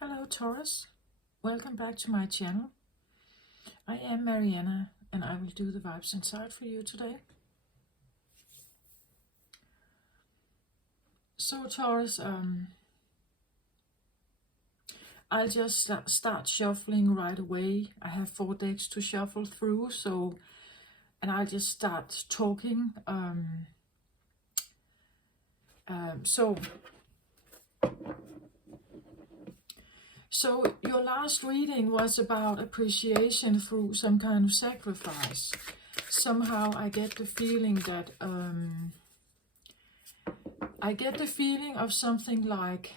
Hello Taurus, welcome back to my channel. I am Mariana and I will do the vibes inside for you today. So Taurus, I'll just start shuffling right away. I have 4 decks to shuffle through, and I'll just start talking. So your last reading was about appreciation through some kind of sacrifice. Somehow I get the feeling that of something like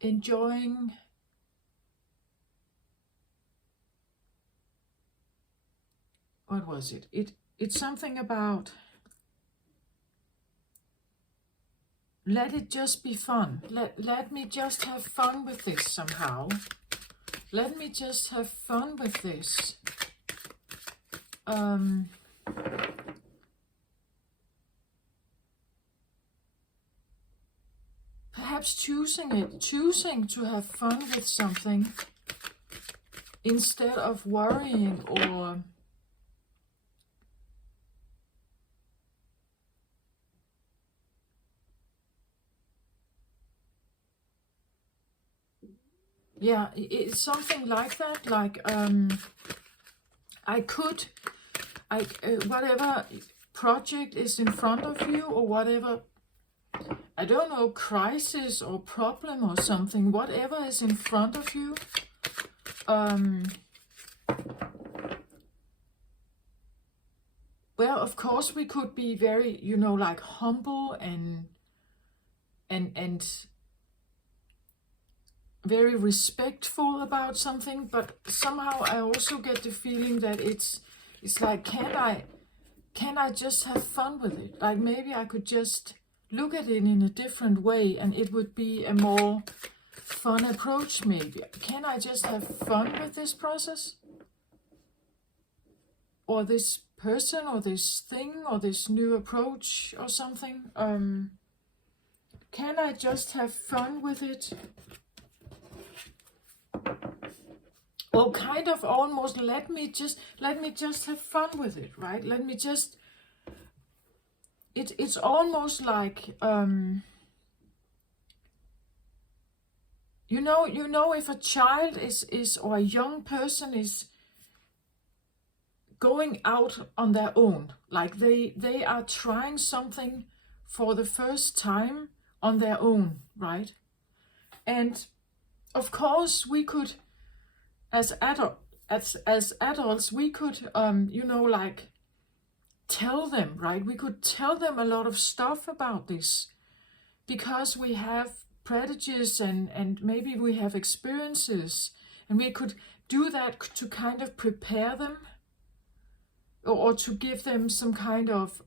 enjoying what was it? It's something about let it just be fun. Let me just have fun with this somehow. Let me just have fun with this. Perhaps choosing to have fun with something instead of worrying or yeah, it's something like that. Like whatever project is in front of you, or whatever, I don't know, crisis or problem or something, whatever is in front of you, well, of course we could be very, like humble and very respectful about something, but somehow I also get the feeling that it's like, can I just have fun with it? Like maybe I could just look at it in a different way and it would be a more fun approach maybe. Can I just have fun with this process? Or this person, or this thing, or this new approach or something? Can I just have fun with it? Or kind of almost let me just have fun with it, right? Let me just, it's almost like if a child is or a young person is going out on their own, like they are trying something for the first time on their own, right? And of course we could, as adults, we could like tell them, right? We could tell them a lot of stuff about this because we have prejudices and maybe we have experiences, and we could do that to kind of prepare them, or to give them some kind of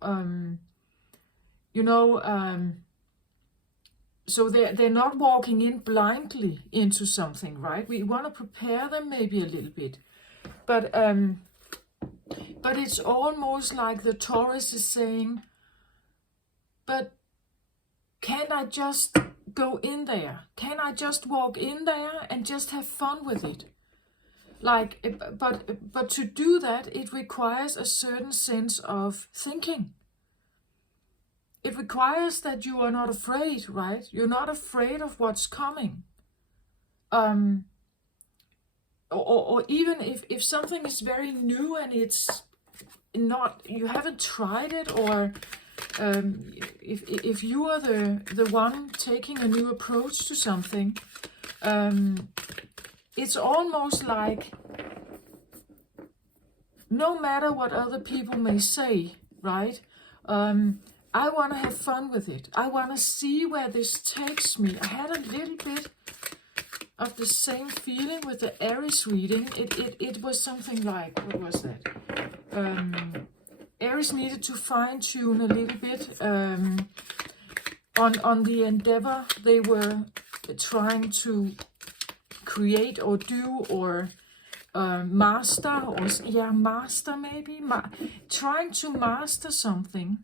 so they're not walking in blindly into something, right? We want to prepare them maybe a little bit, but it's almost like the Taurus is saying, but can I just go in there? Can I just walk in there and just have fun with it? Like, but to do that, it requires a certain sense of thinking. It requires that you are not afraid, right? You're not afraid of what's coming. Or even if something is very new and it's not, you haven't tried it, or if you are the one taking a new approach to something, it's almost like no matter what other people may say, right? I want to have fun with it. I want to see where this takes me. I had a little bit of the same feeling with the Aries reading. It was something like, what was that? Aries needed to fine-tune a little bit on the endeavor they were trying to create or do, or master, or master maybe, trying to master something.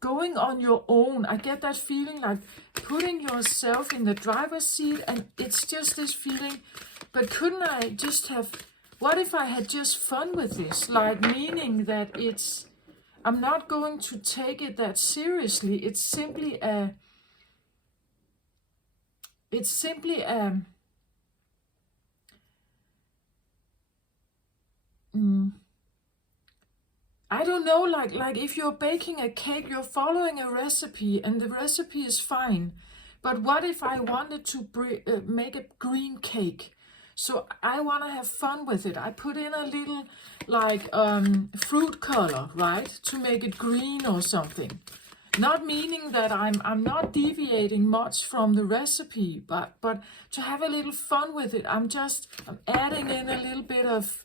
going on your own. I get that feeling like putting yourself in the driver's seat, and it's just this feeling, but couldn't I just have, what if I had just fun with this? Like, meaning that I'm not going to take it that seriously. It's simply a, I don't know, like if you're baking a cake, you're following a recipe and the recipe is fine. But what if I wanted to make a green cake? So I want to have fun with it. I put in a little like fruit color, right? To make it green or something. Not meaning that I'm not deviating much from the recipe, but to have a little fun with it. I'm adding in a little bit of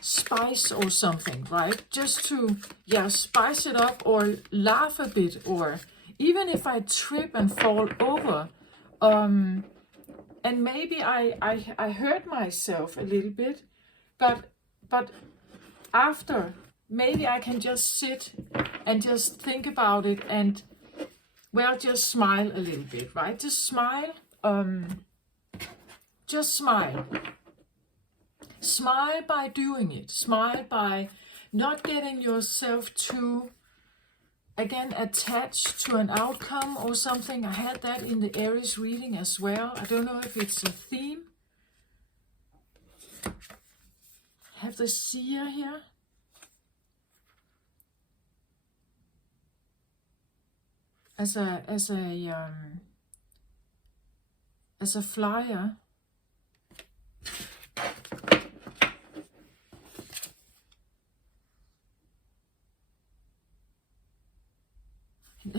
spice or something, right? Just to, yeah, spice it up or laugh a bit, or even if I trip and fall over, and maybe I hurt myself a little bit, but after, maybe I can just sit and just think about it and, well, just smile a little bit, right? Just smile, just smile. Smile by doing it. Smile by not getting yourself too, again, attached to an outcome or something. I had that in the Aries reading as well. I don't know if it's a theme. I have the Seer here. As a flyer.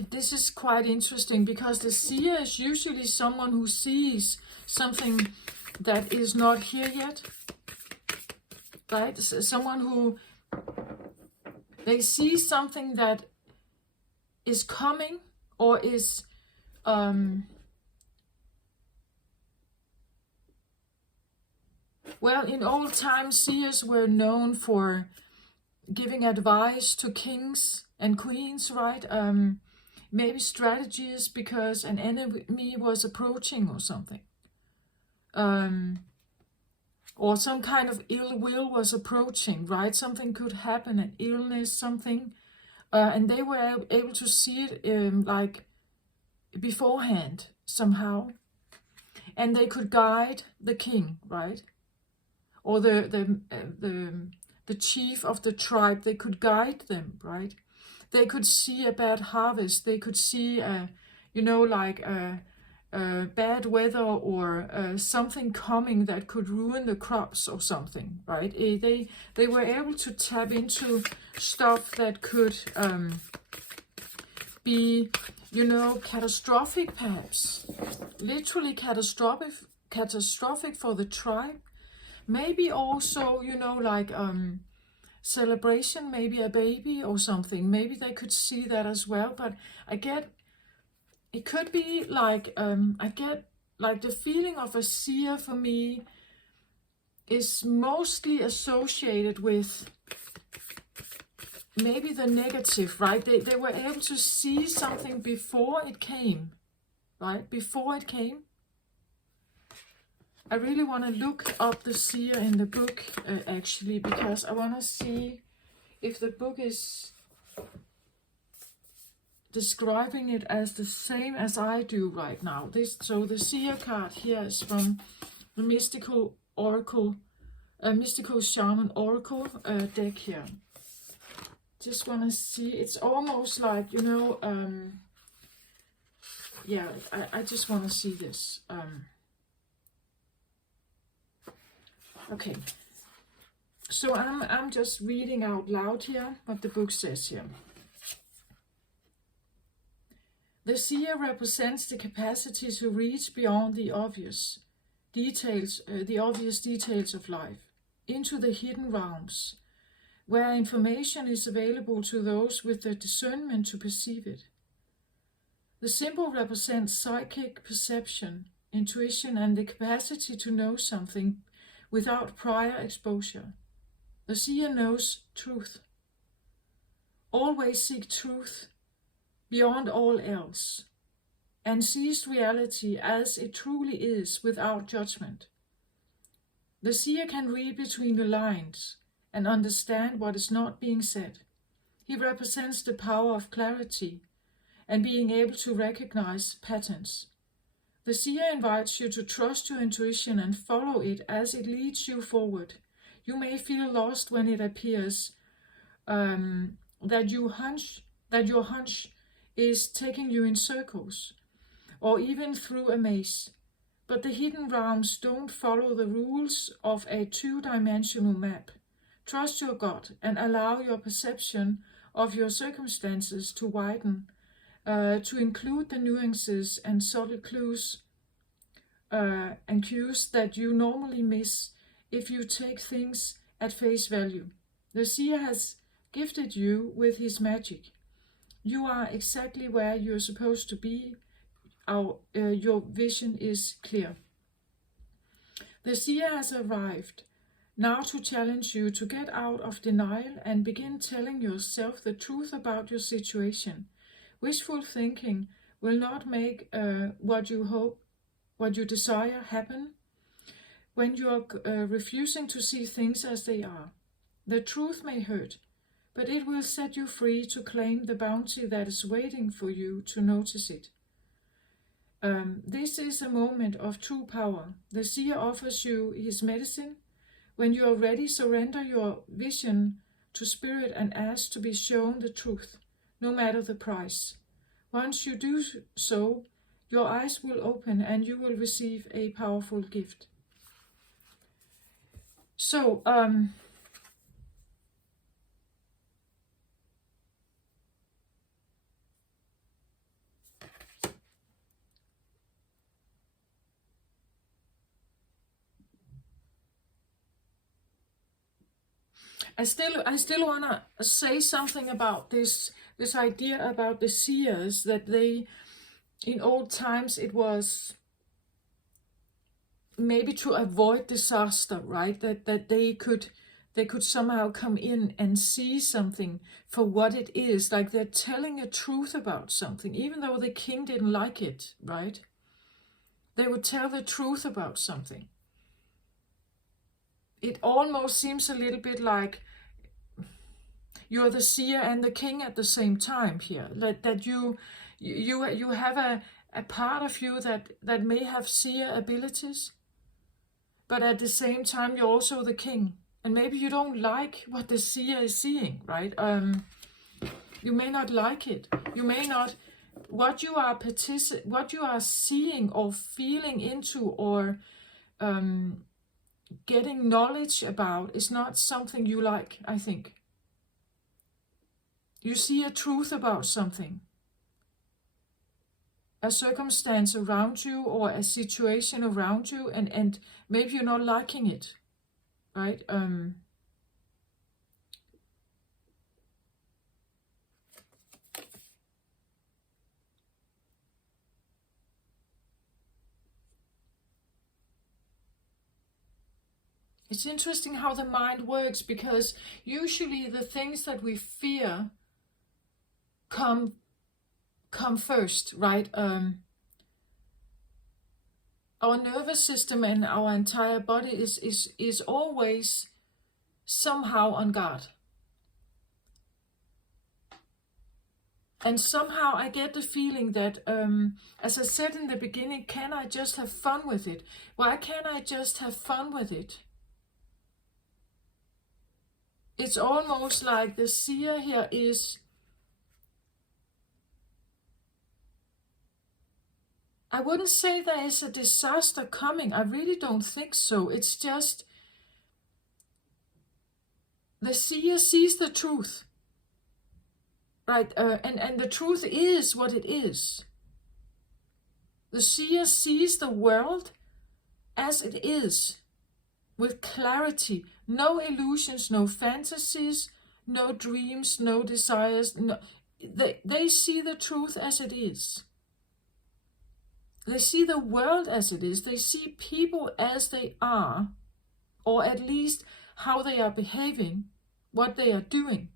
This is quite interesting because the Seer is usually someone who sees something that is not here yet, right? Someone who, they see something that is coming or is well, in old times, seers were known for giving advice to kings and queens, right? Maybe strategies because an enemy was approaching or something. Or some kind of ill will was approaching, right? Something could happen, an illness, something. And they were able to see it like beforehand somehow. And they could guide the king, right? Or the chief of the tribe, they could guide them, right? They could see a bad harvest. They could see, bad weather or something coming that could ruin the crops or something, right? They were able to tap into stuff that could be, catastrophic perhaps. Literally catastrophic for the tribe. Maybe also, celebration, maybe a baby or something. Maybe they could see that as well. But it could be like, I get like the feeling of a seer for me is mostly associated with maybe the negative, right? They were able to see something before it came, right? Before it came. I really want to look up the seer in the book, actually, because I want to see if the book is describing it as the same as I do right now. So the seer card here is from the Mystical Oracle, Mystical Shaman Oracle deck here. Just want to see. It's almost like, yeah, I just want to see this. Okay, so I'm just reading out loud here what the book says here. The seer represents the capacity to reach beyond the obvious details of life, into the hidden realms, where information is available to those with the discernment to perceive it. The symbol represents psychic perception, intuition, and the capacity to know something without prior exposure. The seer knows truth. Always seek truth beyond all else, and sees reality as it truly is without judgment. The seer can read between the lines and understand what is not being said. He represents the power of clarity and being able to recognize patterns. The seer invites you to trust your intuition and follow it as it leads you forward. You may feel lost when it appears that your hunch is taking you in circles, or even through a maze. But the hidden realms don't follow the rules of a two-dimensional map. Trust your gut and allow your perception of your circumstances to widen, to include the nuances and subtle clues and cues that you normally miss if you take things at face value. The seer has gifted you with his magic. You are exactly where you're supposed to be. Your vision is clear. The seer has arrived now to challenge you to get out of denial and begin telling yourself the truth about your situation. Wishful thinking will not make what you desire happen when you are refusing to see things as they are. The truth may hurt, but it will set you free to claim the bounty that is waiting for you to notice it. This is a moment of true power. The seer offers you his medicine. When you are ready, surrender your vision to spirit and ask to be shown the truth, no matter the price. Once you do so, your eyes will open and you will receive a powerful gift. So, I still wanna say something about this idea about the seers, that they, in old times, it was maybe to avoid disaster, right? That they could somehow come in and see something for what it is, like they're telling a truth about something, even though the king didn't like it, right? They would tell the truth about something. It almost seems a little bit like you're the seer and the king at the same time here. That you have a part of you that may have seer abilities, but at the same time you're also the king. And maybe you don't like what the seer is seeing, right? You may not like it. You may not. What you are seeing or feeling into or getting knowledge about is not something you like, I think. You see a truth about something, a circumstance around you or a situation around you, and maybe you're not liking it, right? It's interesting how the mind works, because usually the things that we fear come first, right? Our nervous system and our entire body is always somehow on guard. And somehow I get the feeling that, as I said in the beginning, can I just have fun with it? Why can't I just have fun with it? It's almost like the seer here is, I wouldn't say there is a disaster coming. I really don't think so. It's just the seer sees the truth, right? And the truth is what it is. The seer sees the world as it is, with clarity. No illusions, no fantasies, no dreams, no desires. No, they see the truth as it is. They see the world as it is. They see people as they are, or at least how they are behaving, what they are doing.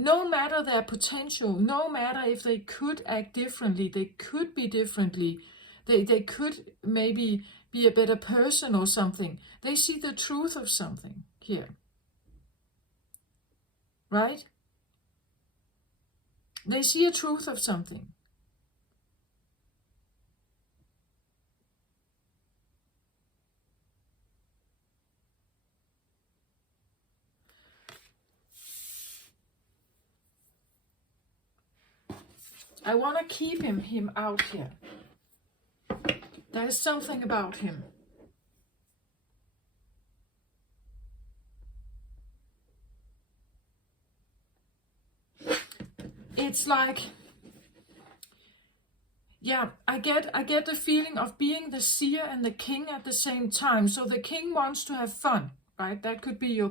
no matter their potential, no matter if they could act differently, they could be differently, they could maybe be a better person or something. They see the truth of something here, right? They see a truth of something. I want to keep him out here. There's something about him. It's like, yeah, I get the feeling of being the seer and the king at the same time. So the king wants to have fun, right? That could be your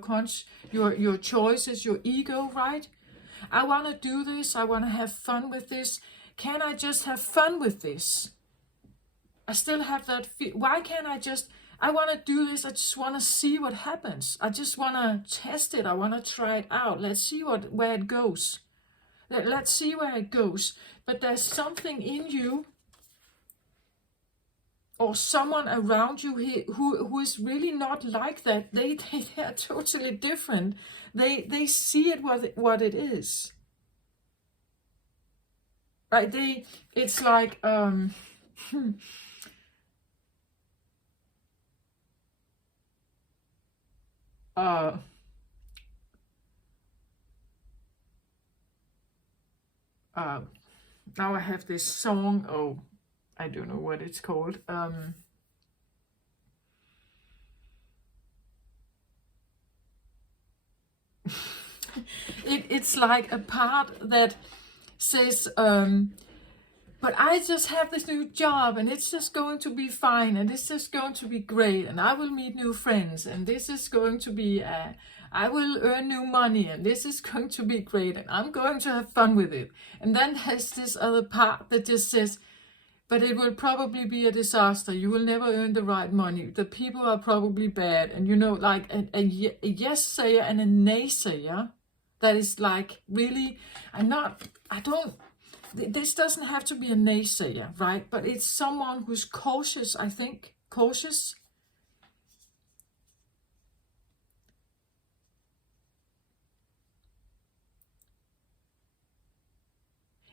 choices, your ego, right? I want to do this. I want to have fun with this. Can I just have fun with this? I still have that why can't I want to do this. I just want to see what happens. I just want to test it. I want to try it out. Let's see where it goes. Let's see where it goes. But there's something in you or someone around you who is really not like that. They are totally different. They see it what it is. Right? It's like now I have this song. Oh, I don't know what it's called. It's like a part that says, but I just have this new job and it's just going to be fine and it's just going to be great and I will meet new friends and this is going to be, I will earn new money and this is going to be great and I'm going to have fun with it. And then there's this other part that just says, but it will probably be a disaster. You will never earn the right money. The people are probably bad. And like a yes sayer and a naysayer. That is like really, this doesn't have to be a naysayer, right? But it's someone who's cautious, I think. Cautious.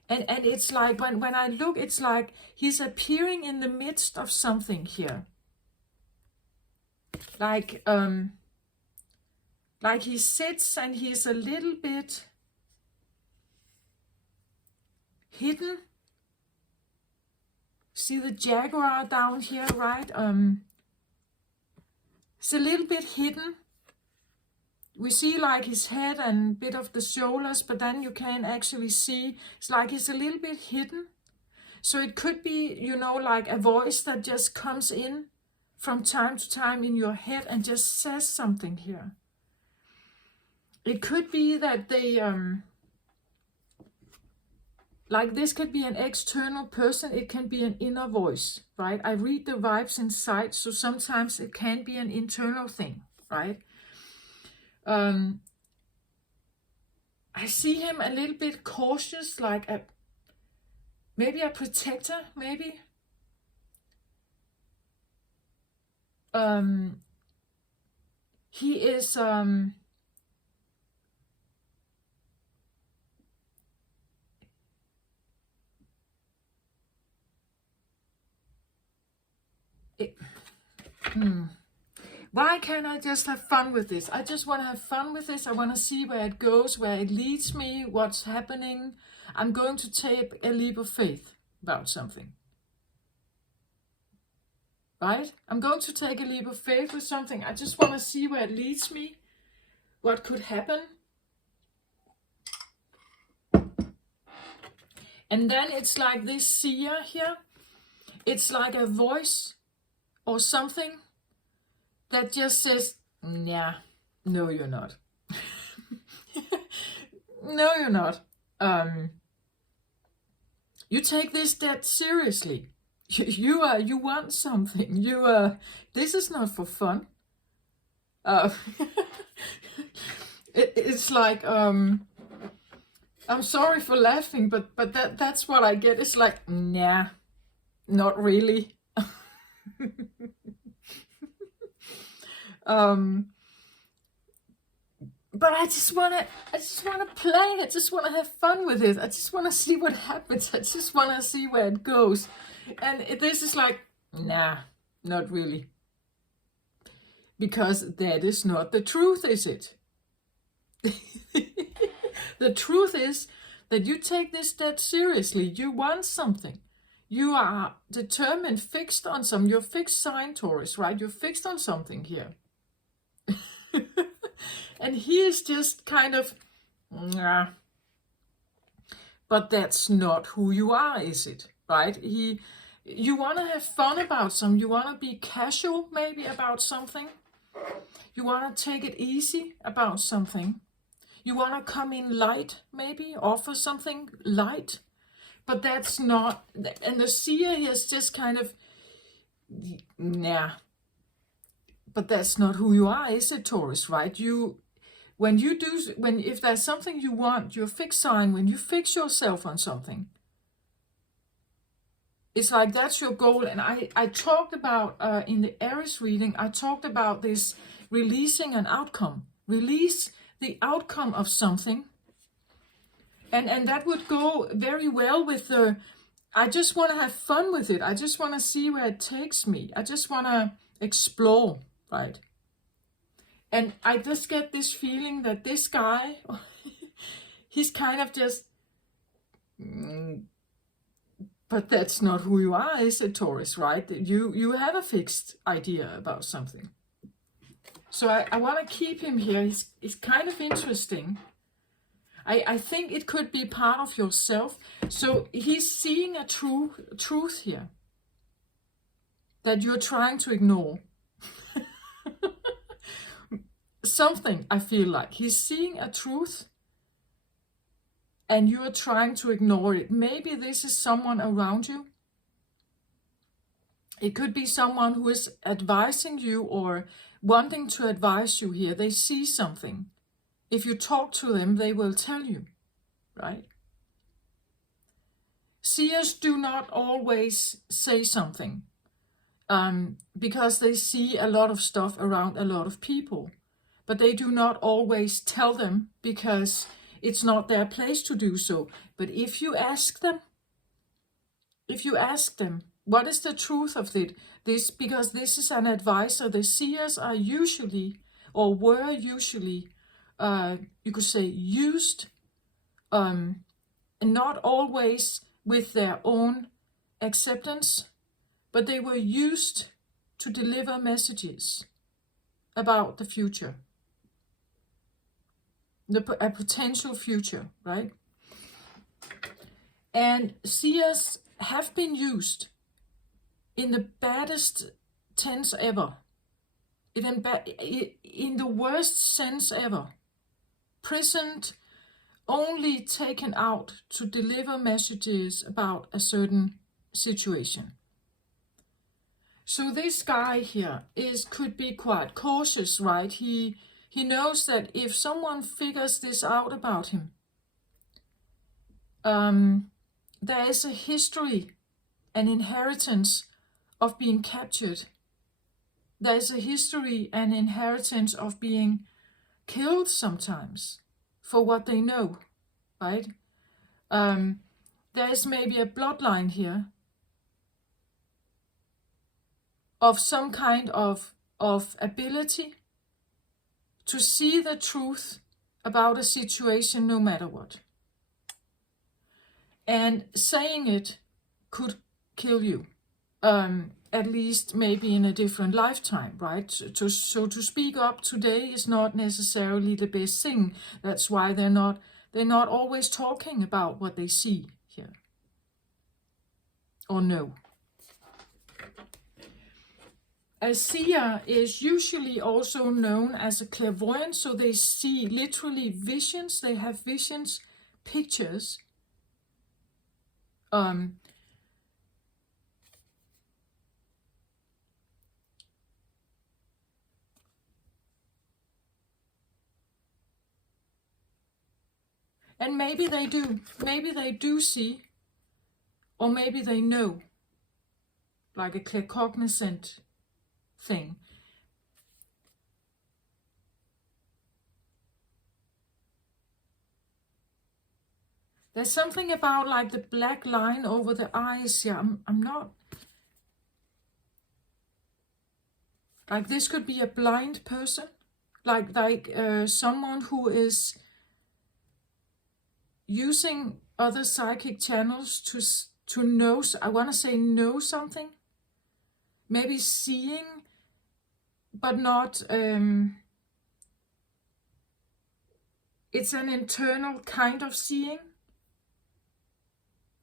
And it's like, when I look, it's like he's appearing in the midst of something here. Like he sits and he's a little bit hidden. See the jaguar down here, right? It's a little bit hidden. We see like his head and a bit of the shoulders, but then you can actually see, it's like he's a little bit hidden. So it could be, like a voice that just comes in from time to time in your head and just says something here. It could be that they, like this could be an external person, it can be an inner voice, right? I read the vibes inside, so sometimes it can be an internal thing, right? I see him a little bit cautious, like maybe a protector, maybe. He is Why can't I just have fun with this? I just want to have fun with this. I want to see where it goes, where it leads me, what's happening. I'm going to take a leap of faith about something. Right? I'm going to take a leap of faith with something. I just want to see where it leads me, what could happen. And then it's like this seer here. It's like a voice or something that just says, nah, no, you're not. No, you're not. You take this dead seriously. You want something. This is not for fun. It's like, I'm sorry for laughing, but that's what I get. It's like, nah, not really. um, but I just wanna play. I just wanna have fun with it. I just wanna see what happens. I just wanna see where it goes. And this is like, nah, not really, because that is not the truth, is it? The truth is that you take this dead seriously. You want something. You are determined, fixed on some. You're fixed sign, Taurus, right? You're fixed on something here. And he is just kind of, nah. But that's not who you are, is it? Right? You want to have fun about some. You want to be casual, maybe, about something. You want to take it easy about something. You want to come in light, maybe, offer something light. But that's not, and the seer is just kind of, nah. But that's not who you are, is it, Taurus, right? If there's something you want, your fixed sign, when you fix yourself on something, it's like that's your goal. And I talked about, in the Aries reading, I talked about this releasing an outcome. Release the outcome of something. And that would go very well with the, I just want to have fun with it. I just want to see where it takes me. I just want to explore, right? And I just get this feeling that this guy, he's kind of just, but that's not who you are, is it, Taurus, right? You have a fixed idea about something. So I want to keep him here. He's kind of interesting. I think it could be part of yourself. So he's seeing a truth here that you're trying to ignore. Something, I feel like. He's seeing a truth and you're trying to ignore it. Maybe this is someone around you. It could be someone who is advising you or wanting to advise you here. They see something. If you talk to them, they will tell you, right? Seers do not always say something because they see a lot of stuff around a lot of people. But they do not always tell them because it's not their place to do so. But if you ask them, what is the truth of it? Because this is an advisor. The seers are usually, or were usually, you could say, used, not always with their own acceptance, but they were used to deliver messages about the future, a potential future, right? And seers have been used in the baddest tense ever, in the worst sense ever, prisoned, only taken out to deliver messages about a certain situation. So this guy here could be quite cautious, right? He knows that if someone figures this out about him, there is a history, an inheritance of being captured. There is a history, an inheritance of being killed sometimes for what they know, right? There is maybe a bloodline here of some kind of ability to see the truth about a situation no matter what. And saying it could kill you, at least maybe in a different lifetime, right? So to speak up today is not necessarily the best thing. That's why they're not always talking about what they see here or know. A seer is usually also known as a clairvoyant, so they see literally visions. They have visions, pictures. And maybe they do. Maybe they do see, or maybe they know, like a claircognizant thing. There's something about like the black line over the eyes. Yeah, I'm not... Like this could be a blind person. Like someone who is using other psychic channels to know, I want to say know something. Maybe seeing, but not... it's an internal kind of seeing.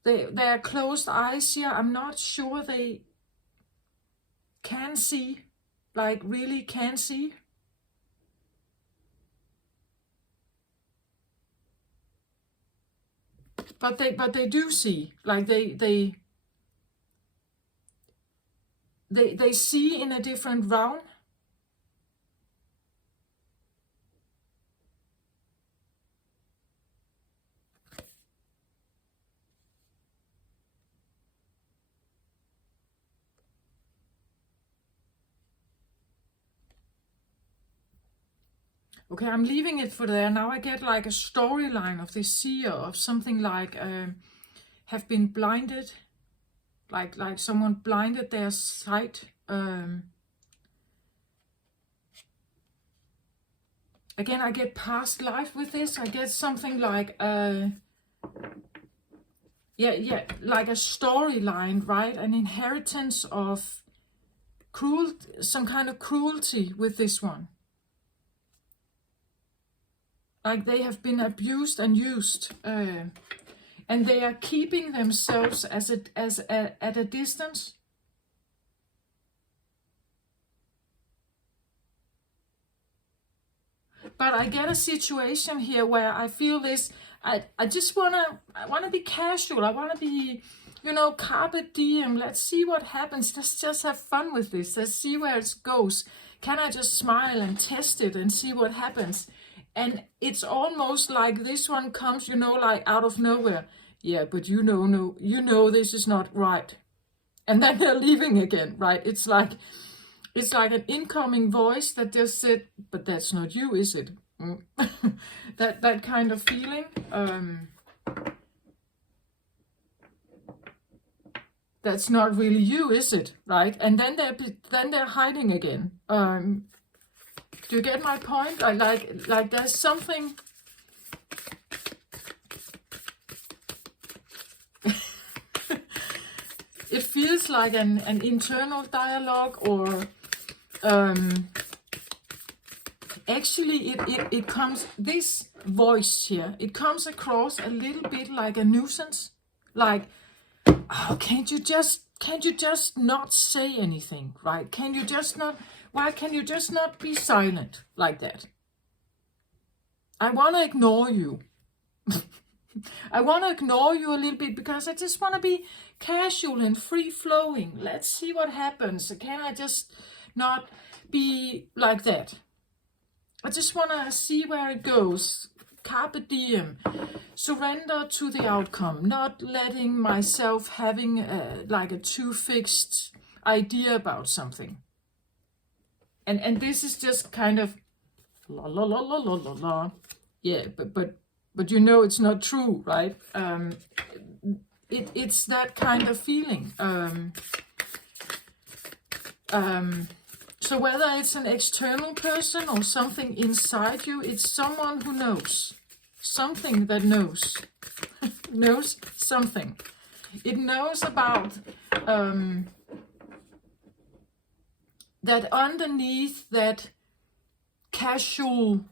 They're closed eyes here. I'm not sure they can see, like really can see. But they do see, like they see in a different realm. Okay, I'm leaving it for there. Now I get like a storyline of this seer, of something like have been blinded, like someone blinded their sight. Again, I get past life with this. I get something like yeah, like a storyline, right? An inheritance of some kind of cruelty with this one. Like they have been abused and used, and they are keeping themselves at a distance. But I get a situation here where I feel this. I just wanna be casual. I wanna be, you know, carpe diem. Let's see what happens. Let's just have fun with this. Let's see where it goes. Can I just smile and test it and see what happens? And it's almost like this one comes, you know, like out of nowhere. Yeah, but you know this is not right. And then they're leaving again, right? It's like an incoming voice that just said, but that's not you, is it? that kind of feeling. That's not really you, is it? Right? And then they're hiding again. Do you get my point? Like there's something. It feels like an internal dialogue, or actually it comes, this voice here, it comes across a little bit like a nuisance. Like, oh, can't you just not say anything, right? Why can you just not be silent like that? I want to ignore you. I want to ignore you a little bit because I just want to be casual and free-flowing. Let's see what happens. Can I just not be like that? I just want to see where it goes. Carpe diem. Surrender to the outcome. Not letting myself having like a too fixed idea about something. And this is just kind of la la la la la la la. Yeah, but you know it's not true, right? It's that kind of feeling. So whether it's an external person or something inside you, it's someone who knows. Something that knows. Knows something. It knows about that underneath that casual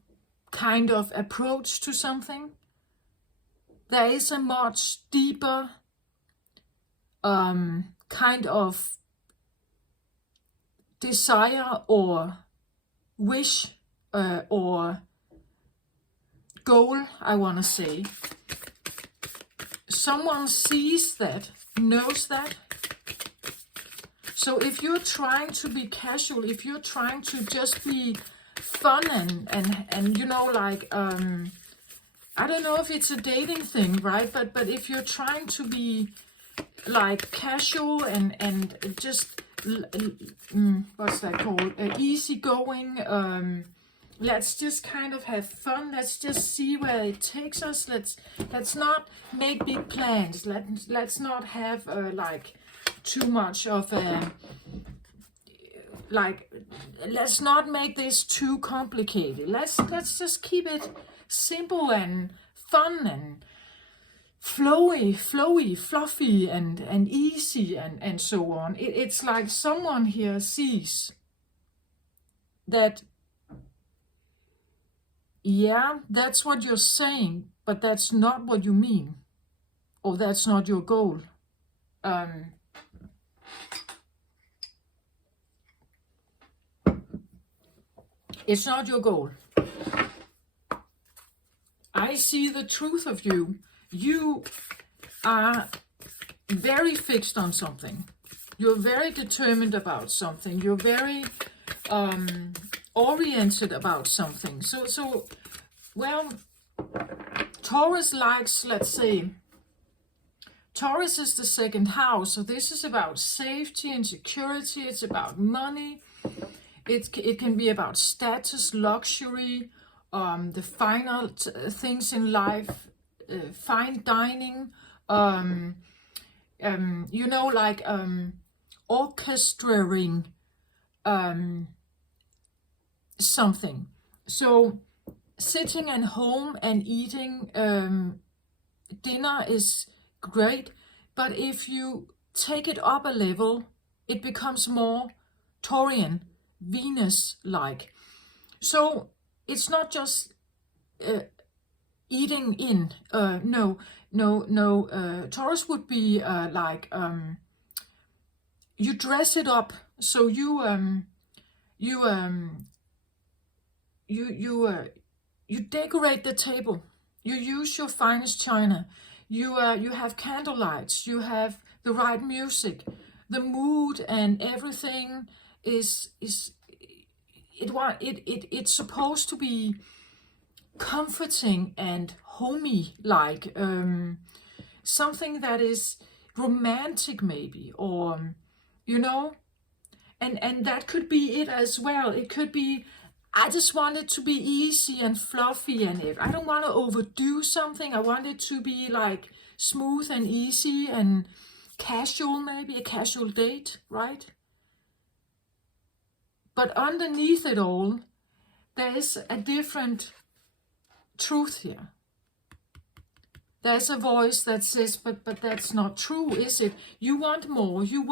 kind of approach to something, there is a much deeper kind of desire or wish or goal, I want to say. Someone sees that, knows that. So if you're trying to be casual, if you're trying to just be fun and you know, like I don't know if it's a dating thing, right? But if you're trying to be like casual and just what's that called? Easygoing. Let's just kind of have fun. Let's just see where it takes us. Let's not make big plans. Let's not have like too much of a like. Let's not make this too complicated. Let's just keep it simple and fun and flowy, fluffy and easy and so on. It's like someone here sees that, yeah, that's what you're saying, but that's not what you mean, or that's not your goal. It's not your goal. I see the truth of you. You are very fixed on something. You're very determined about something. You're very oriented about something. So, well, Taurus likes, let's say, Taurus is the second house. So this is about safety and security. It's about money. It can be about status, luxury, the final things in life, fine dining, you know, like orchestrating something. So sitting at home and eating dinner is great, but if you take it up a level, it becomes more Taurian, Venus-like. So it's not just eating in. No. Taurus would be like you dress it up. So you decorate the table. You use your finest china. You have candlelights. You have the right music. The mood and everything is it's supposed to be comforting and homey, like something that is romantic maybe, or you know, and that could be it as well. It could be, I just want it to be easy and fluffy, and I don't want to overdo something. I want it to be like smooth and easy and casual, maybe a casual date, right? But underneath it all, there is a different truth here. There's a voice that says, but that's not true, is it? You want more. You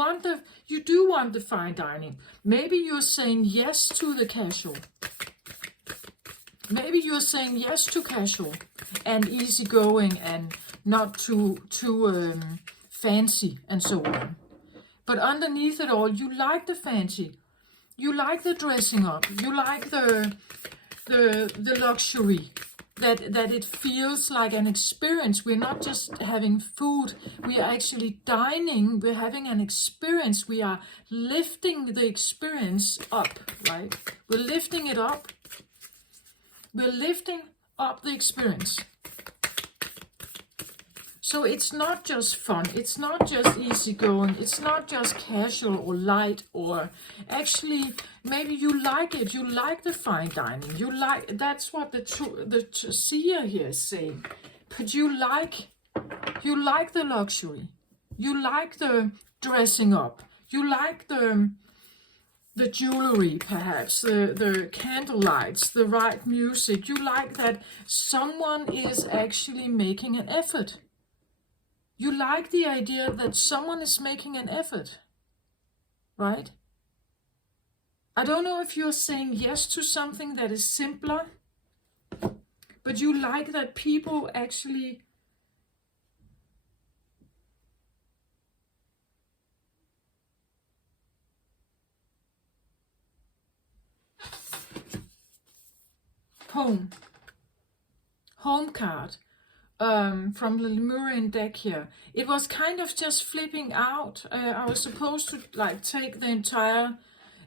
do want the fine dining. Maybe you're saying yes to the casual. Maybe you're saying yes to casual and easygoing and not too fancy and so on. But underneath it all, you like the fancy. You like the dressing up. You like the luxury. That it feels like an experience. We're not just having food. We are actually dining. We're having an experience. We are lifting the experience up, right? We're lifting it up. We're lifting up the experience. So it's not just fun, it's not just easygoing, it's not just casual or light, or actually maybe you like it, you like the fine dining, you like, that's what the seer here is saying. But you like the luxury, you like the dressing up, you like the jewelry, perhaps, the candlelights, the right music. You like that someone is actually making an effort. You like the idea that someone is making an effort, right? I don't know if you're saying yes to something that is simpler, but you like that people actually home card. From the Lemurian deck here. It was kind of just flipping out. I was supposed to like take the entire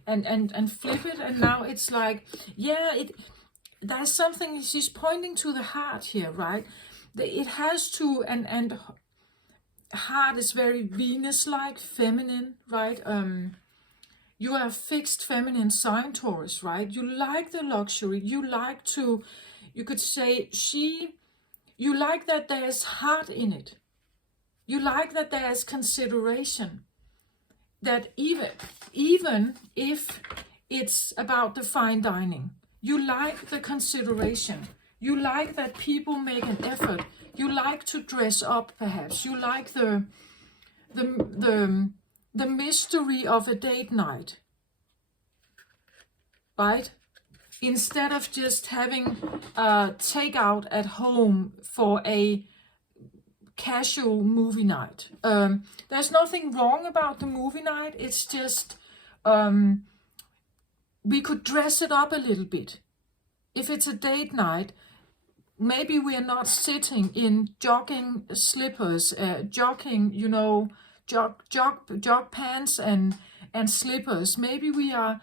and flip it, and now it's like, yeah, there's something, she's pointing to the heart here, right? It has to, and heart is very Venus-like, feminine, right? You are a fixed feminine sign, Taurus, right? You like the luxury. You like to, you could say, you like that there's heart in it. You like that there's consideration. That even if it's about the fine dining, you like the consideration. You like that people make an effort. You like to dress up, perhaps. You like the mystery of a date night, right? Instead of just having takeout at home for a casual movie night. There's nothing wrong about the movie night. It's just we could dress it up a little bit. If it's a date night, maybe we're not sitting in jogging slippers, jogging, jog pants and slippers. Maybe we are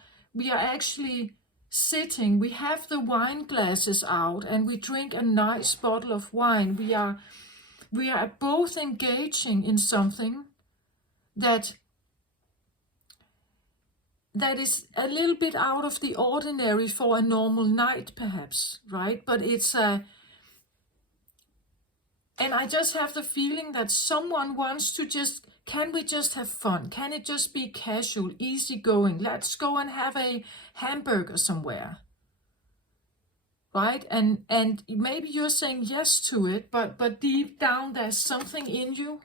actually sitting. We have the wine glasses out and we drink a nice bottle of wine. We are both engaging in something that is a little bit out of the ordinary for a normal night, perhaps, right? But it's and I just have the feeling that someone wants to just, can we just have fun? Can it just be casual, easygoing? Let's go and have a hamburger somewhere, right? And maybe you're saying yes to it, but deep down there's something in you,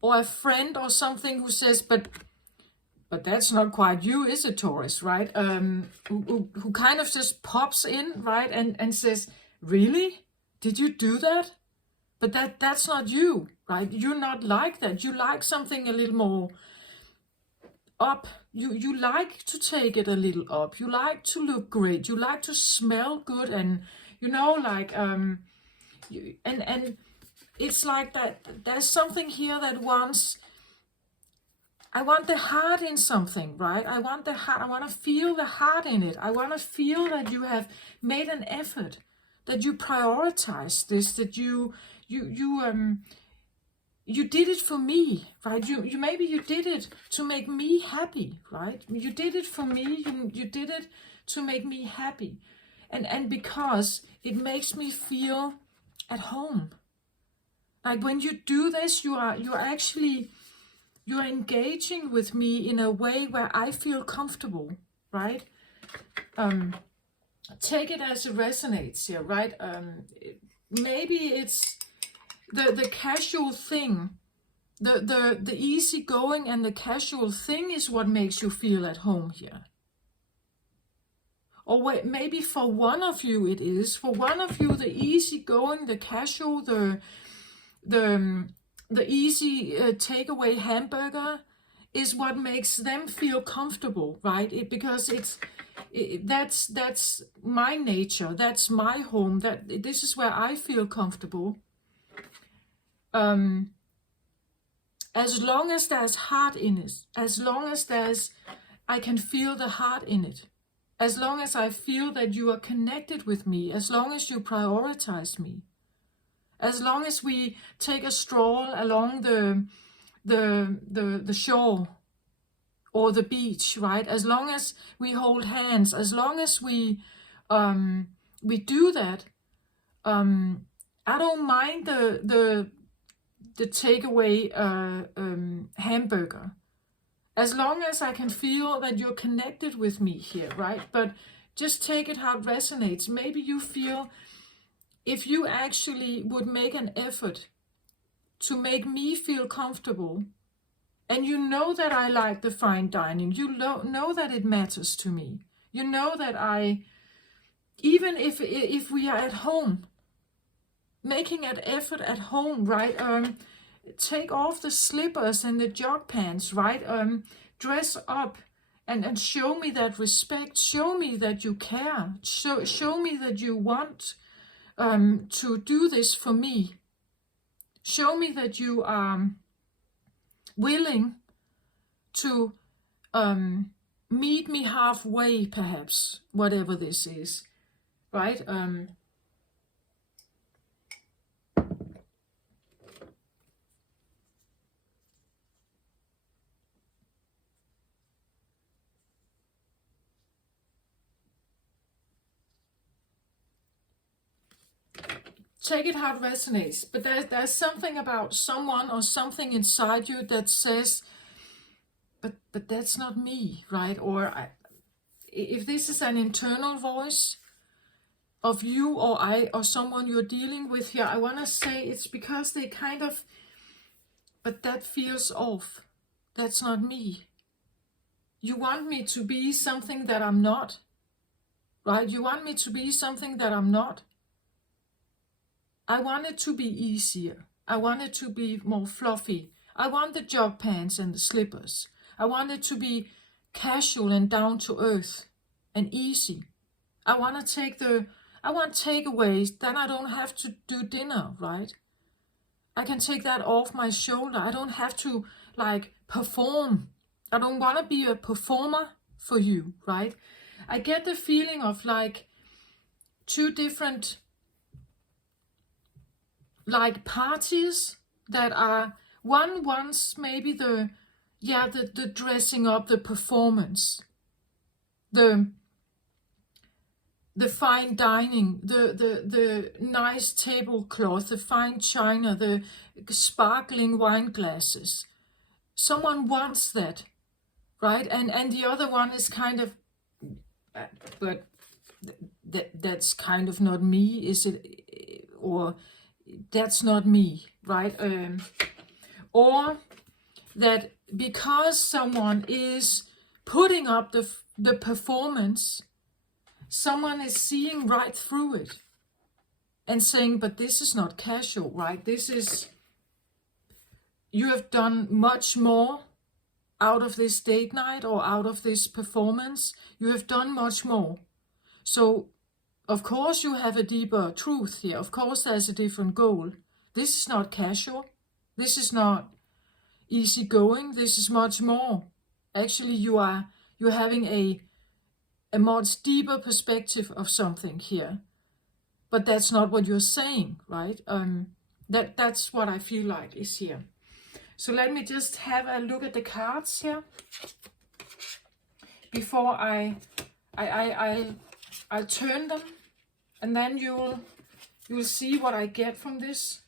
or a friend or something who says, but that's not quite you, is it, Taurus, right? Who kind of just pops in, right, and says, really? Did you do that? But that's not you, right? You're not like that. You like something a little more up. You like to take it a little up. You like to look great. You like to smell good, and and it's like that. There's something here that wants. I want the heart in something, right? I want the heart. I want to feel the heart in it. I want to feel that you have made an effort, that you prioritize this, that you did it for me, right? You maybe you did it to make me happy, right? You did it for me. You did it to make me happy, and because it makes me feel at home. Like when you do this, you're engaging with me in a way where I feel comfortable, right? Take it as it resonates here, right? Maybe it's the casual thing, the easy going and the casual thing is what makes you feel at home here. Or maybe for one of you it is. For one of you, the easy going, the casual, the easy takeaway hamburger is what makes them feel comfortable, right? Because that's my nature, that's my home, this is where I feel comfortable. As long as there's heart in it, as long as I can feel the heart in it, as long as I feel that you are connected with me, as long as you prioritize me, as long as we take a stroll along the shore or the beach, right? As long as we hold hands, as long as we do that, I don't mind the takeaway hamburger, as long as I can feel that you're connected with me here, right? But just take it how it resonates. Maybe you feel, if you actually would make an effort to make me feel comfortable, and you know that I like the fine dining, you know that it matters to me, you know that even if we are at home, making an effort at home, right? Take off the slippers and the jog pants, right? Dress up and show me that respect, show me that you care, show me that you want to do this for me. Show me that you are willing to meet me halfway, perhaps, whatever this is, right? Take it how it resonates, but there's something about someone or something inside you that says, but that's not me, right? Or if this is an internal voice of you or I or someone you're dealing with here, I want to say it's because they kind of, but that feels off. That's not me. You want me to be something that I'm not, right? You want me to be something that I'm not. I want it to be easier. I want it to be more fluffy. I want the jog pants and the slippers. I want it to be casual and down to earth and easy. I want takeaways, then I don't have to do dinner, right? I can take that off my shoulder. I don't have to like perform. I don't want to be a performer for you, right? I get the feeling of like two different like parties that are, one wants maybe the dressing up, the performance, the fine dining, the nice tablecloth, the fine china, the sparkling wine glasses. Someone wants that, right? And the other one is kind of, but that's kind of not me, is it? Or that's not me, right? Or that because someone is putting up the performance, someone is seeing right through it and saying, but this is not casual, right? This is, you have done much more out of this date night or out of this performance. You have done much more. So, of course, you have a deeper truth here. Of course, there's a different goal. This is not casual. This is not easygoing. This is much more. Actually, you're having a much deeper perspective of something here. But that's not what you're saying, right? That's what I feel like is here. So let me just have a look at the cards here before I'll turn them, and then you'll see what I get from this.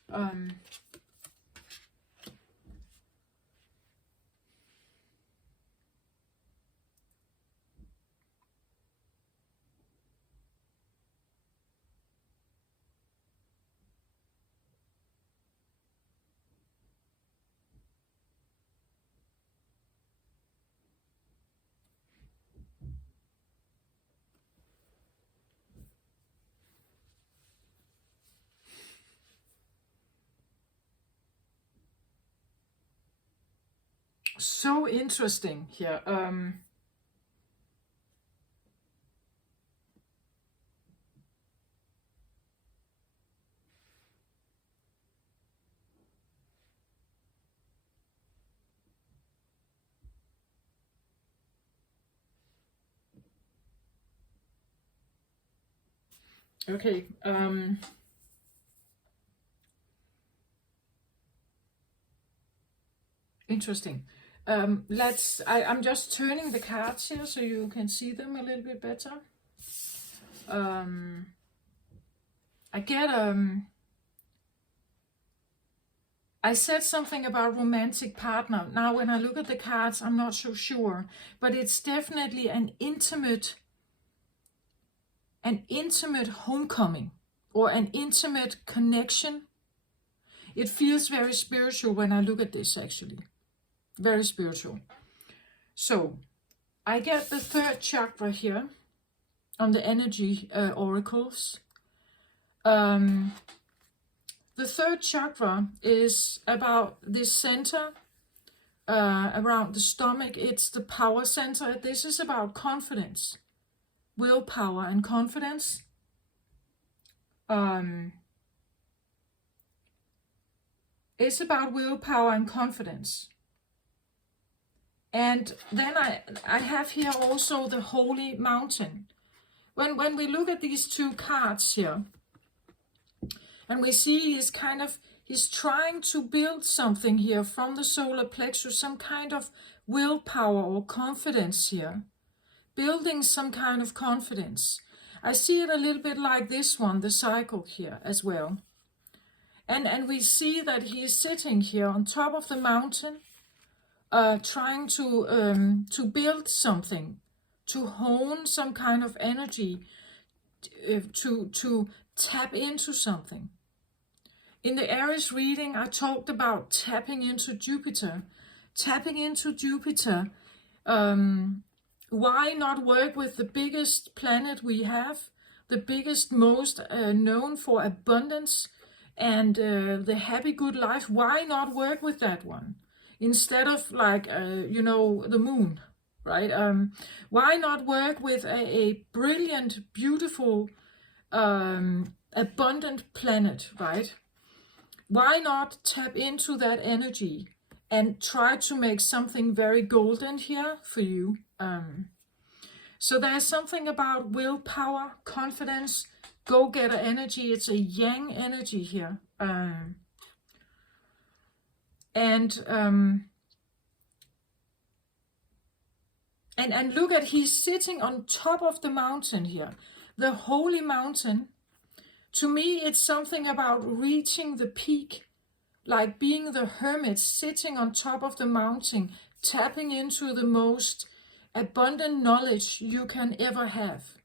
So interesting here. Okay. Interesting. I'm just turning the cards here so you can see them a little bit better. I get I said something about romantic partner. Now when I look at the cards, I'm not so sure, but it's definitely an intimate homecoming or an intimate connection. It feels very spiritual when I look at this, actually. Very spiritual. So I get the third chakra here on the energy oracles. The third chakra is about this center around the stomach. It's the power center. This is about confidence, willpower, and confidence. It's about willpower and confidence. And then I have here also the holy mountain. When we look at these two cards here, and we see he's trying to build something here from the solar plexus, some kind of willpower or confidence here, building some kind of confidence. I see it a little bit like this one, the cycle here as well. And we see that he is sitting here on top of the mountain, trying to build something, to hone some kind of energy, to tap into something. In the Aries reading, I talked about tapping into Jupiter. Tapping into Jupiter, why not work with the biggest planet we have, the biggest, most known for abundance and the happy good life? Why not work with that one instead of like the moon, right? Why not work with a brilliant, beautiful, abundant planet, right? Why not tap into that energy and try to make something very golden here for you? So there's something about willpower, confidence, go-getter energy. It's a yang energy here. And look at, he's sitting on top of the mountain here, the holy mountain. To me, it's something about reaching the peak, like being the hermit sitting on top of the mountain, tapping into the most abundant knowledge you can ever have.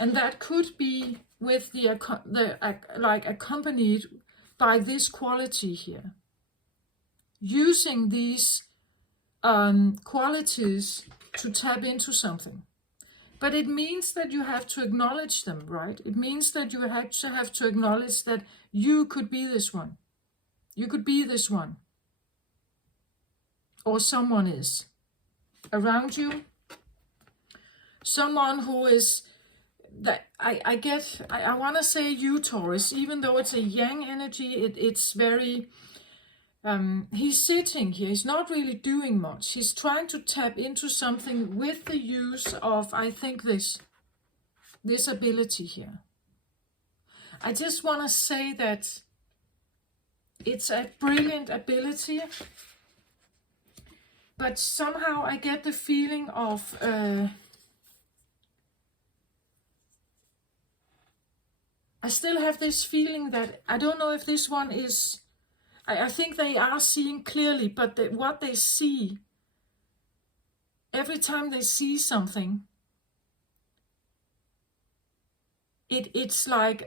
And that could be with accompanied by this quality here. Using these qualities to tap into something. But it means that you have to acknowledge them, right? It means that you have to acknowledge that you could be this one. You could be this one. Or someone is around you. Someone who is, that I want to say you, Taurus, even though it's a yang energy, it's very, he's sitting here, he's not really doing much. He's trying to tap into something with the use of, I think, this ability here. I just want to say that it's a brilliant ability, but somehow I get the feeling of I still have this feeling that I don't know if this one is, I think they are seeing clearly, but what they see, every time they see something, it's like,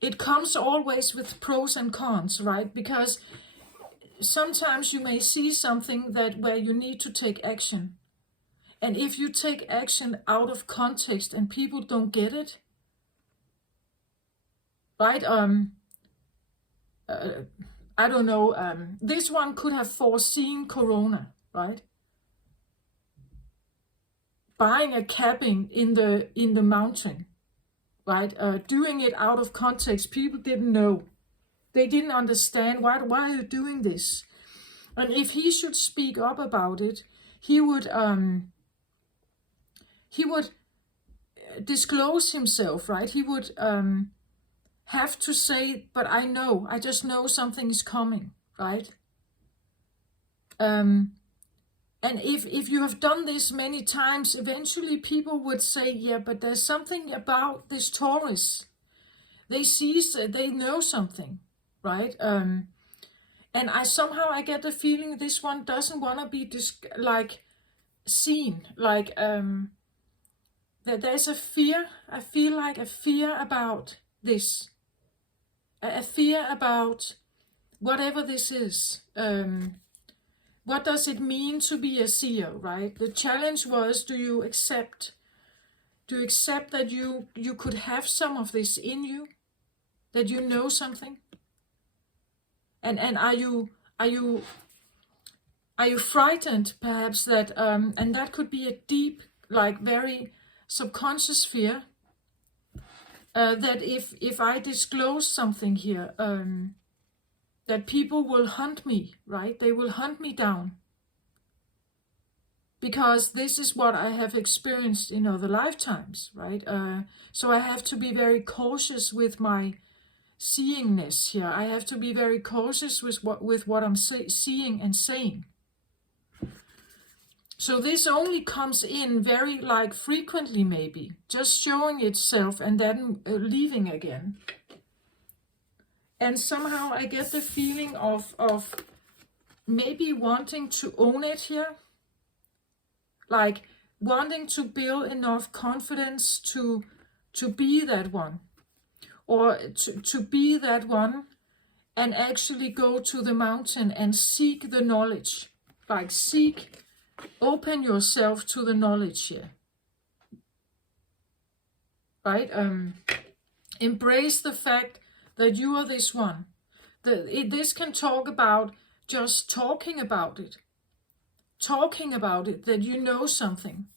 it comes always with pros and cons, right? Because sometimes you may see something where you need to take action. And if you take action out of context and people don't get it, right? I don't know. This one could have foreseen Corona, right? Buying a cabin in the mountain, right? Doing it out of context. People didn't know. They didn't understand why are you doing this? And if he should speak up about it, he would disclose himself, right? He would have to say, but I just know something is coming, right? And if you have done this many times, eventually people would say, yeah, but there's something about this Taurus. They know something, right? And I get the feeling this one doesn't want to be seen, like that there's a fear. I feel like a fear about this, a fear about whatever this is. What does it mean to be a seer, right? The challenge was, do you accept that you could have some of this in you, that you know something? And are you frightened perhaps that and that could be a deep, like very subconscious fear, that if I disclose something here, that people will hunt me, right? They will hunt me down. Because this is what I have experienced in other lifetimes, right? So I have to be very cautious with my seeingness here. I have to be very cautious with what I'm seeing and saying. So this only comes in very frequently, maybe, just showing itself and then leaving again. And somehow I get the feeling of maybe wanting to own it here. Like wanting to build enough confidence to be that one. Or to be that one and actually go to the mountain and seek the knowledge. Like open yourself to the knowledge here. Right? Embrace the fact that you are this one. This can talk about just talking about it. Talking about it, that you know something.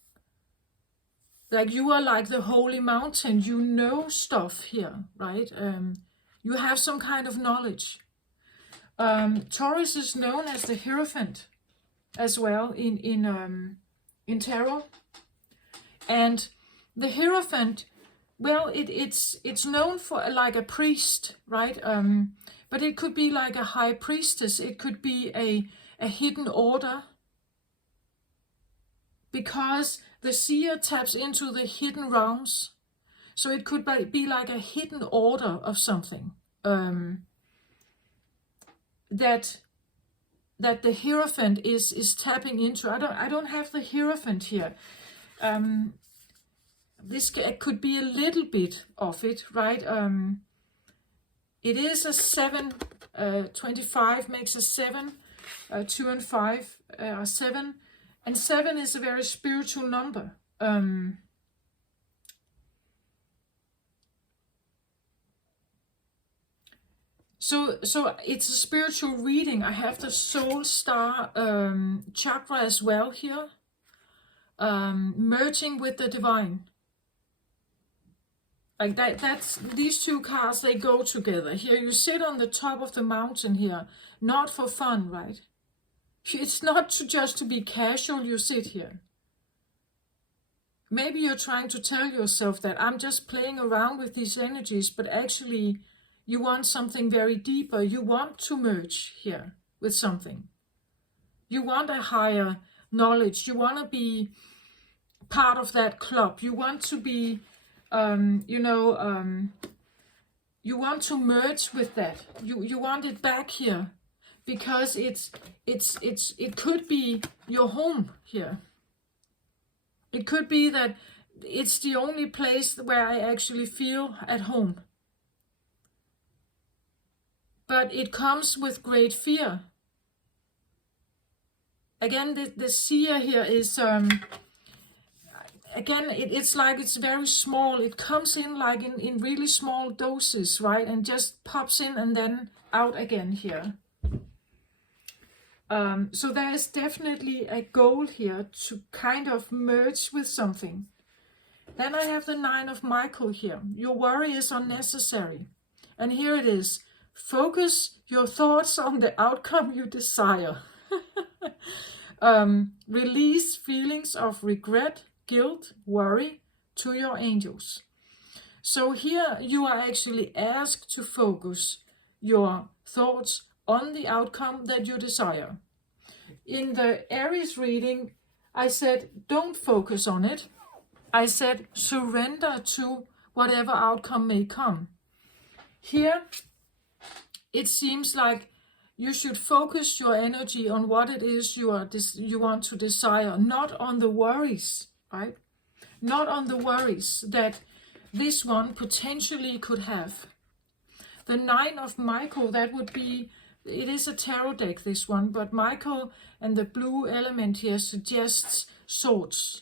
Like you are like the holy mountain, you know stuff here, right? You have some kind of knowledge. Taurus is known as the Hierophant as well in tarot. And the Hierophant, well, it's known for like a priest, right? But it could be like a high priestess. It could be a hidden order. Because the seer taps into the hidden realms. So it could be like a hidden order of something. That the Hierophant is tapping into. I don't have the Hierophant here. This could be a little bit of it, right? It is a 7. 25 makes a 7. 2 and 5 are 7. And 7 is a very spiritual number. So it's a spiritual reading. I have the soul star chakra as well here. Merging with the divine. Like that's these two cards, they go together. Here you sit on the top of the mountain here. Not for fun, right? It's not just to be casual, you sit here. Maybe you're trying to tell yourself that I'm just playing around with these energies, but actually you want something very deeper. You want to merge here with something. You want a higher knowledge. You want to be part of that club. You want to be, you want to merge with that. You want it back here. Because it could be your home here. It could be that it's the only place where I actually feel at home. But it comes with great fear. Again, the seer here is, again, it's like it's very small. It comes in like in really small doses, right? And just pops in and then out again here. So there is definitely a goal here to kind of merge with something. Then I have the 9 of Michael here. Your worry is unnecessary. And here it is. Focus your thoughts on the outcome you desire. Release feelings of regret, guilt, worry to your angels. So here you are actually asked to focus your thoughts on the outcome that you desire. In the Aries reading, I said, don't focus on it. I said, surrender to whatever outcome may come. Here, it seems like you should focus your energy on what it is you want to desire, not on the worries, right? Not on the worries that this one potentially could have. The 9 of Michael, that would be, it is a tarot deck, this one, but Michael and the blue element here suggests swords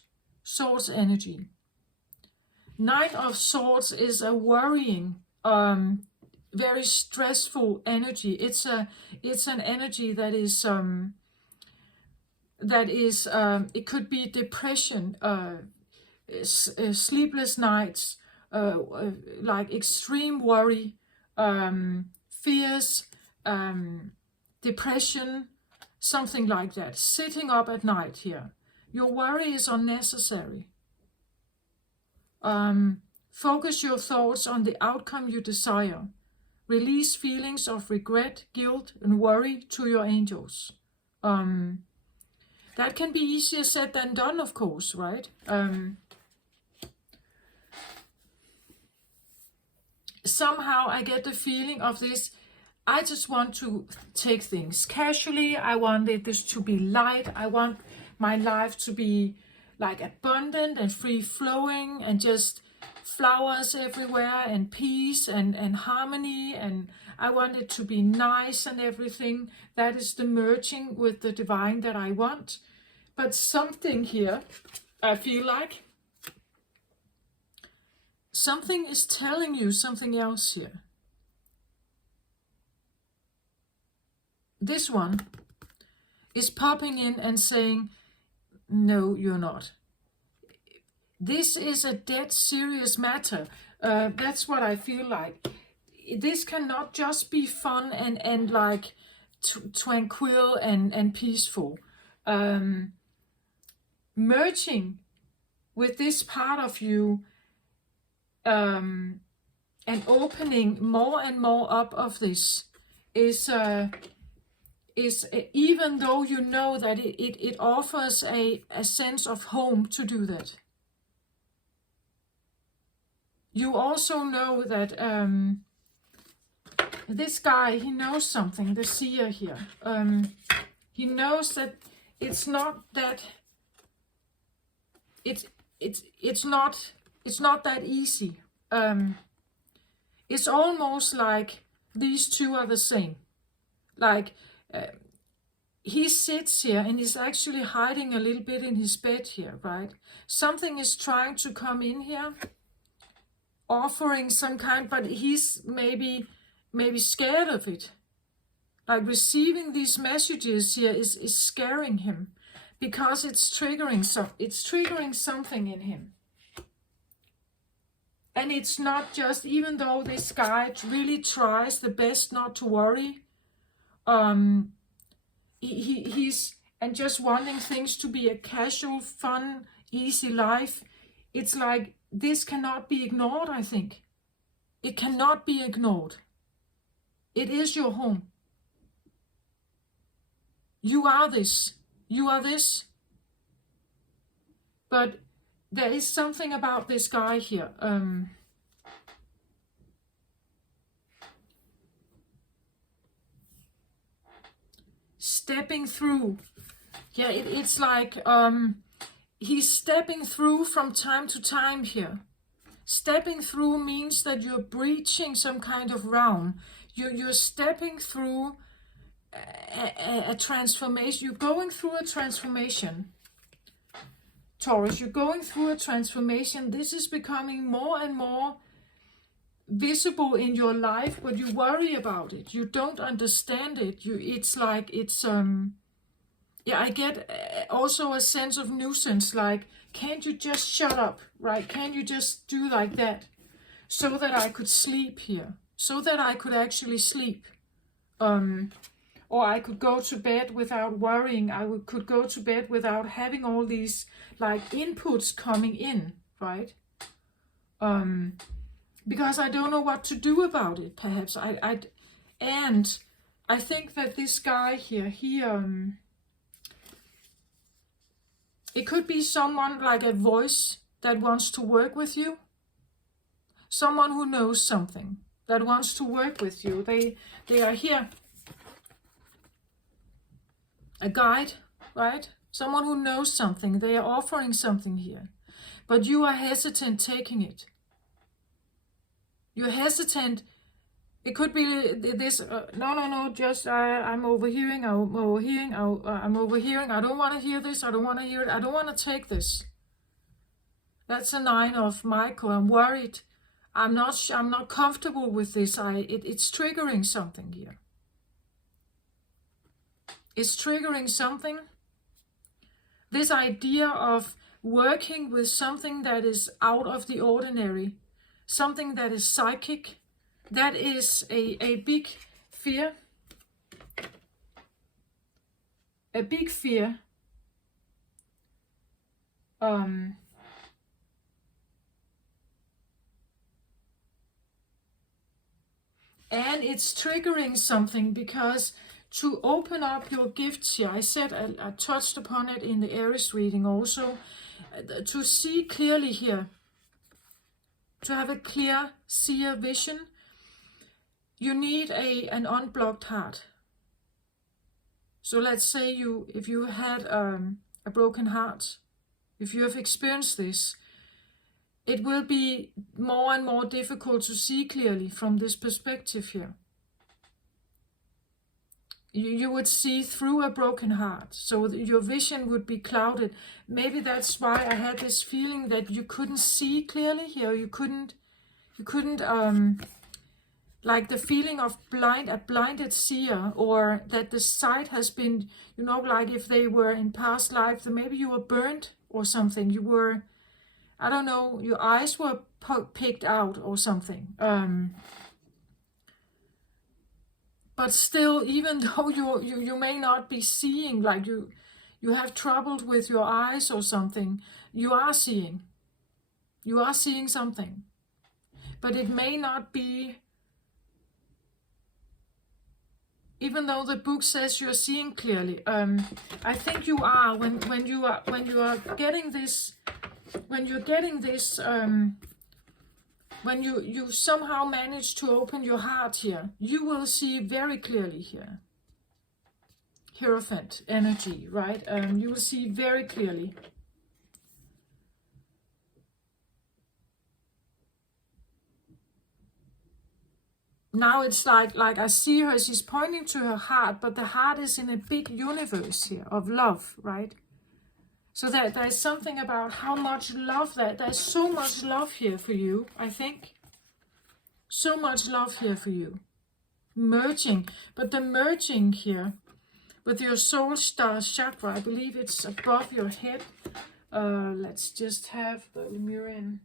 energy. 9 of Swords is a worrying, very stressful energy. It's an energy that is it could be depression, sleepless nights, like extreme worry, fears, depression, something like that. Sitting up at night here. Your worry is unnecessary. Focus your thoughts on the outcome you desire. Release feelings of regret, guilt, and worry to your angels. That can be easier said than done, of course, right? Somehow I get the feeling of this. I just want to take things casually. I wanted this to be light. I want my life to be like abundant and free-flowing and just flowers everywhere and peace and harmony, and I want it to be nice and everything. That is the merging with the divine that I want. But something here, I feel like, something is telling you something else here. This one is popping in and saying, no, you're not. This is a dead serious matter. That's what I feel like. This cannot just be fun and like tranquil and peaceful. Merging with this part of you and opening more and more up of this is even though you know that it offers a sense of home to do that. You also know that this guy, he knows something, the seer here. He knows that it's not that it's not that easy. It's almost like these two are the same. Like he sits here and is actually hiding a little bit in his bed here, right? Something is trying to come in here, offering some kind, but he's maybe scared of it. Like receiving these messages here is scaring him because it's triggering something in him. And it's not just, even though this guy really tries the best not to worry, he's and just wanting things to be a casual, fun, easy life. It's like this cannot be ignored, I think. It cannot be ignored. It is your home. You are this. You are this. But there is something about this guy here. Stepping through. Yeah, it's like he's stepping through from time to time here. Stepping through means that you're breaching some kind of realm. You're stepping through a transformation. You're going through a transformation. Taurus, you're going through a transformation. This is becoming more and more visible in your life, but you worry about it. You don't understand it. It's like it's yeah, I get also a sense of nuisance, like, can't you just shut up, right? Can't you just do like that so that I could sleep here, so that I could actually sleep, or I could go to bed without worrying. Could go to bed without having all these like inputs coming in, right? Because I don't know what to do about it. Perhaps and I think that this guy here, it could be someone like a voice that wants to work with you. Someone who knows something that wants to work with you. They are here. A guide, right? Someone who knows something. They are offering something here. But you are hesitant taking it. You're hesitant. It could be this, no, just I'm overhearing, I'm overhearing. I don't want to hear this, I don't want to hear it, I don't want to take this. That's a 9 of Michael. I'm worried. I'm not comfortable with this. It's triggering something here. It's triggering something. This idea of working with something that is out of the ordinary, something that is psychic, that is a big fear a big fear. And it's triggering something, because to open up your gifts here, I said I touched upon it in the Aries reading also, to see clearly here, to have a clear seer vision, you need an unblocked heart. So let's say if you had a broken heart, if you have experienced this, it will be more and more difficult to see clearly from this perspective here. You would see through a broken heart, so your vision would be clouded. Maybe that's why I had this feeling that you couldn't see clearly here. You couldn't like the feeling of a blinded seer, or that the sight has been, like if they were in past life, then maybe you were burnt or something. You were, I don't know, your eyes were picked out or something. But still, even though you may not be seeing, like you have trouble with your eyes or something, you are seeing. You are seeing something. But it may not be, even though the book says you're seeing clearly. I think you are when you are getting this, when you somehow manage to open your heart here, you will see very clearly here. Hierophant energy, right? You will see very clearly. Now it's like I see her, she's pointing to her heart, but the heart is in a big universe here of love, right? So there's something about how much love there's so much love here for you, I think. So much love here for you. Merging, but the merging here with your soul star chakra, I believe it's above your head. Let's just have the Lemurian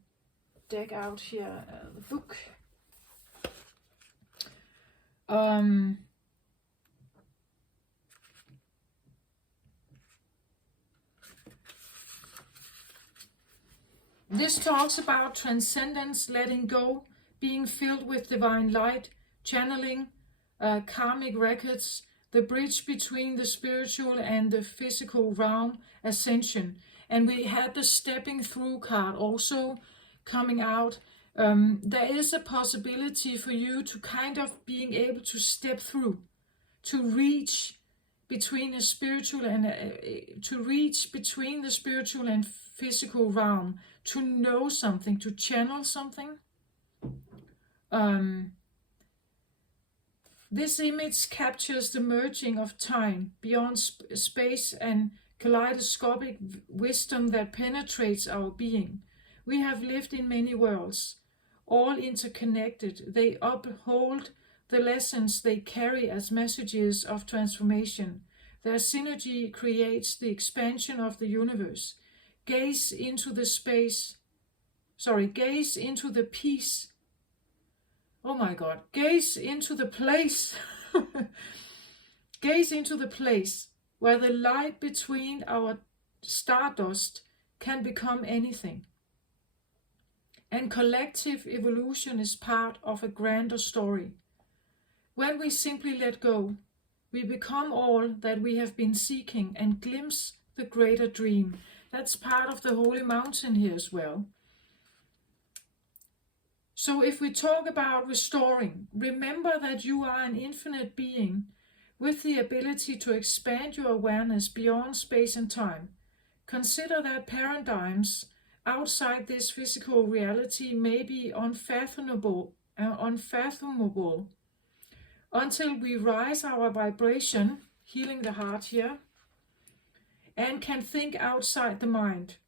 deck out here, the book. This talks about transcendence, letting go, being filled with divine light, channeling, karmic records, the bridge between the spiritual and the physical realm, ascension. And we had the stepping through card also coming out. There is a possibility for you to kind of being able to step through, to reach between the spiritual and physical realm, to know something, to channel something. This image captures the merging of time beyond space and kaleidoscopic wisdom that penetrates our being. We have lived in many worlds, all interconnected. They uphold the lessons they carry as messages of transformation. Their synergy creates the expansion of the universe. Gaze into the peace. Oh my God, gaze into the place. Gaze into the place where the light between our stardust can become anything. And collective evolution is part of a grander story. When we simply let go, we become all that we have been seeking and glimpse the greater dream. That's part of the Holy Mountain here as well. So if we talk about restoring, remember that you are an infinite being with the ability to expand your awareness beyond space and time. Consider that paradigms outside this physical reality may be unfathomable until we rise our vibration, healing the heart here, and can think outside the mind.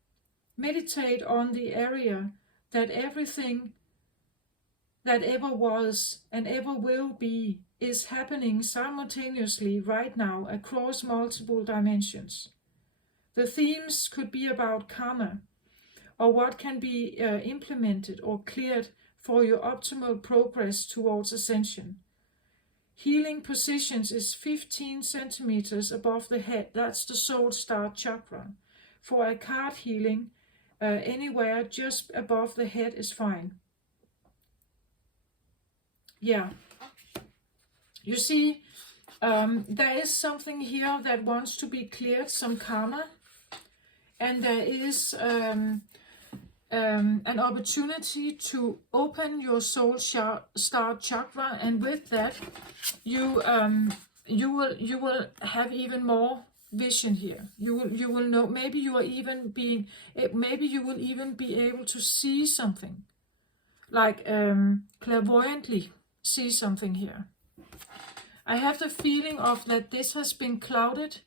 Meditate on the area that everything that ever was and ever will be is happening simultaneously right now across multiple dimensions. The themes could be about karma, or what can be implemented or cleared for your optimal progress towards ascension. healing positions is 15 centimeters above the head. That's the soul start chakra. For a card healing, anywhere just above the head is fine. Yeah. You see, there is something here that wants to be cleared, some karma. And there is an opportunity to open your soul start chakra, and with that, you will have even more vision here. You will know. Maybe you will even be able to see something, like clairvoyantly see something here. I have the feeling of that this has been clouded.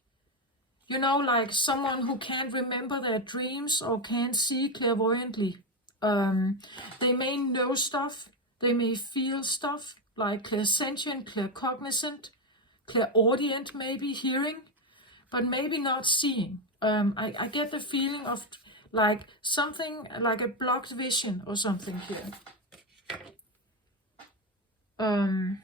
You know, like someone who can't remember their dreams or can't see clairvoyantly. They may know stuff, they may feel stuff, like clairsentient, claircognizant, clairaudient, maybe hearing, but maybe not seeing. I get the feeling of like something like a blocked vision or something here. And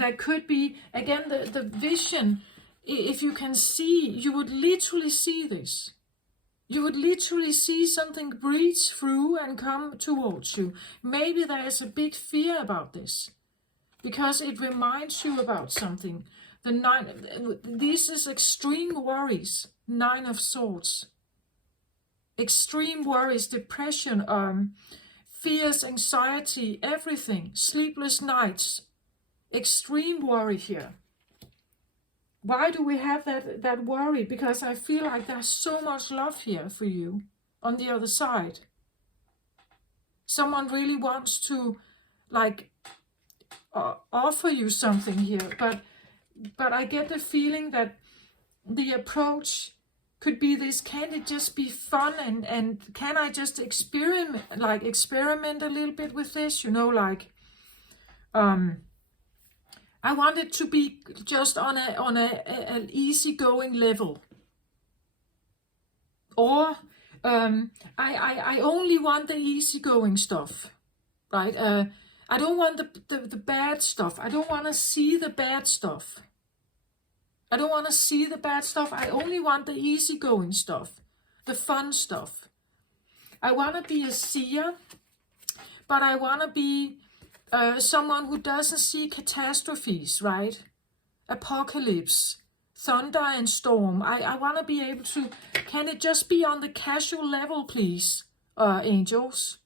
that could be, again, the vision. If you can see, you would literally see this. You would literally see something breathe through and come towards you. Maybe there is a big fear about this, because it reminds you about something. This is extreme worries, 9 of Swords. Extreme worries, depression, fears, anxiety, everything, sleepless nights. Extreme worry here. Why do we have that worry? Because I feel like there's so much love here for you on the other side. Someone really wants to like offer you something here, but I get the feeling that the approach could be this: can it just be fun, and can I just experiment a little bit with this, you know, like I want it to be just on an easygoing level. Or I only want the easygoing stuff, right? I don't want the bad stuff. I don't want to see the bad stuff. I don't want to see the bad stuff. I only want the easygoing stuff, the fun stuff. I want to be a seer, but I want to be someone who doesn't see catastrophes, right? Apocalypse, thunder and storm. I want to be able to, can it just be on the casual level, please, angels?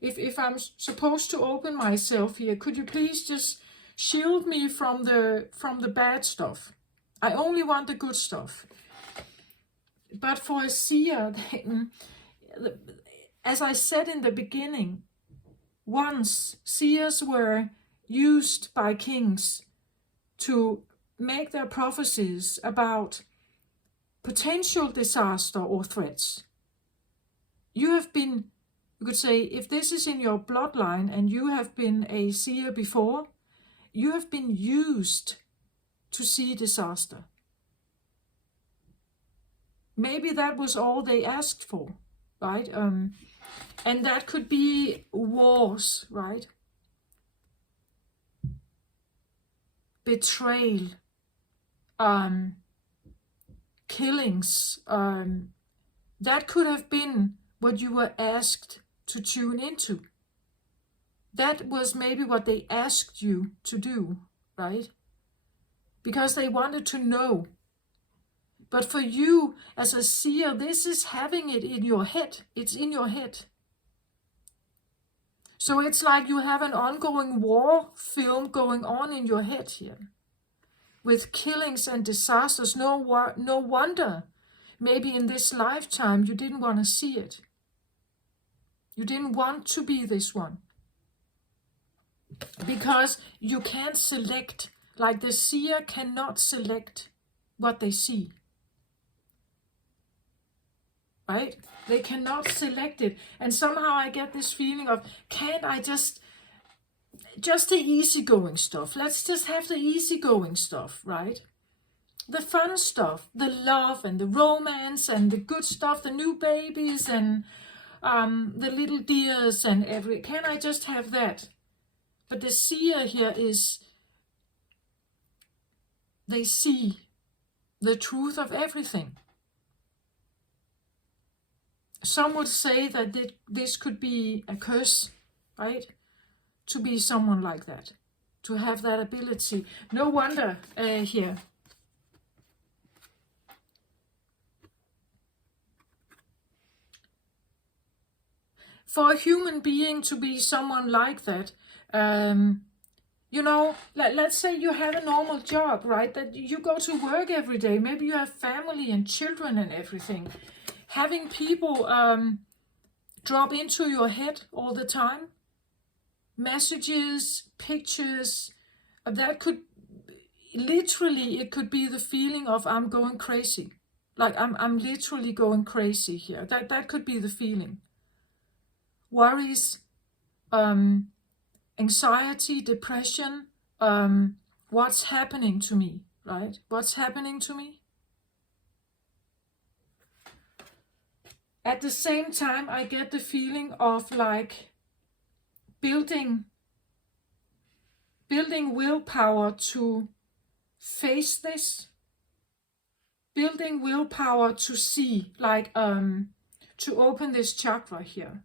If I'm supposed to open myself here, could you please just shield me from the bad stuff? I only want the good stuff. But for a seer, as I said in the beginning, once seers were used by kings to make their prophecies about potential disaster or threats. You have been, you could say, if this is in your bloodline and you have been a seer before, you have been used to see disaster. Maybe that was all they asked for, right? And that could be wars, right? Betrayal, killings. That could have been what you were asked to tune into. That was maybe what they asked you to do, right? Because they wanted to know. But for you as a seer, this is having it in your head. It's in your head. So it's like you have an ongoing war film going on in your head here. With killings and disasters. No wonder. Maybe in this lifetime you didn't want to see it. You didn't want to be this one. Because you can't select. Like the seer cannot select what they see. Right? They cannot select it. And somehow I get this feeling of, can't I just the easygoing stuff. Let's just have the easygoing stuff, right? The fun stuff, the love and the romance and the good stuff, the new babies and the little deers and can I just have that? But the seer here is, they see the truth of everything. Some would say that this could be a curse, right? To be someone like that, to have that ability. No wonder here. For a human being to be someone like that, you know, let's say you have a normal job, right? That you go to work every day. Maybe you have family and children and everything. Having people drop into your head all the time, messages, pictures, that could literally, it could be the feeling of I'm going crazy. Like I'm literally going crazy here. That could be the feeling. Worries, anxiety, depression, what's happening to me, right? What's happening to me? At the same time, I get the feeling of like building willpower to face this, building willpower to see, like to open this chakra here.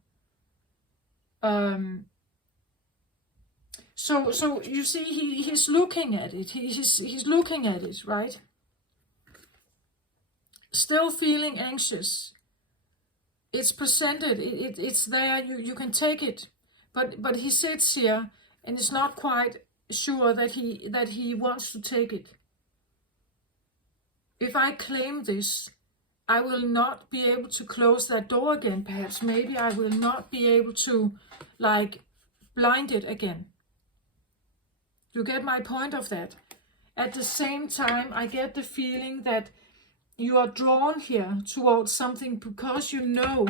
So you see, he's looking at it. He's looking at it, right? Still feeling anxious. It's presented. It's there. You can take it, but he sits here and is not quite sure that he wants to take it. If I claim this, I will not be able to close that door again. Perhaps, maybe I will not be able to, like, blind it again. You get my point of that? At the same time, I get the feeling that you are drawn here towards something because you know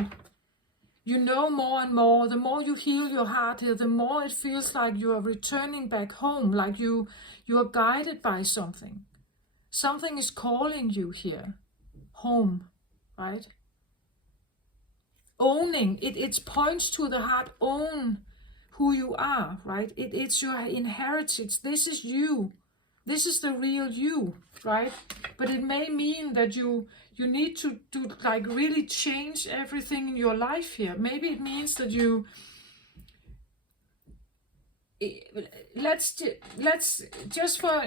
more and more. The more you heal your heart here, the more it feels like you are returning back home, like you are guided by something. Something is calling you here, home, right? Owning, it points to the heart, own who you are, right? It's your inheritance. This is you. This is the real you, right? But it may mean that you need to do, like, really change everything in your life here. Maybe it means that you, let's just for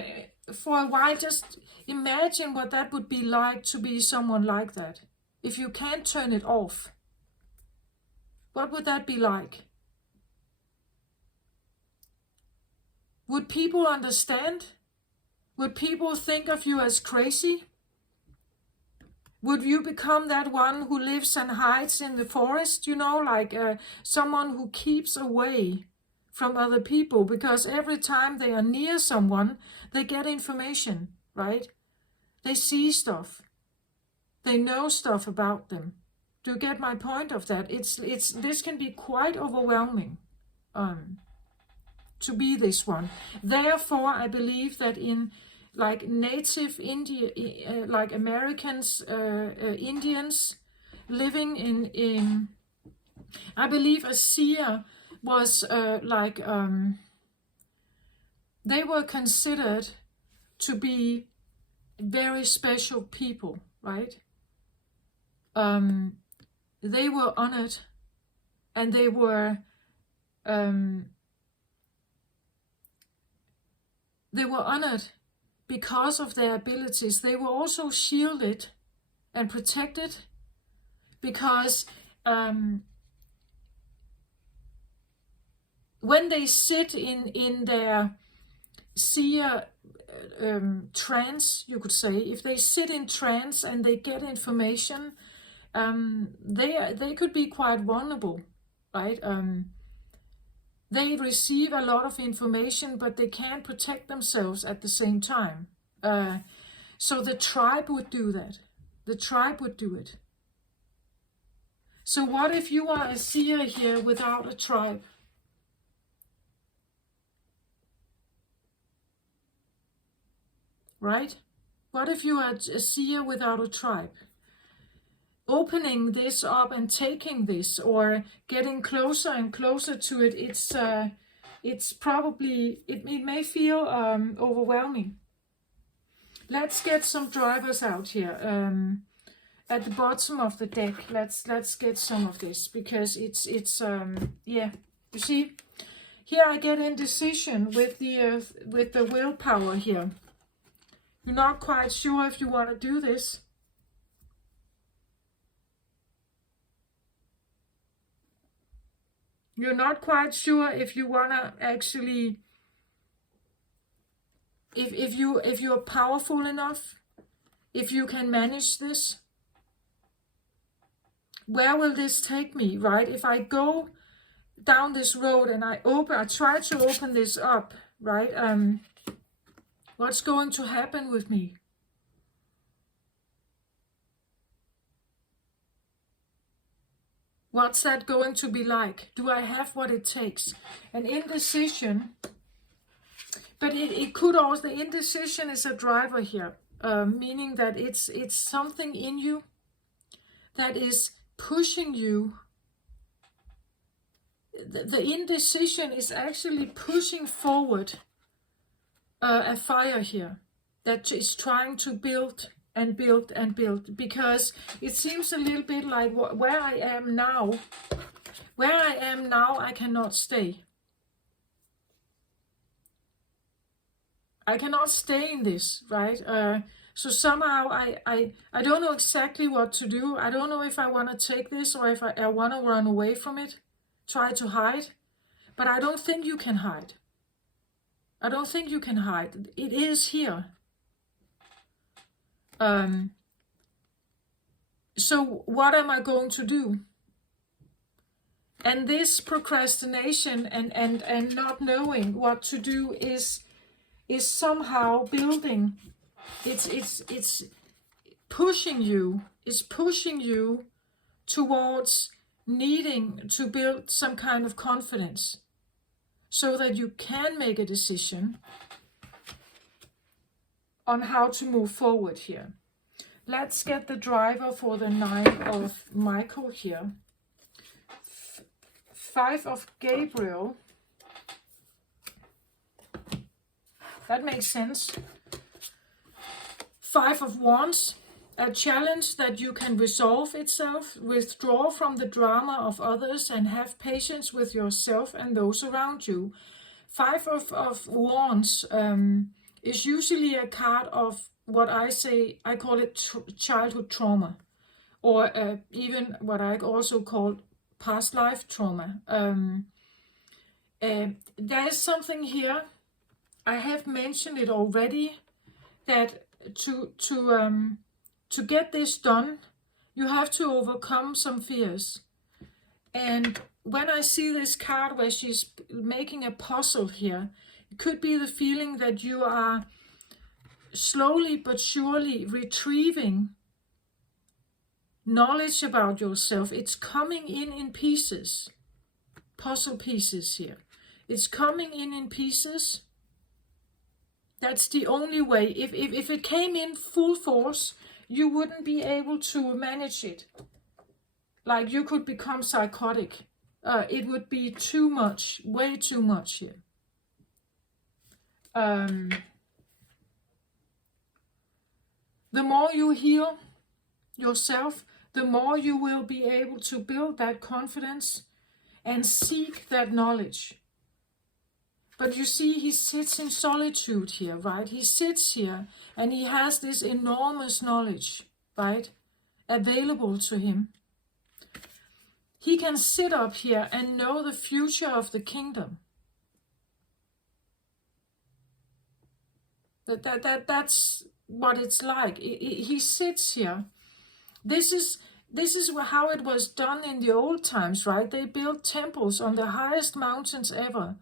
a while, just imagine what that would be like to be someone like that. If you can't turn it off, what would that be like? Would people understand? Would people think of you as crazy? Would you become that one who lives and hides in the forest, you know, like someone who keeps away from other people, because every time they are near someone, they get information, right? They see stuff. They know stuff about them. Do you get my point of that? This can be quite overwhelming. To be this one. Therefore, I believe that in, like, native like Americans, Indians living in, I believe a seer was they were considered to be very special people, right? They were honored, and they were honored because of their abilities. They were also shielded and protected because when they sit in their seer trance, you could say, if they sit in trance and they get information, they could be quite vulnerable, right? They receive a lot of information, but they can't protect themselves at the same time. So the tribe would do that. The tribe would do it. So what if you are a seer here without a tribe? Right? What if you are a seer without a tribe? Opening this up and taking this, or getting closer and closer to it, it's probably, it may feel overwhelming. Let's get some drivers out here. At the bottom of the deck, let's get some of this, because it's yeah, you see, here I get indecision with the willpower here. You're not quite sure if you want to do this. You're not quite sure if you want to actually, if you're powerful enough, if you can manage this. Where will this take me, right? If I go down this road and I try to open this up, right? What's going to happen with me? What's that going to be like? Do I have what it takes? An indecision, but it could also, the indecision is a driver here, meaning that it's something in you that is pushing you. The indecision is actually pushing forward a fire here that is trying to build and build and build, because it seems a little bit like where I am now, I cannot stay. I cannot stay in this, right? So somehow I don't know exactly what to do. I don't know if I want to take this or if I want to run away from it, try to hide. But I don't think you can hide. I don't think you can hide. It is here. So what am I going to do? And this procrastination and not knowing what to do is somehow building. It's pushing you. It's pushing you towards needing to build some kind of confidence, so that you can make a decision on how to move forward here. Let's get the driver for the 9 of Michael here. 5 of Gabriel. That makes sense. 5 of Wands. A challenge that you can resolve itself, withdraw from the drama of others, and have patience with yourself and those around you. 5 of Wands is usually a card of what I call it childhood trauma, or even what I also call past life trauma. There is something here, I have mentioned it already, that to get this done, you have to overcome some fears. And when I see this card where she's making a puzzle here, it could be the feeling that you are slowly but surely retrieving knowledge about yourself. It's coming in pieces, puzzle pieces here. It's coming in pieces. That's the only way. If it came in full force, you wouldn't be able to manage it. Like, you could become psychotic. It would be too much, way too much here. The more you heal yourself, the more you will be able to build that confidence and seek that knowledge. But you see, he sits in solitude here, right? He sits here and he has this enormous knowledge, right, available to him. He can sit up here and know the future of the kingdom. That's what it's like. He sits here. This is how it was done in the old times, right? They built temples on the highest mountains ever.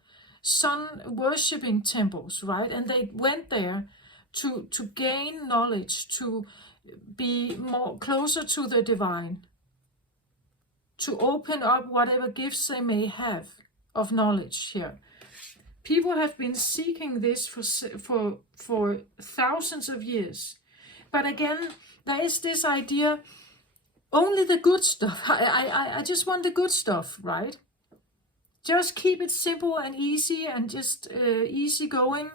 Sun worshipping temples, right? And they went there to gain knowledge, to be more closer to the divine, to open up whatever gifts they may have of knowledge here. People have been seeking this for thousands of years. But again, there is this idea, only the good stuff. I just want the good stuff, right? Just keep it simple and easy and just easy going.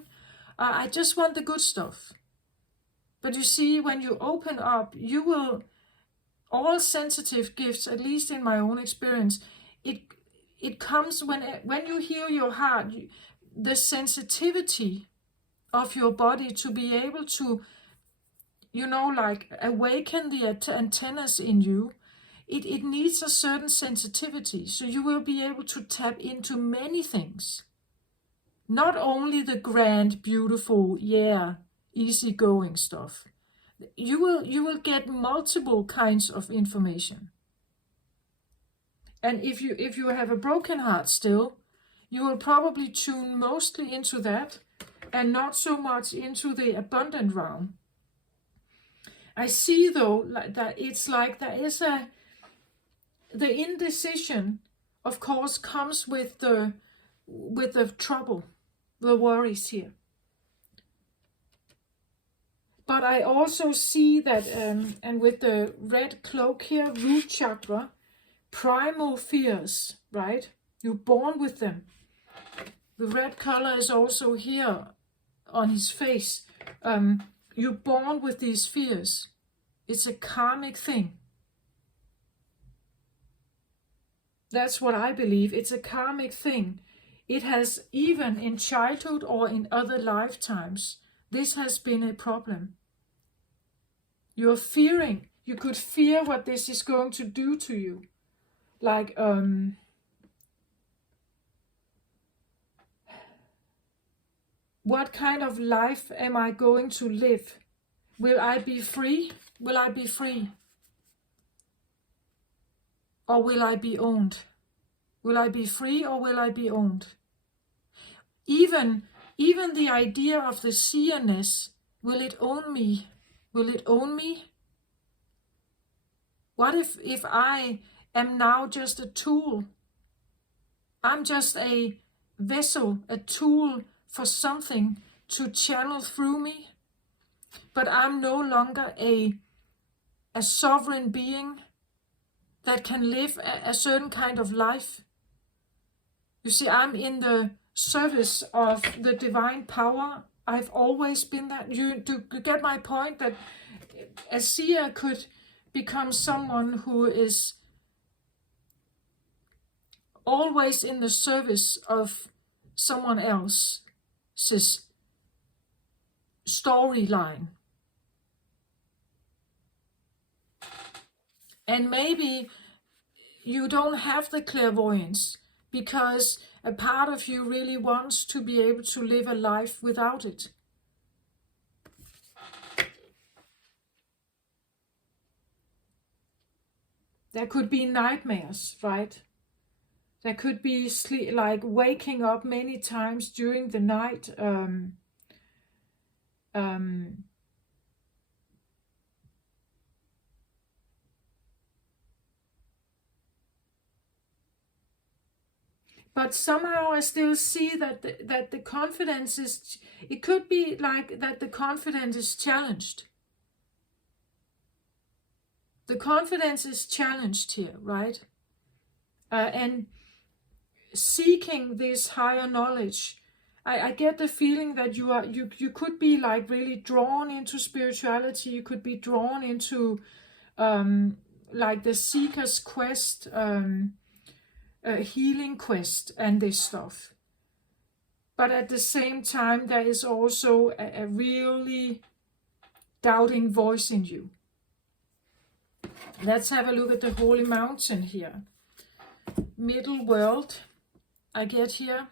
I just want the good stuff. But you see, when you open up, you will, all sensitive gifts, at least in my own experience, it comes when you hear your heart, the sensitivity of your body to be able to, like awaken the antennas in you. It needs a certain sensitivity, so you will be able to tap into many things. Not only the grand, beautiful, easygoing stuff. You will get multiple kinds of information. And if you have a broken heart still, you will probably tune mostly into that and not so much into the abundant realm. I see though that it's like there is the indecision, of course, comes with the trouble, the worries here. But I also see that, and with the red cloak here, root chakra, primal fears, right? You're born with them. The red color is also here on his face. You're born with these fears. It's a karmic thing. That's what I believe. It's a karmic thing. It has, even in childhood or in other lifetimes, this has been a problem. You're fearing. You could fear what this is going to do to you. Like, what kind of life am I going to live? Will I be free? Will I be free? Or will I be owned? Will I be free or will I be owned? Even the idea of the seerness, will it own me? Will it own me? What if I am now just a tool? I'm just a vessel, a tool for something to channel through me, but I'm no longer a sovereign being that can live a certain kind of life. You see, I'm in the service of the divine power. I've always been that. You get my point, that a seer could become someone who is always in the service of someone else's storyline. And maybe you don't have the clairvoyance because a part of you really wants to be able to live a life without it. There could be nightmares, right? There could be like waking up many times during the night. But somehow I still see that the confidence is, it could be like that the confidence is challenged. The confidence is challenged here, right? And seeking this higher knowledge, I get the feeling that you could be like really drawn into spirituality. You could be drawn into like the seeker's quest, healing quest and this stuff. But at the same time, there is also a really doubting voice in you. Let's have a look at the Holy Mountain here. Middle world, I get here.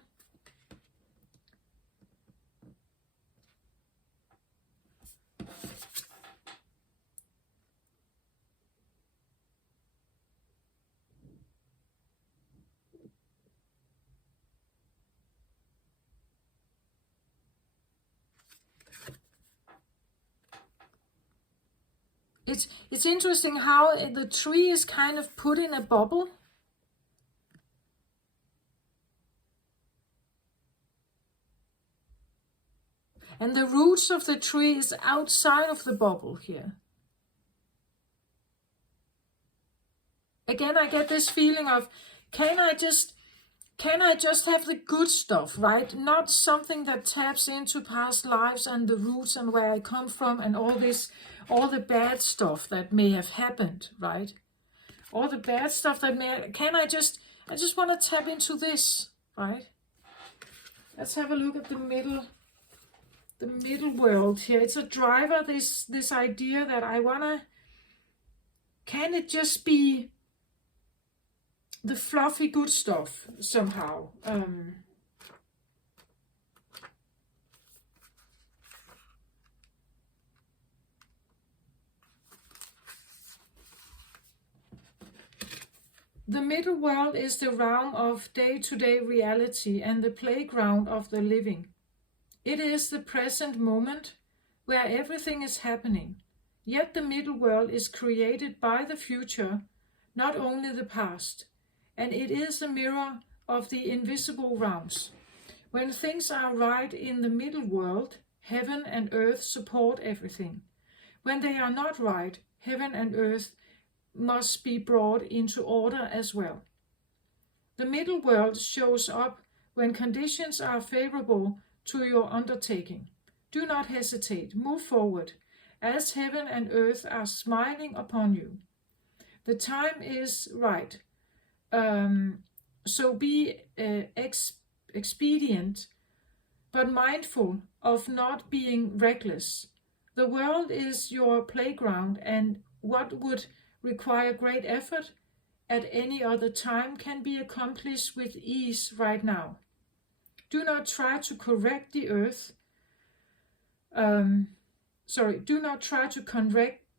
It's interesting how the tree is kind of put in a bubble. And the roots of the tree is outside of the bubble here. Again, I get this feeling of, can I just can I just have the good stuff, right? Not something that taps into past lives and the roots and where I come from and all the bad stuff that may have happened, right? All the bad stuff that I just want to tap into this, right? Let's have a look at the middle world here. It's a driver, this idea that I wanna, can it just be the fluffy good stuff somehow? The middle world is the realm of day-to-day reality and the playground of the living. It is the present moment where everything is happening. Yet the middle world is created by the future, not only the past, and it is a mirror of the invisible realms. When things are right in the middle world, heaven and earth support everything. When they are not right, heaven and earth must be brought into order as well. The middle world shows up when conditions are favorable to your undertaking. Do not hesitate, move forward, as heaven and earth are smiling upon you. The time is right, so be expedient, but mindful of not being reckless. The world is your playground, and what would require great effort at any other time can be accomplished with ease right now. Do not try to correct the earth. Do not try to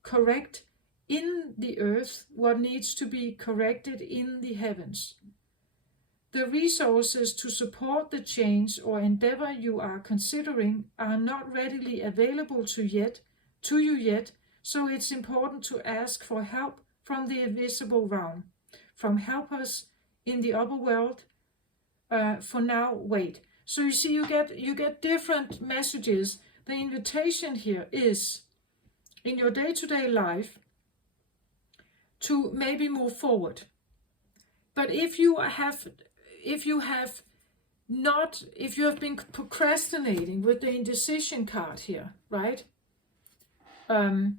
correct in the earth what needs to be corrected in the heavens. The resources to support the change or endeavor you are considering are not readily available to you yet, so it's important to ask for help from the invisible realm, from helpers in the upper world. For now, wait. So you see, you get different messages. The invitation here is, in your day-to-day life, to maybe move forward. But if you have been procrastinating with the indecision card here, right? The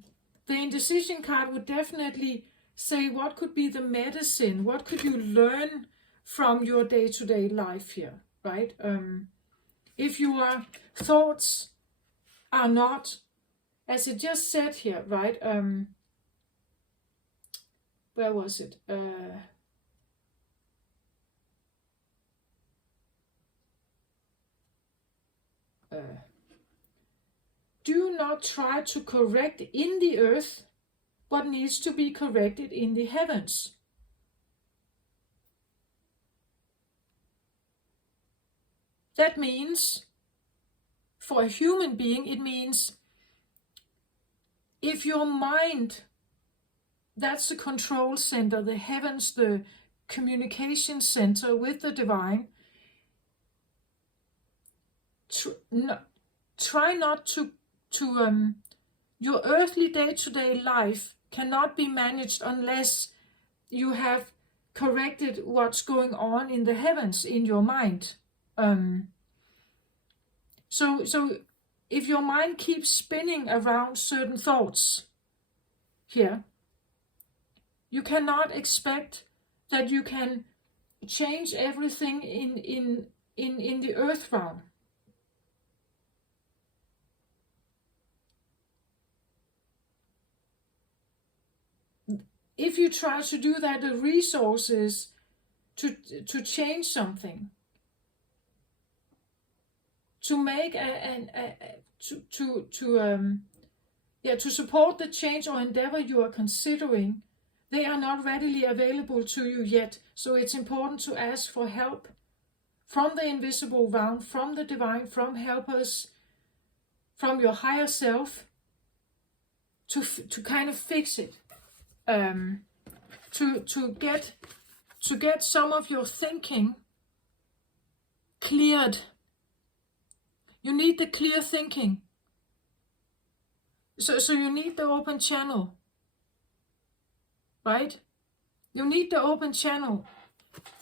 indecision card would definitely say, what could be the medicine? What could you learn from your day-to-day life here, right? If your thoughts are not, as it just said here, right? Where was it? Do not try to correct in the earth what needs to be corrected in the heavens. That means, for a human being, it means if your mind, that's the control center, the heavens, the communication center with the divine, try not to your earthly day-to-day life cannot be managed unless you have corrected what's going on in the heavens in your mind. So if your mind keeps spinning around certain thoughts here, you cannot expect that you can change everything in the earth realm. If you try to do that, the resources to change something, to make to support the change or endeavor you are considering, they are not readily available to you yet. So it's important to ask for help from the invisible realm, from the divine, from helpers, from your higher self, to kind of fix it. To get some of your thinking cleared. You need the clear thinking. So you need the open channel, right? You need the open channel.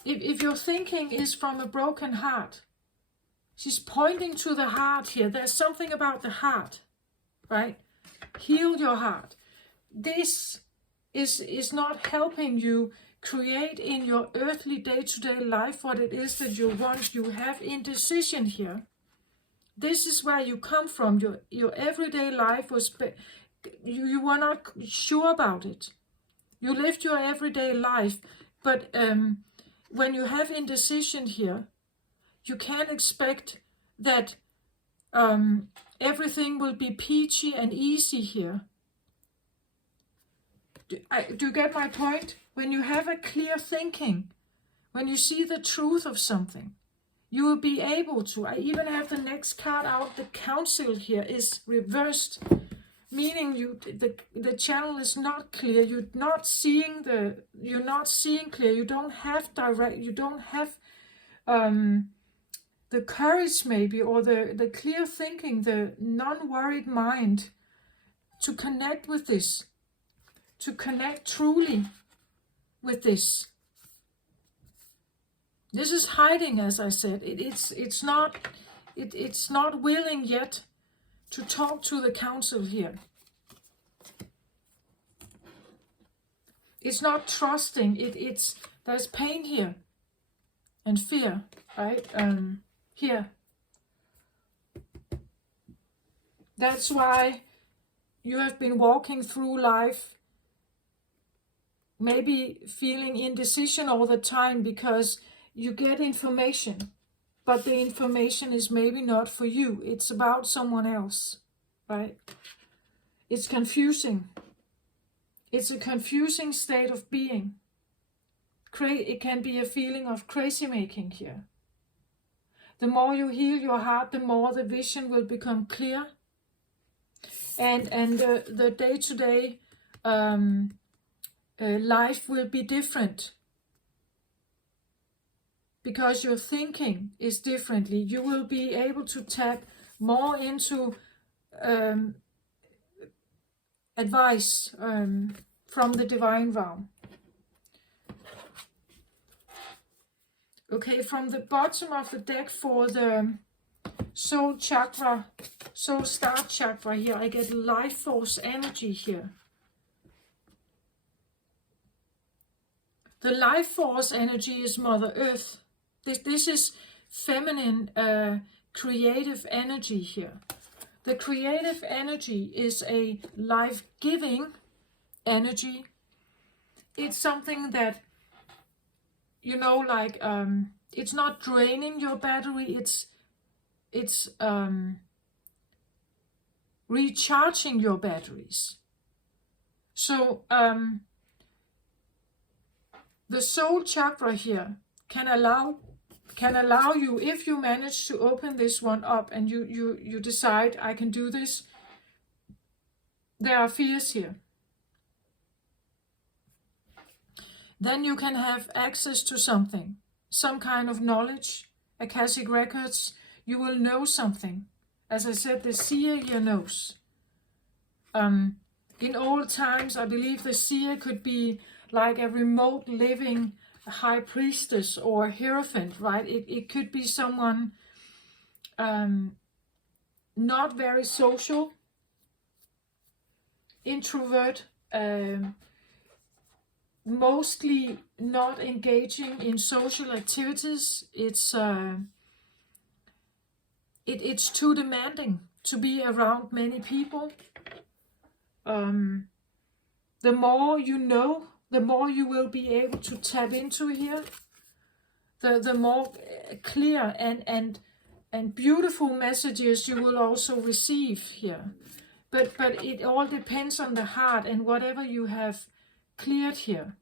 if your thinking is from a broken heart, she's pointing to the heart here. There's something about the heart, right? Heal your heart. This is not helping you create in your earthly day-to-day life what it is that you want. You have indecision here. This is where you come from. Your everyday life was, you were not sure about it. You lived your everyday life, but when you have indecision here, you can't expect that everything will be peachy and easy here. Do you get my point? When you have a clear thinking, when you see the truth of something, you will be able to. I even have the next card out. The council here is reversed, meaning the channel is not clear. You're not seeing clear. You don't have the courage maybe, or the clear thinking, the non-worried mind to connect with this, to connect truly with this. This is hiding, as I said. It's not willing yet to talk to the council here. It's not trusting. There's pain here and fear, right? Here. That's why you have been walking through life maybe feeling indecision all the time, because you get information, but the information is maybe not for you. It's about someone else, right? It's confusing. It's a confusing state of being. It can be a feeling of crazy making here. The more you heal your heart, the more the vision will become clear. And the day-to-day life will be different. Because your thinking is differently. You will be able to tap more into advice from the divine realm. Okay, from the bottom of the deck for the soul chakra, soul start chakra here, I get life force energy here. The life force energy is Mother Earth. This is feminine creative energy here. The creative energy is a life-giving energy. It's something that, like, it's not draining your battery, it's recharging your batteries. So the soul chakra here can allow you, if you manage to open this one up and you decide, I can do this. There are fears here. Then you can have access to something, some kind of knowledge, Akashic records. You will know something. As I said, the seer here knows. In old times, I believe the seer could be like a remote living high priestess or hierophant, right? It could be someone not very social, introvert, mostly not engaging in social activities. It's too demanding to be around many people. The more you know, the more you will be able to tap into here. The more clear and beautiful messages you will also receive here. But it all depends on the heart and whatever you have cleared here.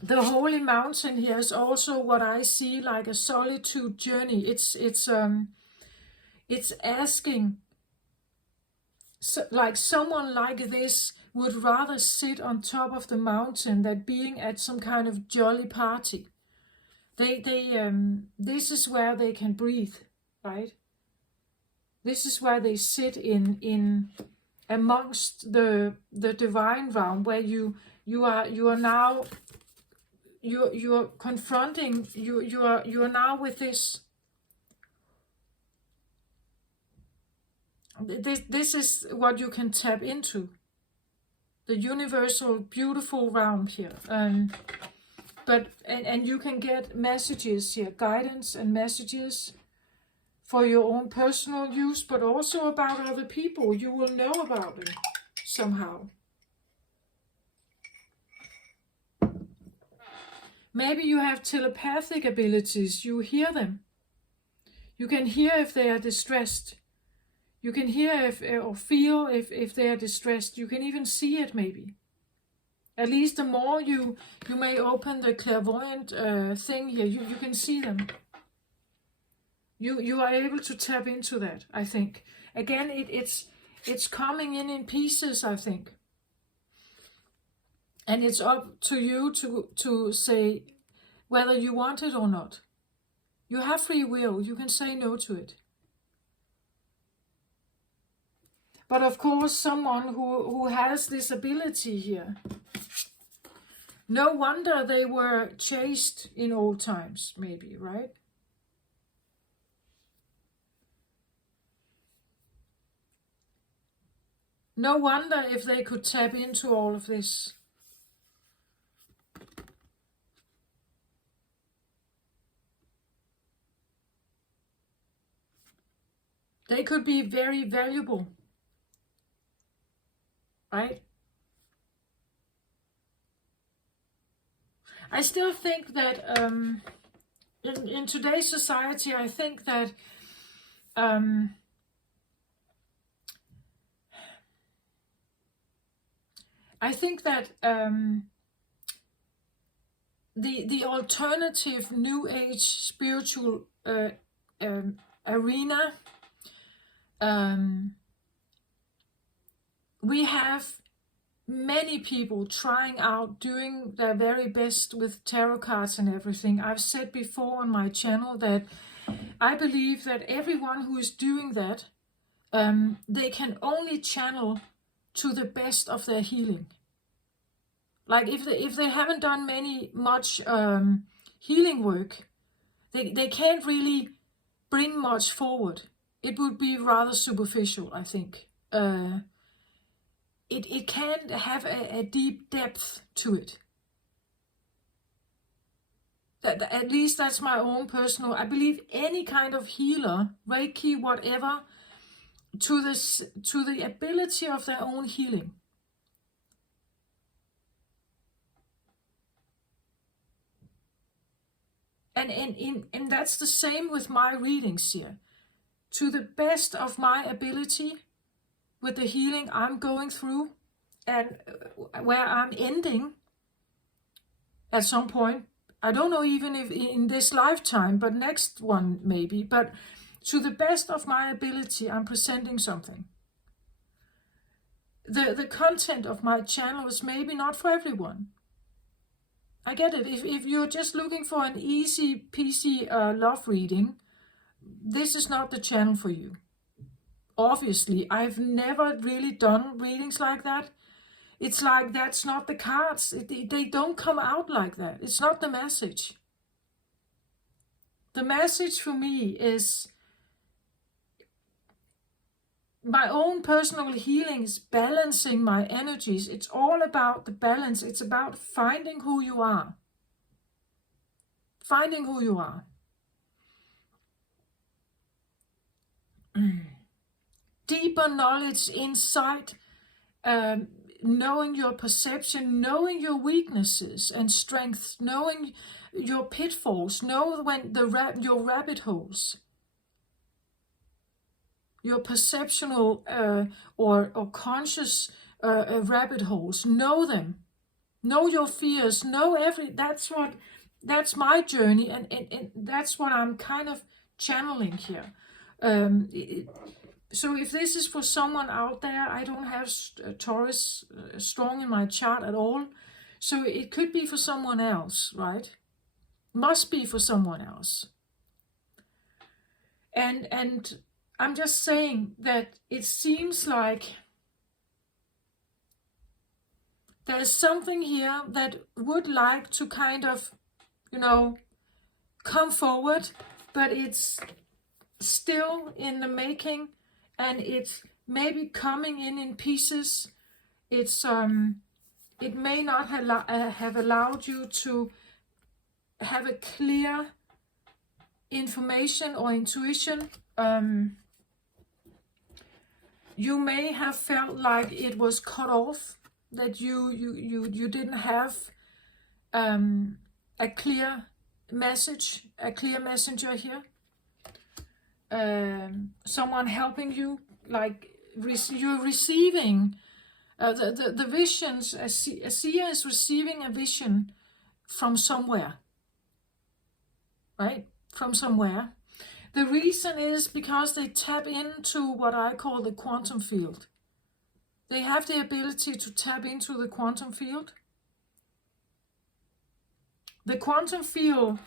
The holy mountain here is also what I see like a solitude journey. It's asking, like someone like this would rather sit on top of the mountain than being at some kind of jolly party. This is where they can breathe, right? This is where they sit in amongst the divine realm, where you are now you are confronting, you are now with this is what you can tap into, the universal beautiful realm here. But you can get messages here, guidance and messages for your own personal use, but also about other people. You will know about them somehow. Maybe you have telepathic abilities. You hear them. You can hear if they are distressed. You can hear or feel if they are distressed. You can even see it, maybe. At least the more you may open the clairvoyant thing here, you can see them. You are able to tap into that, I think. Again, it's coming in pieces, I think. And it's up to you to say whether you want it or not. You have free will. You can say no to it. But of course, someone who has this ability here, no wonder they were chased in old times, maybe, right? No wonder if they could tap into all of this. They could be very valuable, right? I still think that in today's society, I think that the alternative New Age spiritual arena, we have many people trying out, doing their very best with tarot cards and everything. I've said before on my channel that I believe that everyone who is doing that, they can only channel to the best of their healing. Like if they haven't done much healing work, they can't really bring much forward. It would be rather superficial, I think. It can't have a deep depth to it. At least that's my own personal. I believe any kind of healer, Reiki, whatever, to the ability of their own healing. And that's the same with my readings here. To the best of my ability, with the healing I'm going through, and where I'm ending at some point. I don't know even if in this lifetime, but next one maybe. But to the best of my ability, I'm presenting something. The content of my channel is maybe not for everyone. I get it. If you're just looking for an easy peasy love reading, this is not the channel for you. Obviously, I've never really done readings like that. It's like, that's not the cards. They don't come out like that. It's not the message. The message for me is my own personal healing is balancing my energies. It's all about the balance. It's about finding who you are. Finding who you are. Deeper knowledge, insight, knowing your perception, knowing your weaknesses and strengths, knowing your pitfalls, know when your rabbit holes, your perceptual or conscious rabbit holes. Know them, know your fears, know that's my journey, and that's what I'm kind of channeling here. So if this is for someone out there, I don't have Taurus strong in my chart at all. So it could be for someone else, right? Must be for someone else. And I'm just saying that it seems like there's something here that would like to kind of, you know, come forward, but it's still in the making, and it's maybe coming in pieces. It's it may not have allowed you to have a clear information or intuition. You may have felt like it was cut off, that you didn't have a clear message, a clear messenger here. Someone helping you, like you're receiving the visions. A seer is receiving a vision from somewhere, right? From somewhere. The reason is because they tap into what I call the quantum field. They have the ability to tap into the quantum field. The quantum field,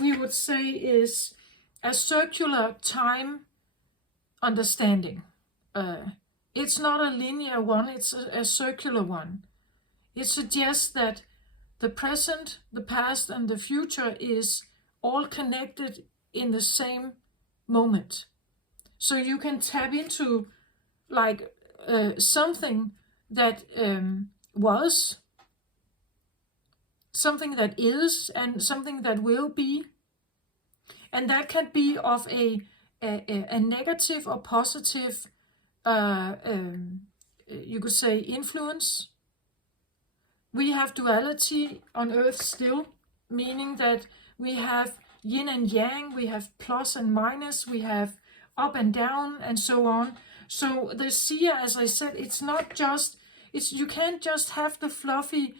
we would say, is a circular time understanding. It's not a linear one, it's a circular one. It suggests that the present, the past, and the future is all connected in the same moment. So you can tap into like something that was, something that is, and something that will be. And that can be of a negative or positive, you could say, influence. We have duality on Earth still, meaning that we have yin and yang, we have plus and minus, we have up and down, and so on. So the seer, as I said, it's not just, you can't just have the fluffy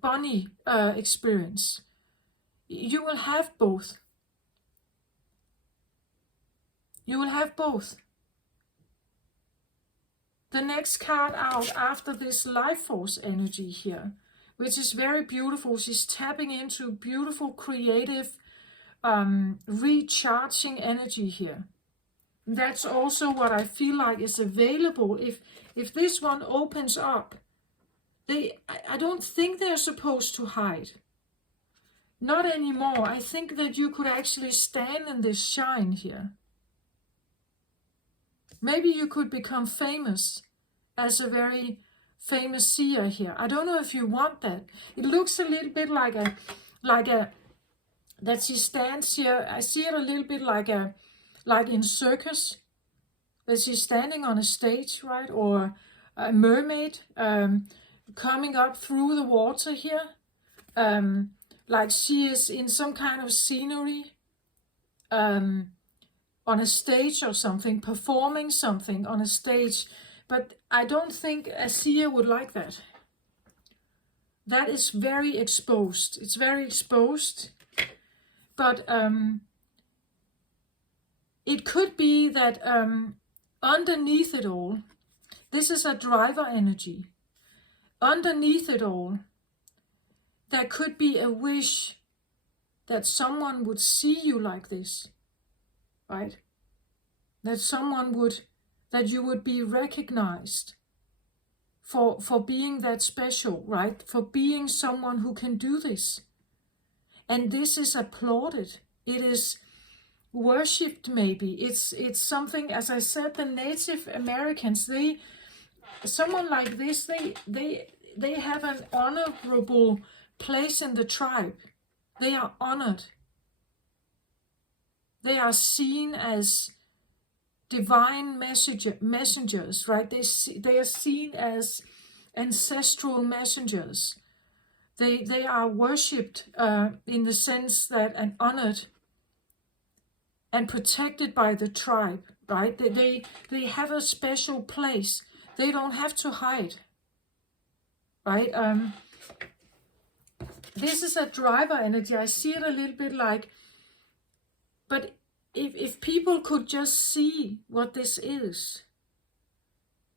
bunny experience. You will have both. You will have both. The next card out after this life force energy here, which is very beautiful. She's tapping into beautiful, creative, recharging energy here. That's also what I feel like is available. If this one opens up, I don't think they're supposed to hide. Not anymore. I think that you could actually stand in this shine here. Maybe you could become famous as a very famous seer here. I don't know if you want that. It looks a little bit like that she stands here. I see it a little bit like in circus, that she's standing on a stage, right? Or a mermaid coming up through the water here. Like she is in some kind of scenery, on a stage or something, performing something on a stage. But I don't think a seer would like that. That is very exposed. It's very exposed. But it could be that underneath it all, this is a driver energy. Underneath it all, there could be a wish that someone would see you like this, right? That someone would, that you would be recognized for being that special, right? For being someone who can do this. And this is applauded. It is worshipped maybe. It's something, as I said, the Native Americans, someone like this, they have an honorable place in the tribe. They are honored. They are seen as divine messengers, right? They are seen as ancestral messengers. They are worshipped in the sense that, and honored and protected by the tribe, right? They have a special place. They don't have to hide, right? This is a driver energy. I see it a little bit like, but if people could just see what this is,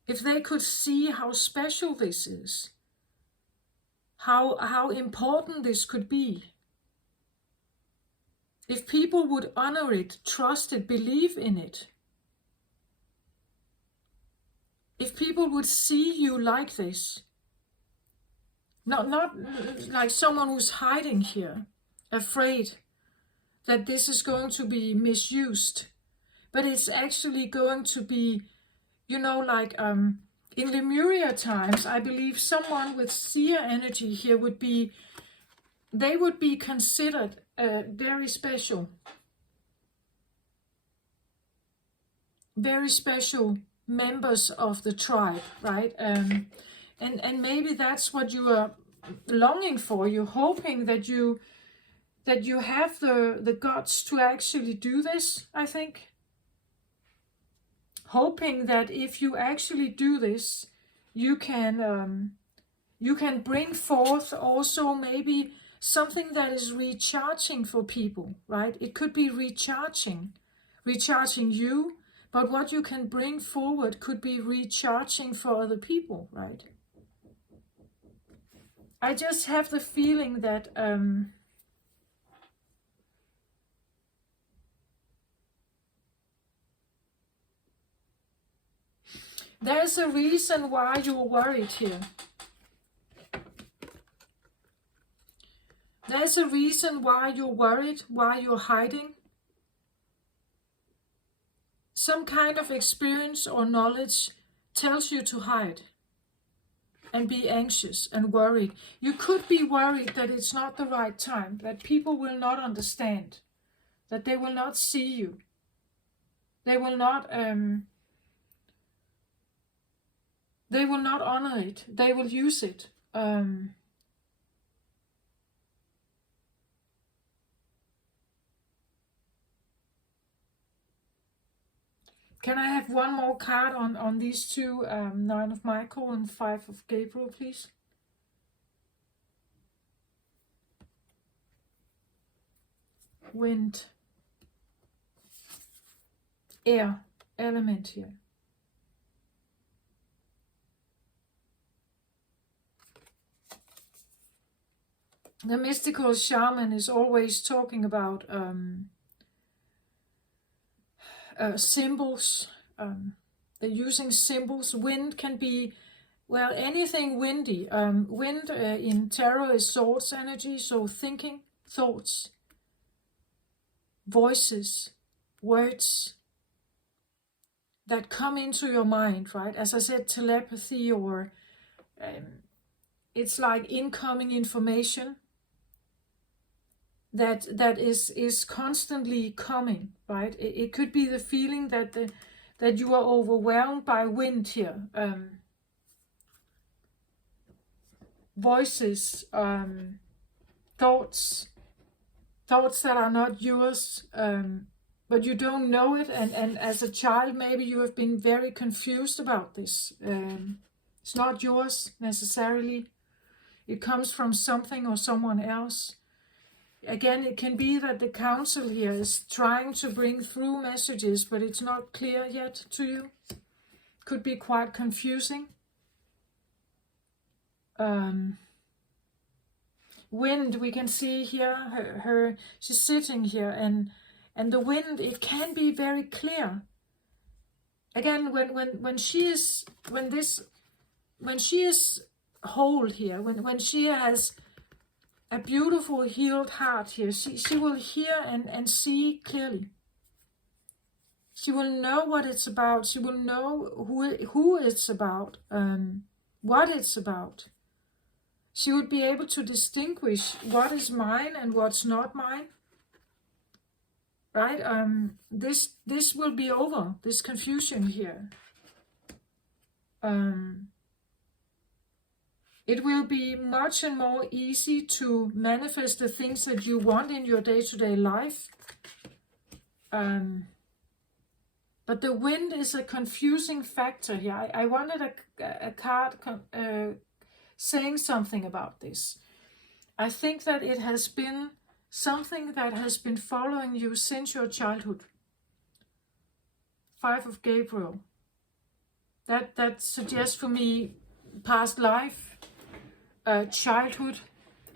if they could see how special this is, how important this could be, if people would honor it, trust it, believe in it, if people would see you like this, not like someone who's hiding here, afraid that this is going to be misused, but it's actually going to be, you know, like in Lemuria times, I believe someone with seer energy here would be, they would be considered very special members of the tribe, right? And maybe that's what you are longing for. You're hoping that you have the guts to actually do this, I think. Hoping that if you actually do this, you can bring forth also maybe something that is recharging for people, right? It could be recharging you, but what you can bring forward could be recharging for other people, right? I just have the feeling that there's a reason why you're worried here. There's a reason why you're worried, why you're hiding. Some kind of experience or knowledge tells you to hide and be anxious and worried. You could be worried that it's not the right time, that people will not understand, that they will not see you. They will not honor it. They will use it. Can I have one more card on these two, 9 of Michael and 5 of Gabriel, please? Wind. Air element here. The mystical shaman is always talking about symbols. They're using symbols. Wind can be, well, anything windy. Wind in tarot is swords energy, so thinking, thoughts, voices, words that come into your mind, right? As I said, telepathy, or it's like incoming information that is constantly coming, right? It could be the feeling that you are overwhelmed by wind here. Voices, thoughts that are not yours, but you don't know it, and as a child maybe you have been very confused about this. It's not yours necessarily. It comes from something or someone else. Again, it can be that the council here is trying to bring through messages, but it's not clear yet to you. Could be quite confusing. Wind, we can see here, she's sitting here, and the wind, it can be very clear. Again, when she is whole here, when she has a beautiful healed heart here, she will hear and see clearly. She will know what it's about. She will know who it's about, what it's about. She would be able to distinguish what is mine and what's not mine. Right? This will be over, this confusion here. It will be much and more easy to manifest the things that you want in your day-to-day life. But the wind is a confusing factor here. I wanted a card saying something about this. I think that it has been something that has been following you since your childhood. 5 of Gabriel. That suggests for me past life, childhood,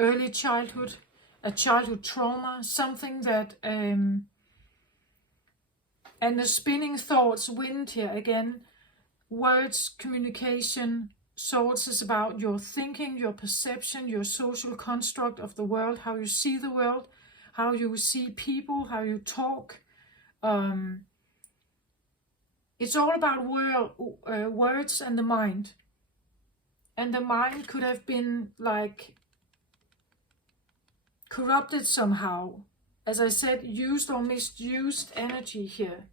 early childhood, a childhood trauma, something that, and the spinning thoughts, wind here again, words, communication, Swords is about your thinking, your perception, your social construct of the world, how you see the world, how you see people, how you talk. It's all about words and the mind. And the mind could have been like corrupted somehow. As I said, used or misused energy here.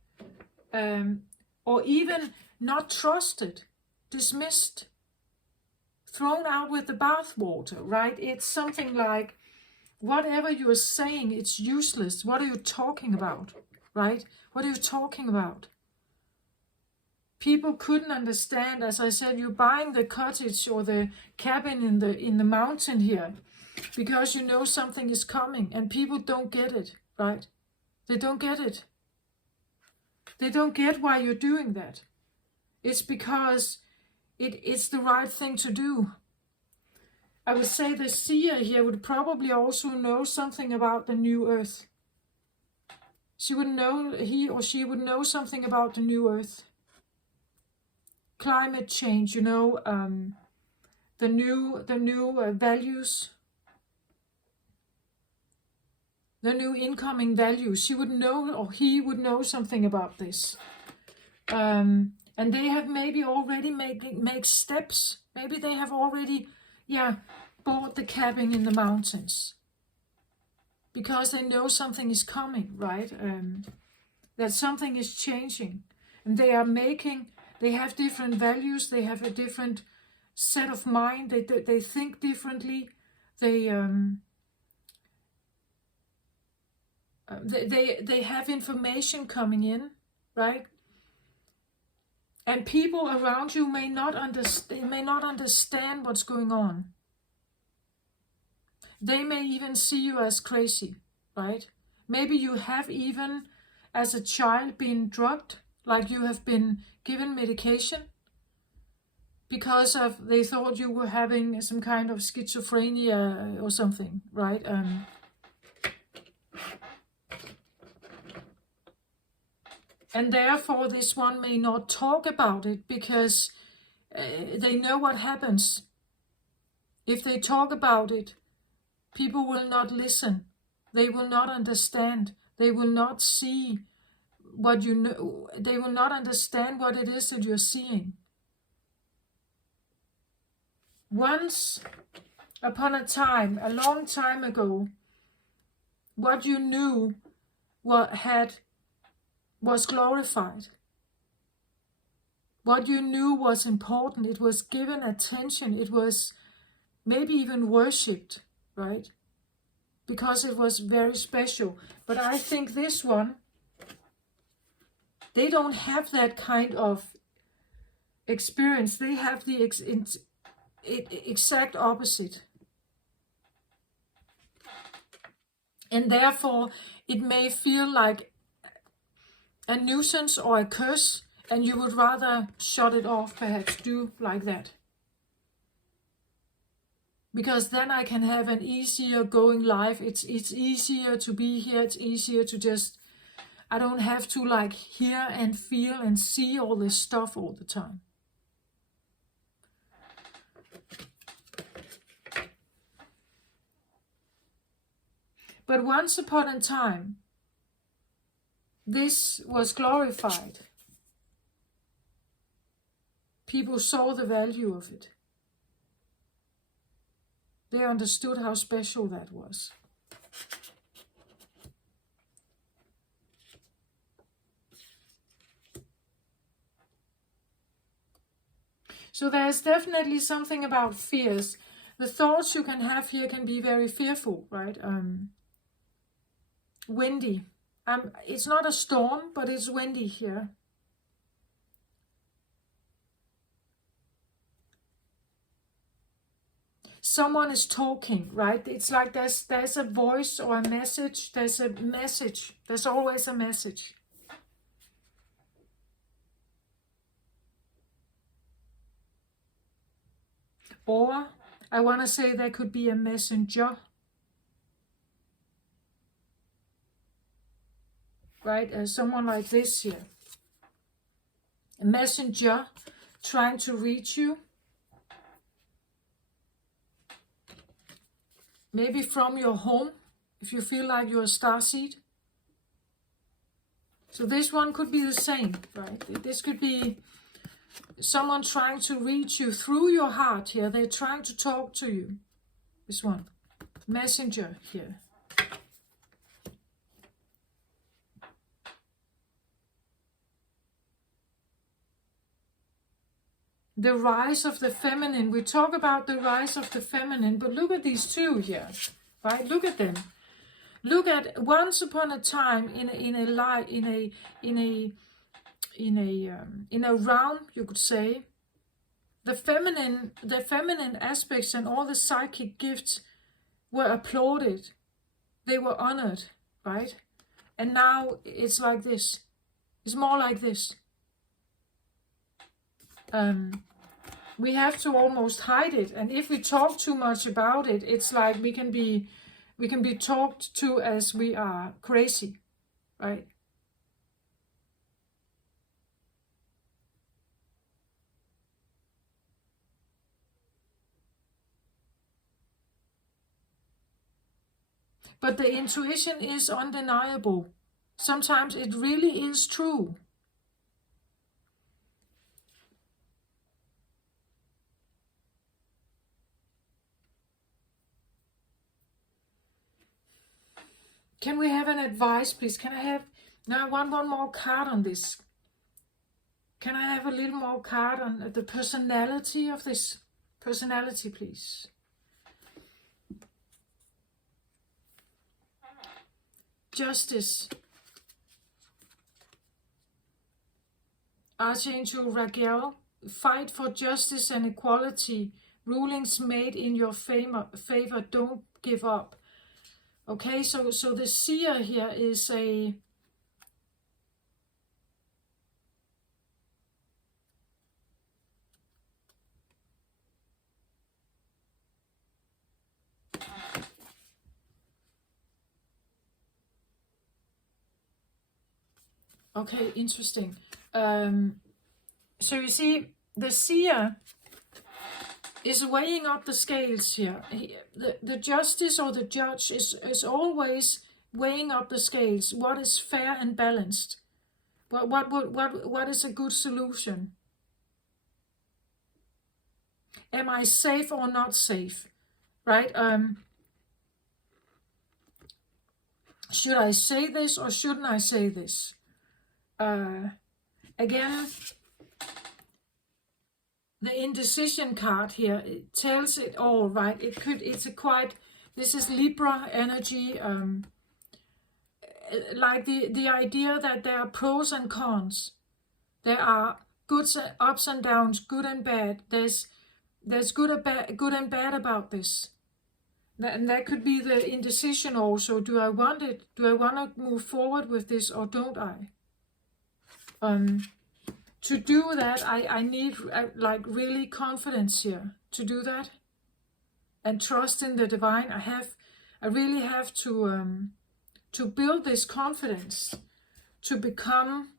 Or even not trusted, dismissed, thrown out with the bathwater, right? It's something like, whatever you're saying, it's useless. What are you talking about, right? What are you talking about? People couldn't understand, as I said, you're buying the cottage or the cabin in the mountain here because you know something is coming, and people don't get it, right? They don't get it. They don't get why you're doing that. It's because it's the right thing to do. I would say the seer here would probably also know something about the new earth. He or she would know something about the new earth. Climate change, the new values, the new incoming values. She would know, or he would know something about this. And they have maybe already make steps. Maybe they have already, bought the cabin in the mountains. Because they know something is coming, right? That something is changing. And they have different values. They have a different set of mind. They think differently. They have information coming in, right? And people around you may not understand what's going on. They may even see you as crazy, right? Maybe you have even, as a child, been drugged, like you have been given medication because they thought you were having some kind of schizophrenia or something, right? And therefore this one may not talk about it because they know what happens. If they talk about it, people will not listen. They will not understand. They will not see what you know. They will not understand what it is that you're seeing. Once upon a time, a long time ago, what you knew was glorified. What you knew was important. It was given attention. It was maybe even worshipped, right? Because it was very special. But I think this one, they don't have that kind of experience. They have the exact opposite. And therefore, it may feel like a nuisance or a curse, and you would rather shut it off, perhaps do like that. Because then I can have an easier going life. It's easier to be here. It's easier to just, I don't have to like hear and feel and see all this stuff all the time. But once upon a time, this was glorified. People saw the value of it. They understood how special that was. So there's definitely something about fears. The thoughts you can have here can be very fearful, right? Windy. It's not a storm, but it's windy here. Someone is talking, right? It's like there's a voice or a message. There's a message. There's always a message. Or I want to say there could be a messenger. Right? Someone like this here. A messenger trying to reach you. maybe from your home, if you feel like you're a starseed. So this one could be the same, right? This could be someone trying to reach you through your heart here. They're trying to talk to you. This one. Messenger here. The rise of the feminine. We talk about the rise of the feminine, but look at these two here, right? Look at them. Look at once upon a time in a realm, you could say, the feminine aspects and all the psychic gifts were applauded. They were honored, right? And now it's like this. It's more like this. We have to almost hide it, and if we talk too much about it, it's like we can be talked to as we are crazy, right? But the intuition is undeniable. Sometimes it really is true. Can we have an advice, please? Can I have... Now I want one more card on this. Can I have a little more card on the personality of this? Personality, please. Justice. Archangel Raguel. Fight for justice and equality. Rulings made in your favor. Don't give up. Okay, so the seer here is a... Okay, interesting. So you see, the seer is weighing up the scales here. The justice or the judge is always weighing up the scales. What is fair and balanced? What is a good solution? Am I safe or not safe? Right? Should I say this or shouldn't I say this? Again, the indecision card here, it tells it all, right? This is Libra energy, like the idea that there are pros and cons. There are ups and downs, good and bad. There's good and bad about this. And that could be the indecision also. Do I want it? Do I want to move forward with this or don't I? To do that, I need like really confidence here to do that, and trust in the divine. I really have to build this confidence to become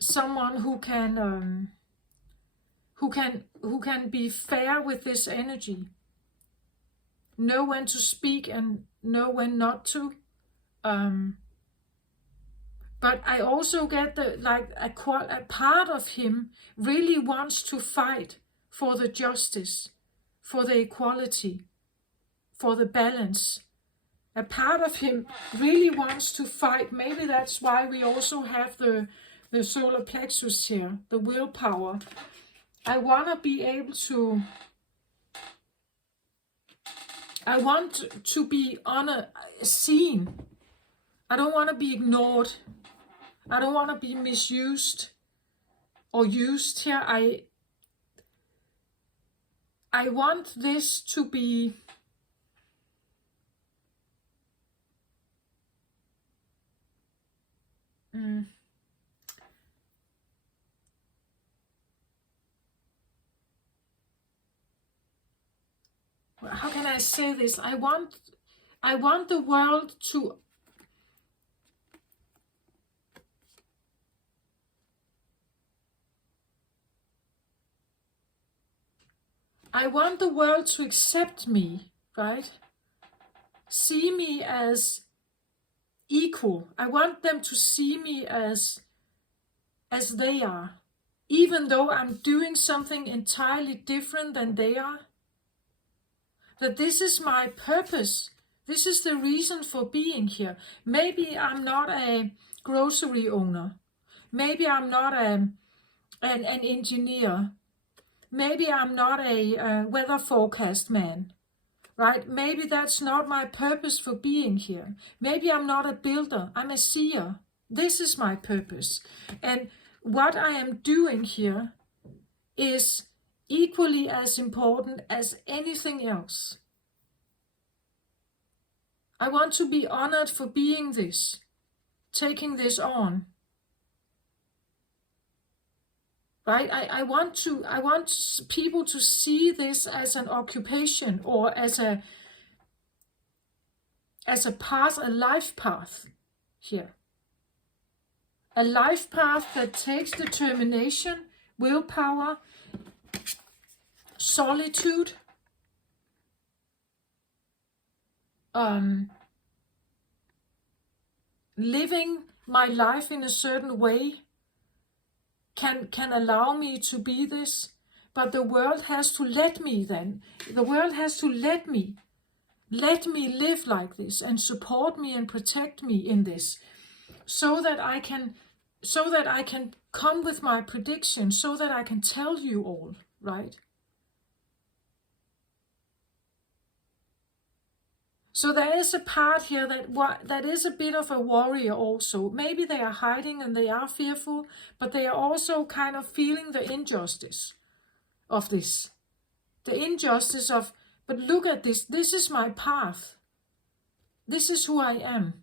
someone who can be fair with this energy, know when to speak and know when not to. But I also get a part of him really wants to fight for the justice, for the equality, for the balance. A part of him really wants to fight. Maybe that's why we also have the solar plexus here, the willpower. I want to be able to... I want to be seen. I don't want to be ignored. I don't want to be misused or used here. I want this to be... How can I say this? I want the world to... I want the world to accept me, right? See me as equal. I want them to see me as they are. Even though I'm doing something entirely different than they are. That this is my purpose. This is the reason for being here. Maybe I'm not a grocery owner. Maybe I'm not an engineer. Maybe I'm not a weather forecast man. Right? Maybe that's not my purpose for being here. Maybe I'm not a builder. I'm a seer. This is my purpose. And what I am doing here is equally as important as anything else. I want to be honored for being this, taking this on. Right? I want people to see this as an occupation or as a path, a life path here. A life path that takes determination, willpower, solitude, living my life in a certain way can allow me to be this, but the world has to let me then. The world has to let me live like this and support me and protect me in this, so that I can come with my prediction, so that I can tell you all, right? So there is a part here that is a bit of a warrior also. Maybe they are hiding and they are fearful, but they are also kind of feeling the injustice of this. The injustice of, but look at this. This is my path. This is who I am.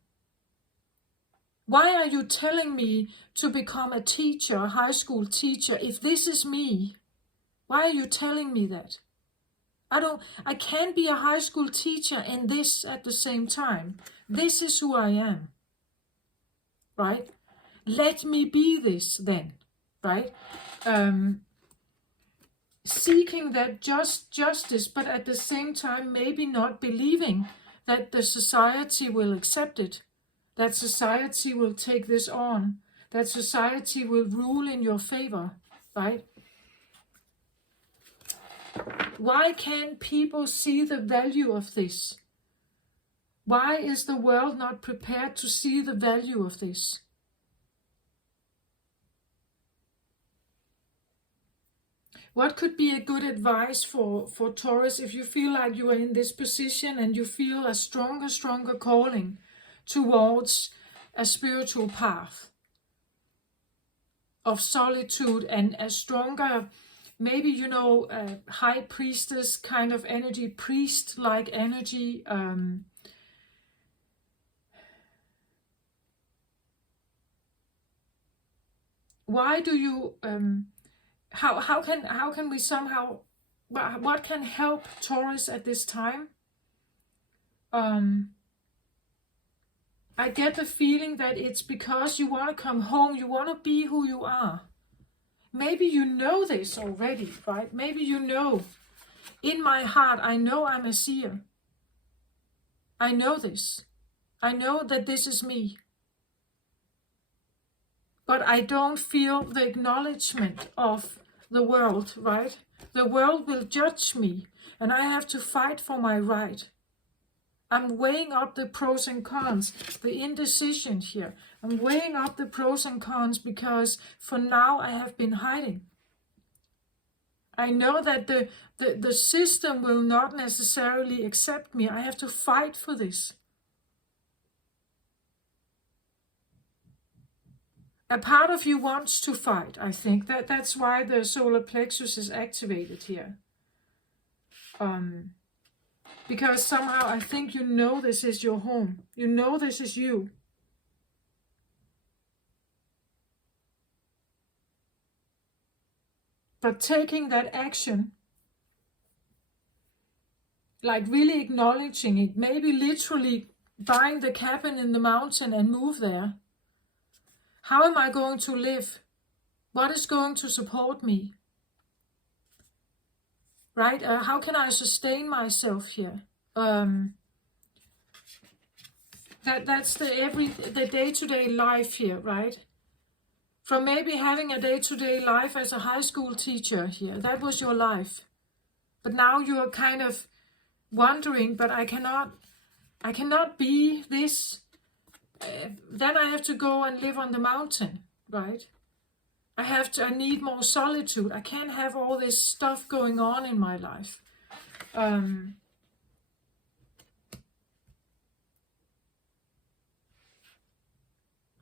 Why are you telling me to become a teacher, a high school teacher, if this is me? Why are you telling me that? I can't be a high school teacher and this at the same time. This is who I am. Right? Let me be this then. Right? Seeking that justice, but at the same time maybe not believing that the society will accept it. That society will take this on. That society will rule in your favor. Right? Why can't people see the value of this? Why is the world not prepared to see the value of this? What could be a good advice for Taurus if you feel like you are in this position and you feel a stronger calling towards a spiritual path of solitude and a stronger, maybe, high priestess kind of energy, priest-like energy. Why do you, how can we somehow, what can help Taurus at this time? I get the feeling that it's because you want to come home, you want to be who you are. Maybe you know this already, right? Maybe you know, in my heart, I know I'm a seer. I know this. I know that this is me. But I don't feel the acknowledgement of the world, right? The world will judge me, and I have to fight for my right. I'm weighing up the pros and cons, the indecision here. I'm weighing up the pros and cons because for now I have been hiding. I know that the system will not necessarily accept me. I have to fight for this. A part of you wants to fight, I think. That's why the solar plexus is activated here. Because somehow I think you know this is your home. You know this is you. But taking that action, like really acknowledging it, maybe literally buying the cabin in the mountain and move there. How am I going to live? What is going to support me? Right? How can I sustain myself here? That's the day-to-day life here, right? From maybe having a day-to-day life as a high school teacher here, that was your life. But now you are kind of wondering, but I cannot be this. Then I have to go and live on the mountain, right? I need more solitude. I can't have all this stuff going on in my life.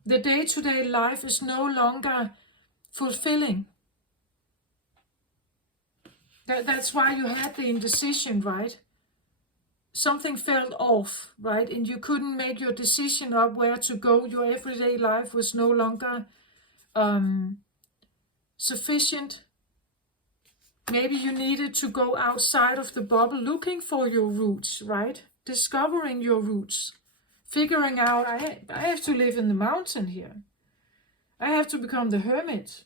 The day-to-day life is no longer fulfilling. That's why you had the indecision, right? Something felt off, right? And you couldn't make your decision of where to go. Your everyday life was no longer sufficient. Maybe you needed to go outside of the bubble, looking for your roots, right? Discovering your roots. Figuring out, I have to live in the mountain here. I have to become the hermit.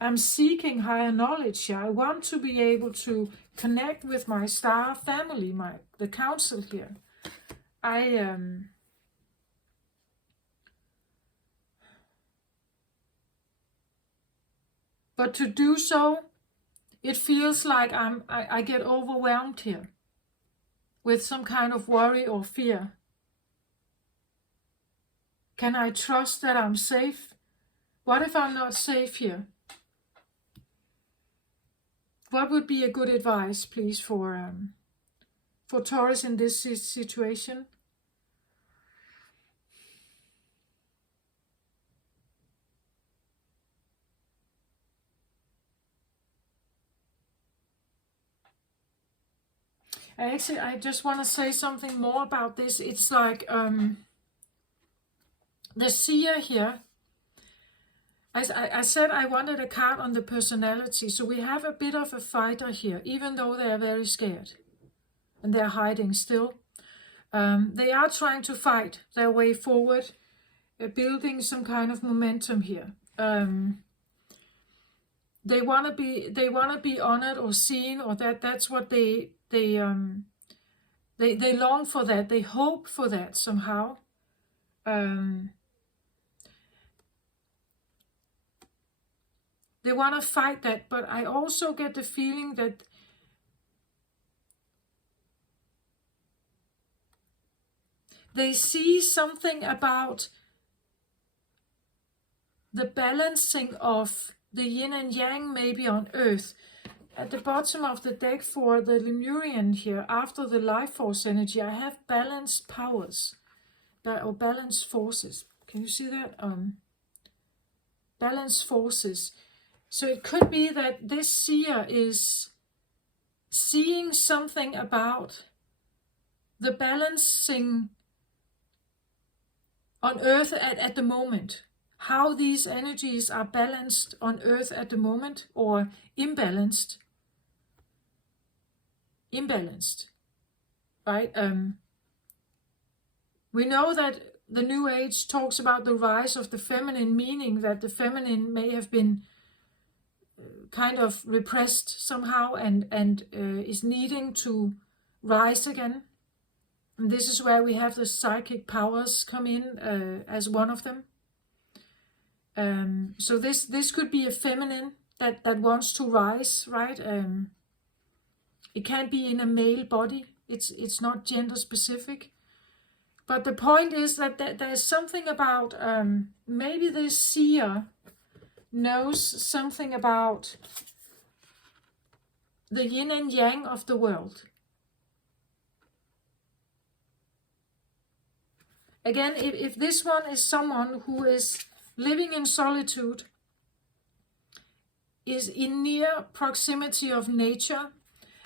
I'm seeking higher knowledge here. I want to be able to connect with my star family, the council here. But to do so, it feels like I get overwhelmed here with some kind of worry or fear. Can I trust that I'm safe? What if I'm not safe here? What would be a good advice, please, for Taurus in this situation? I just want to say something more about this. It's like the Seer here. I said I wanted a card on the personality. So we have a bit of a fighter here, even though they are very scared. And they're hiding still. They are trying to fight their way forward, building some kind of momentum here. They want to be honored or seen, or that's what they long for that. They hope for that somehow. They want to fight that, but I also get the feeling that they see something about the balancing of the yin and yang maybe on Earth. At the bottom of the deck for the Lemurian here, after the life force energy, I have balanced powers, or balanced forces. Can you see that? Balanced forces. So it could be that this seer is seeing something about the balancing on Earth at the moment. How these energies are balanced on Earth at the moment, or imbalanced. Right? We know that the New Age talks about the rise of the feminine, meaning that the feminine may have been kind of repressed somehow and is needing to rise again. And this is where we have the psychic powers come in as one of them. So this could be a feminine that wants to rise, right? It can't be in a male body. It's not gender specific. But the point is that there's something about maybe this seer knows something about the yin and yang of the world. Again, if this one is someone who is living in solitude, is in near proximity of nature,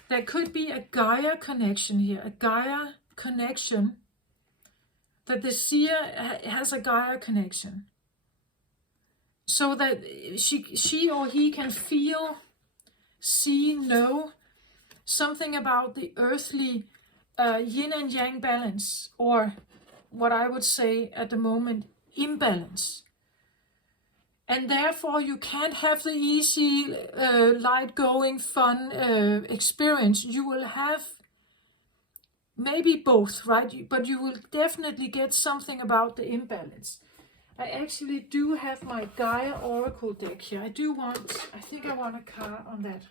there could be a Gaia connection here, a Gaia connection, that the seer has a Gaia connection. So that she or he can feel, see, know something about the earthly yin and yang balance, or what I would say at the moment, imbalance. And therefore you can't have the easy, light-going, fun experience. You will have maybe both, right? But you will definitely get something about the imbalance. I actually do have my Gaia Oracle deck here. I think I want a card on that.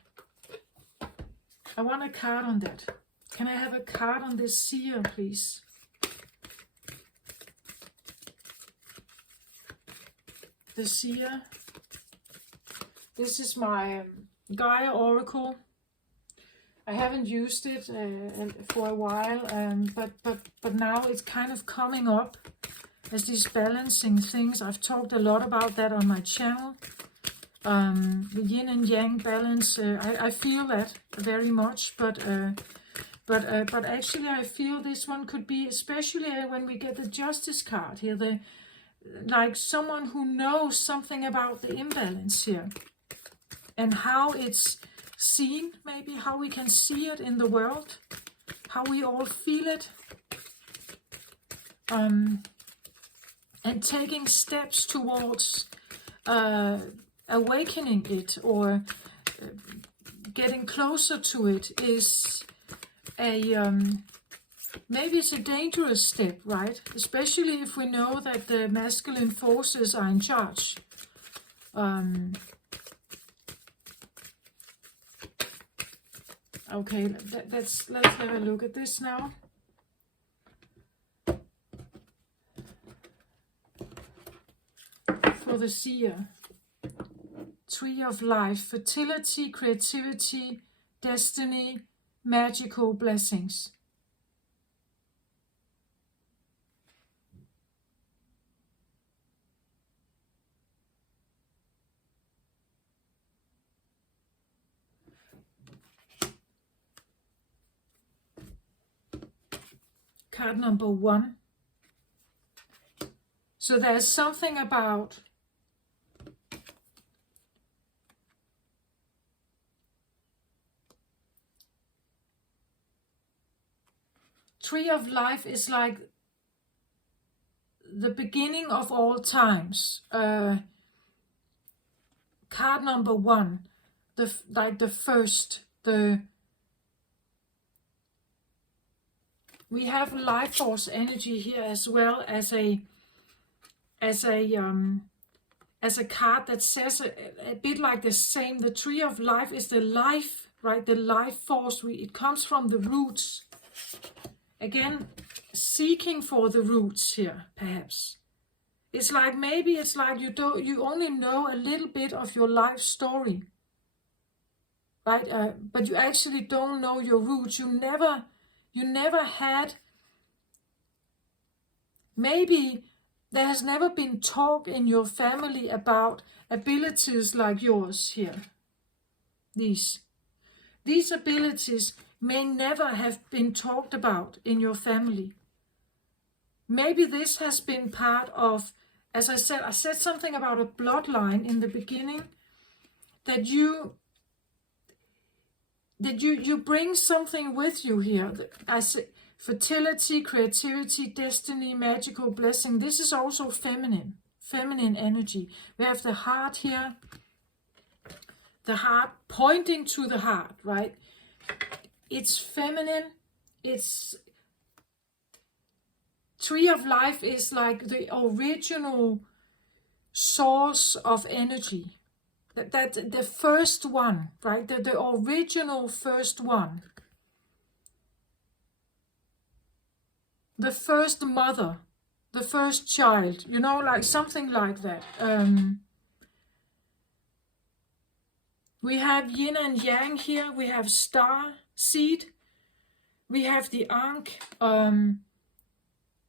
I want a card on that. Can I have a card on this Seer, please? The Seer. This is my Gaia Oracle. I haven't used it for a while, but now it's kind of coming up as these balancing things. I've talked a lot about that on my channel. The yin and yang balance. I feel that very much, but actually I feel this one could be, especially when we get the Justice card here, like someone who knows something about the imbalance here and how it's seen, maybe how we can see it in the world, how we all feel it, and taking steps towards awakening it or getting closer to it is maybe it's a dangerous step, right? Especially if we know that the masculine forces are in charge. Okay, let's have a look at this now. For the Seer, Tree of Life, fertility, creativity, destiny, magical blessings. Card number 1. So there's something about Tree of Life is like the beginning of all times. Card number 1, the first, we have life force energy here as well as a card that says a bit like the same. The Tree of Life is the life, right? The life force. It comes from the roots. Again, seeking for the roots here, perhaps. It's like maybe it's like you only know a little bit of your life story, right? But you actually don't know your roots. You never had. Maybe there has never been talk in your family about abilities like yours here. These abilities may never have been talked about in your family. Maybe this has been part of, as I said something about a bloodline in the beginning, that you bring something with you here. I said fertility, creativity, destiny, magical blessing. This is also feminine energy. We have the heart here, the heart pointing to the heart, right? It's feminine. It's Tree of Life is like the original source of energy. That the first one, right? The original first one. The first mother, the first child, like something like that. We have yin and yang here. We have star seed. We have the ankh.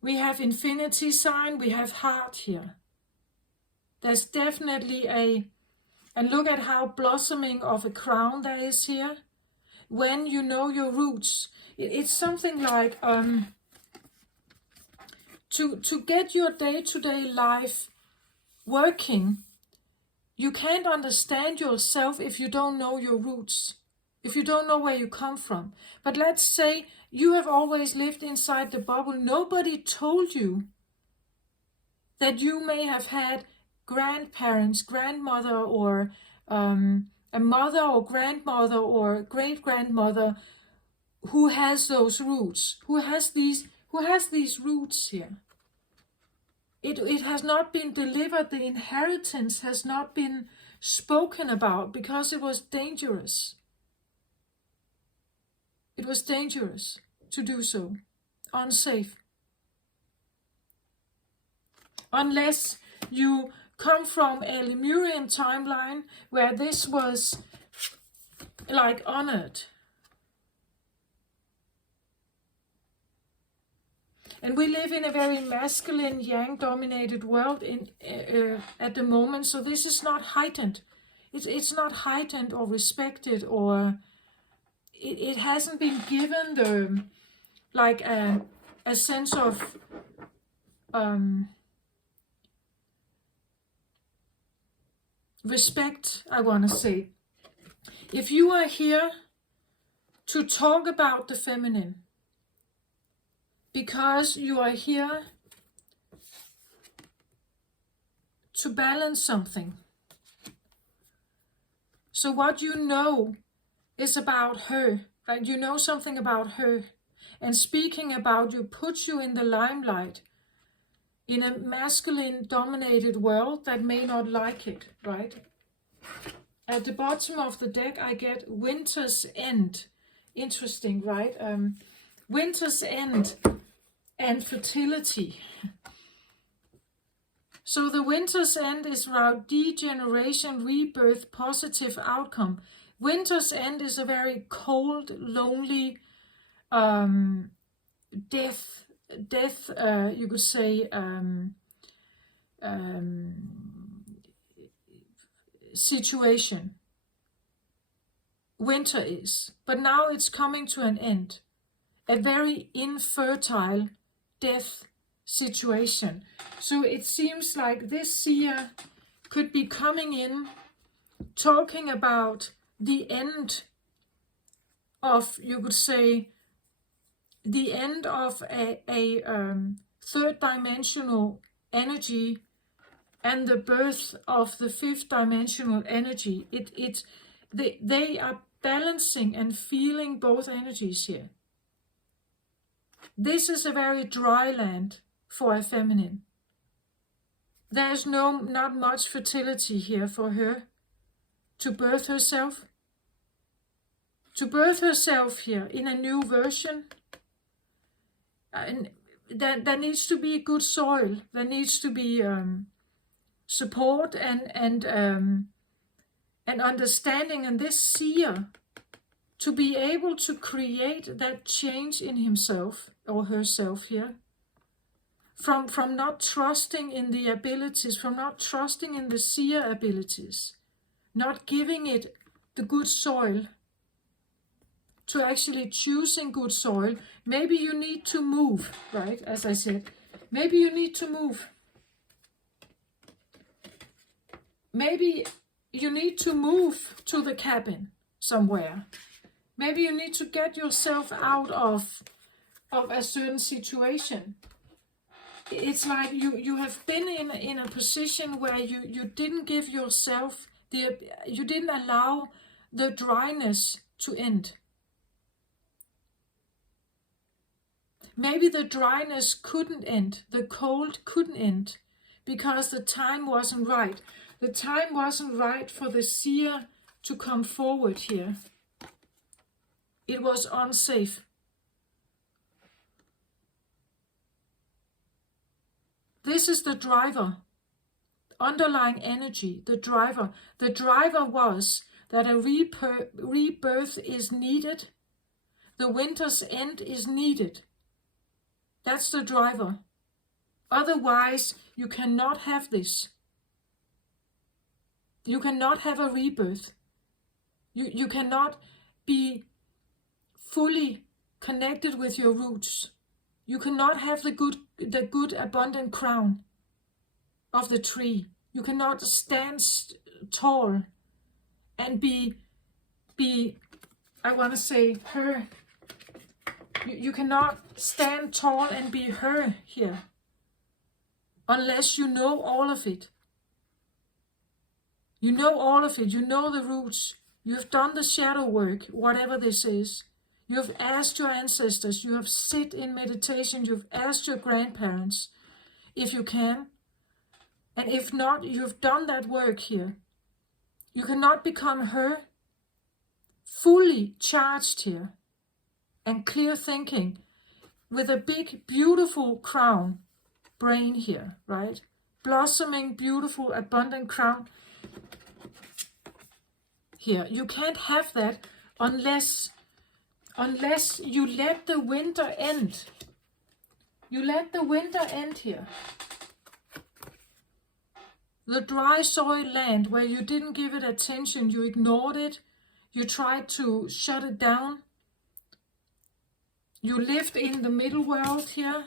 We have infinity sign. We have heart here. There's definitely and look at how blossoming of a crown there is here. When you know your roots, it's something like to get your day-to-day life working. You can't understand yourself if you don't know your roots, if you don't know where you come from. But let's say you have always lived inside the bubble. Nobody told you that you may have had grandparents, grandmother, or a mother or grandmother or great-grandmother who has those roots, who has these roots here. It has not been delivered, the inheritance has not been spoken about because it was dangerous. It was dangerous to do so, unsafe. Unless you come from a Lemurian timeline where this was like honored. And we live in a very masculine, yang-dominated world at the moment, so this is not heightened. It's not heightened or respected, or it hasn't been given the like a sense of respect, I want to say. If you are here to talk about the feminine, because you are here to balance something. So what you know is about her, right? You know something about her. And speaking about you puts you in the limelight in a masculine dominated world that may not like it, right? At the bottom of the deck I get Winter's End. Interesting, right? Winter's End and fertility. So the Winter's End is about degeneration, rebirth, positive outcome. Winter's End is a very cold, lonely death, you could say, situation. Winter is, but now it's coming to an end. A very infertile death situation. So it seems like this seer could be coming in, talking about the end of, you could say, the end of a third dimensional energy and the birth of the fifth dimensional energy. They are balancing and feeling both energies here. This is a very dry land for a feminine. There's not much fertility here for her to birth herself. To birth herself here in a new version. And there needs to be good soil. There needs to be support and understanding. And this seer, to be able to create that change in himself or herself here, from not trusting in the abilities, from not trusting in the seer abilities, not giving it the good soil, to actually choosing good soil. Maybe you need to move, right? As I said, maybe you need to move. Maybe you need to move to the cabin somewhere. Maybe you need to get yourself out of a certain situation. It's like you have been in a position where you didn't give yourself you didn't allow the dryness to end. Maybe the dryness couldn't end, the cold couldn't end, because the time wasn't right. The time wasn't right for the seer to come forward here. It was unsafe. This is the driver, underlying energy, the driver. The driver was that a rebirth is needed. The winter's end is needed. That's the driver. Otherwise, you cannot have this. You cannot have a rebirth. You cannot be fully connected with your roots. You cannot have the good abundant crown of the tree. You cannot stand tall and be I want to say her. You cannot stand tall and be her here unless you know all of it. You know all of it. You know the roots. You've done the shadow work, whatever this is. You have asked your ancestors, you have sit in meditation, you've asked your grandparents if you can. And if not, you've done that work here. You cannot become her, fully charged here and clear thinking with a big, beautiful crown brain here, right? Blossoming, beautiful, abundant crown here. You can't have that unless you let the winter end. You let the winter end here. The dry soil land where you didn't give it attention, you ignored it, you tried to shut it down. You lived in the middle world here.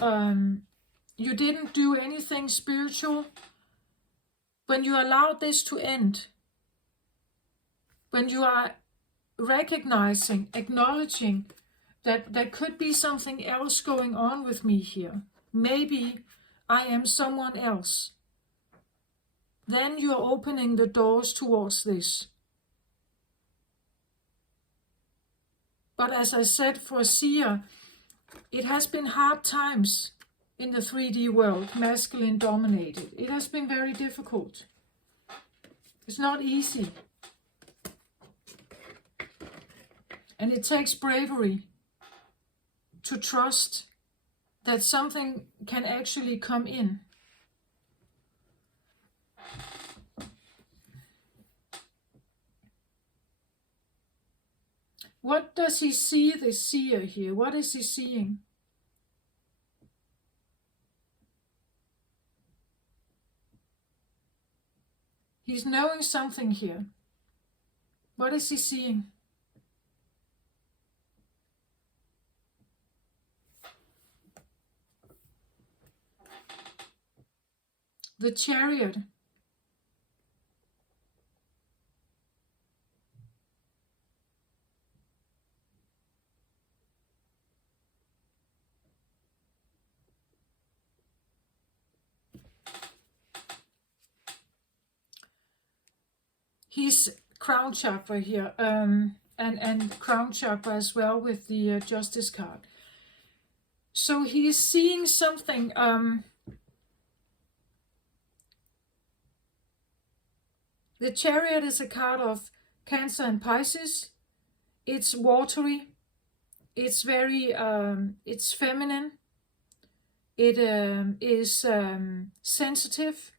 You didn't do anything spiritual. When you allowed this to end, when you are recognizing, acknowledging that there could be something else going on with me here, maybe I am someone else, then you're opening the doors towards this. But as I said, for a seer, it has been hard times in the 3D world, masculine dominated. It has been very difficult. It's not easy. And it takes bravery to trust that something can actually come in. What does he see, the seer here? What is he seeing? He's knowing something here. What is he seeing? The Chariot. He's crown chakra here, and crown chakra as well with the Justice card. So he's seeing something. The Chariot is a card of Cancer and Pisces. It's watery. It's very, it's feminine. It is sensitive.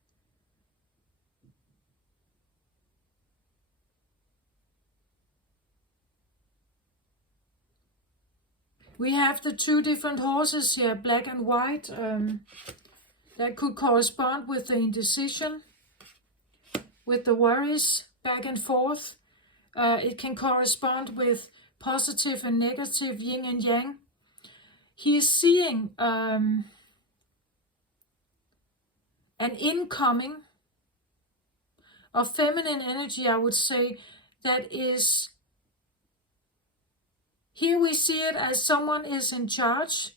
We have the two different horses here, black and white. That could correspond with the indecision, with the worries back and forth. It can correspond with positive and negative, yin and yang. He is seeing an incoming of feminine energy, I would say, that is, here we see it as someone is in charge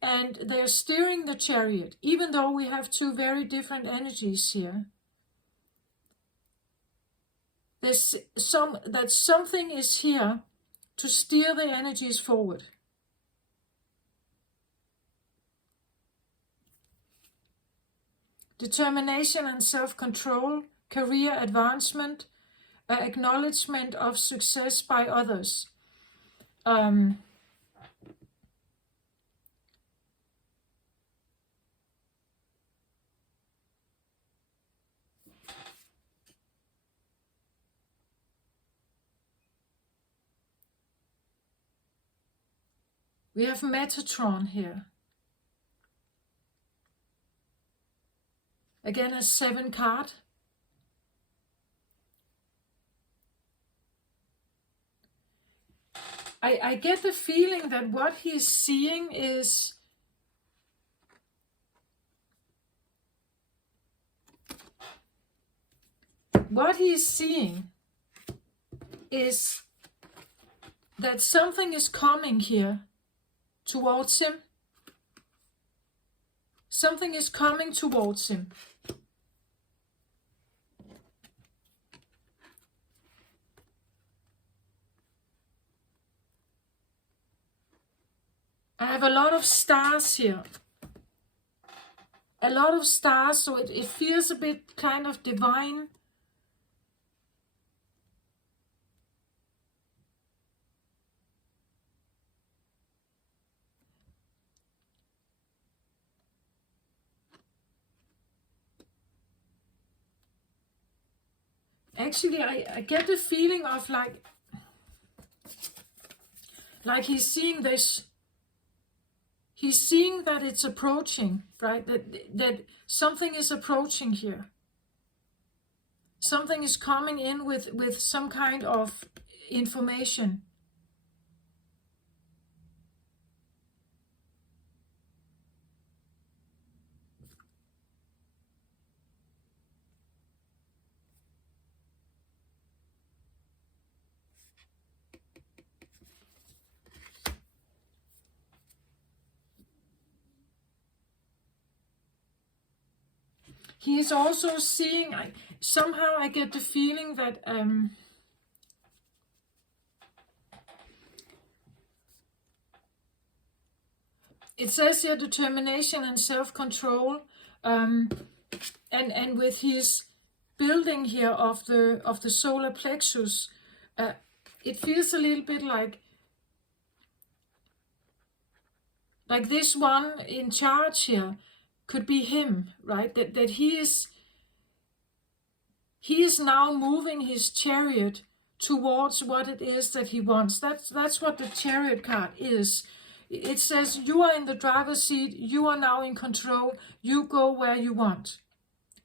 and they're steering the chariot, even though we have two very different energies here. That something is here to steer the energies forward. Determination and self-control, career advancement, acknowledgement of success by others. We have Metatron here. Again, a 7 card. I get the feeling that what he's seeing is that something is coming here towards him. Something is coming towards him. of stars here. A lot of stars, so it feels a bit kind of divine. Actually, I get the feeling of like he's seeing this. He's seeing that it's approaching, right? That something is approaching here. Something is coming in with some kind of information. He is also seeing, somehow I get the feeling that it says here determination and self-control, and with his building here of the solar plexus, it feels a little bit like this one in charge here could be him, right? That he is now moving his chariot towards what it is that he wants. That's what the Chariot card is. It says you are in the driver's seat, you are now in control, you go where you want.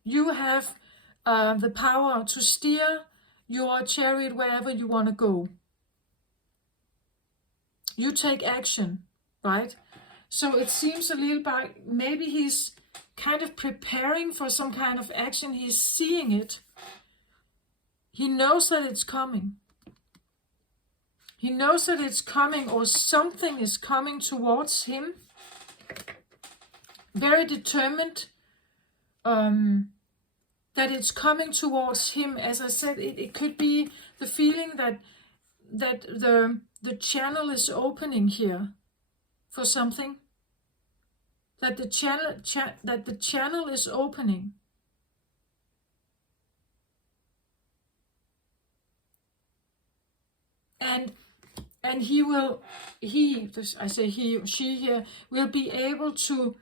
You have the power to steer your chariot wherever you want to go. You take action, right? So it seems a little bit, maybe he's kind of preparing for some kind of action. He's seeing it. He knows that it's coming. He knows that it's coming, or something is coming towards him. Very determined that it's coming towards him. As I said, it could be the feeling that the channel is opening here for something. That the channel is opening. And she here will be able to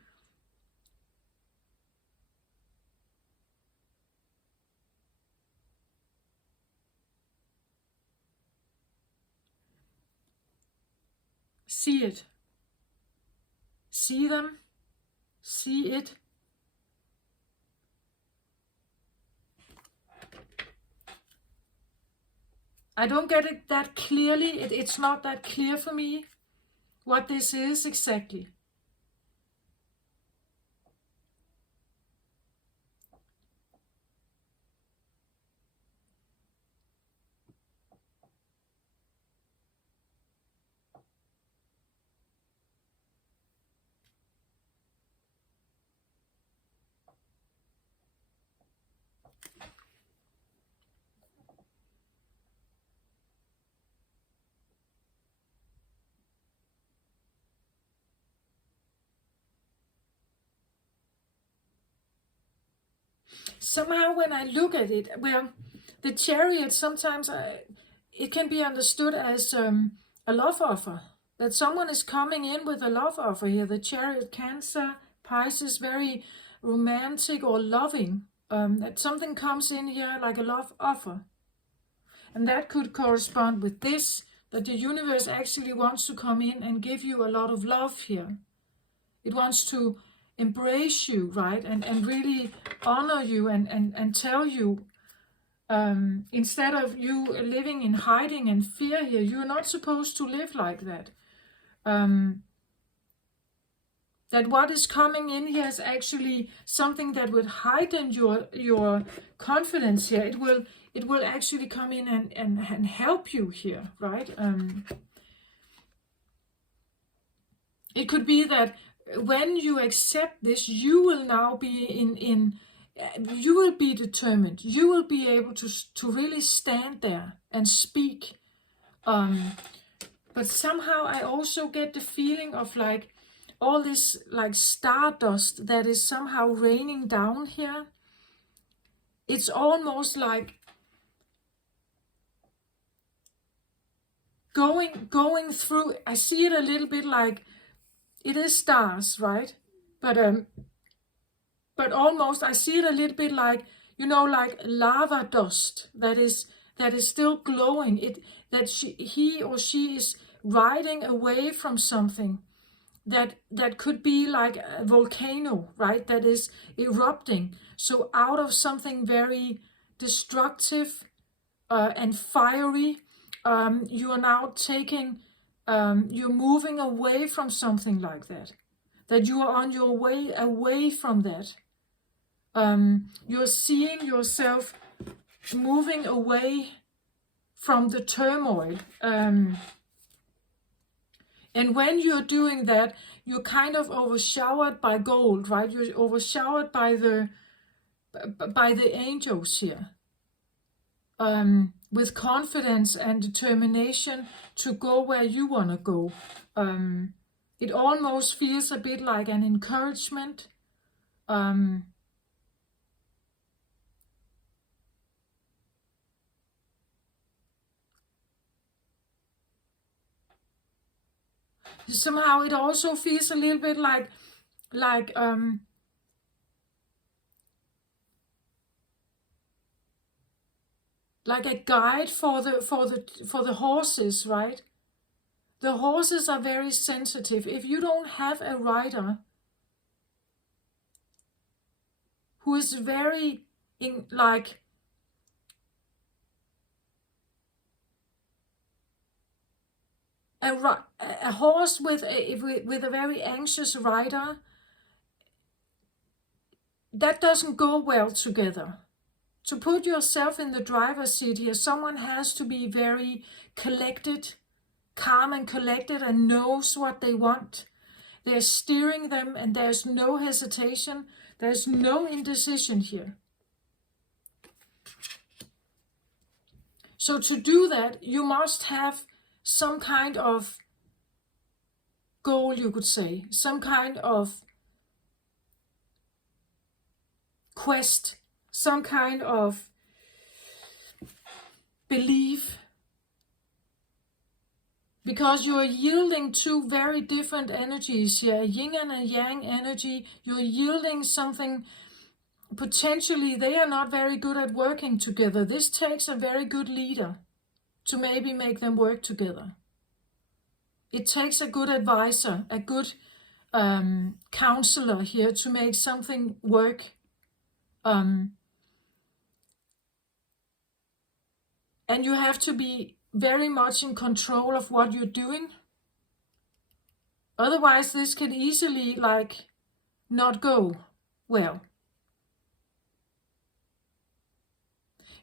see it. See them. See it. I don't get it that clearly. It's not that clear for me what this is exactly. Somehow when I look at it, well, the Chariot, sometimes it can be understood as a love offer. That someone is coming in with a love offer here. The Chariot, Cancer, Pisces, very romantic or loving. That something comes in here like a love offer. And that could correspond with this, that the universe actually wants to come in and give you a lot of love here. It wants to embrace you, right? And really honor you and tell you, instead of you living in hiding and fear here, you're not supposed to live like that. That what is coming in here is actually something that would heighten your confidence here. It will actually come in and help you here, right? It could be that when you accept this, you will now be you will be determined. You will be able to really stand there and speak. But somehow I also get the feeling of like all this like stardust that is somehow raining down here. It's almost like going through. I see it a little bit like it is stars, right? But almost I see it a little bit like, you know, like lava dust that is still glowing. He or she is riding away from something that could be like a volcano, right? That is erupting. So out of something very destructive and fiery, you are now taking, you're moving away from something like that. That you are on your way away from that. You're seeing yourself moving away from the turmoil. And when you're doing that, you're kind of overshowered by gold, right? You're overshowered by the angels here. With confidence and determination to go where you want to go. It almost feels a bit like an encouragement. Somehow it also feels a little bit like a guide for the horses, right? The horses are very sensitive. If you don't have a rider who is very like a horse with a very anxious rider, that doesn't go well together. To put yourself in the driver's seat here, someone has to be very collected, calm and collected, and knows what they want. They're steering them, and there's no hesitation. There's no indecision here. So to do that, you must have some kind of goal, you could say, some kind of quest, some kind of belief, because you are yielding two very different energies here, a yin and a yang energy. You're yielding something. Potentially they are not very good at working together. This takes a very good leader to maybe make them work together. It takes a good advisor, a good counselor here to make something work. And you have to be very much in control of what you're doing. Otherwise, this can easily not go well.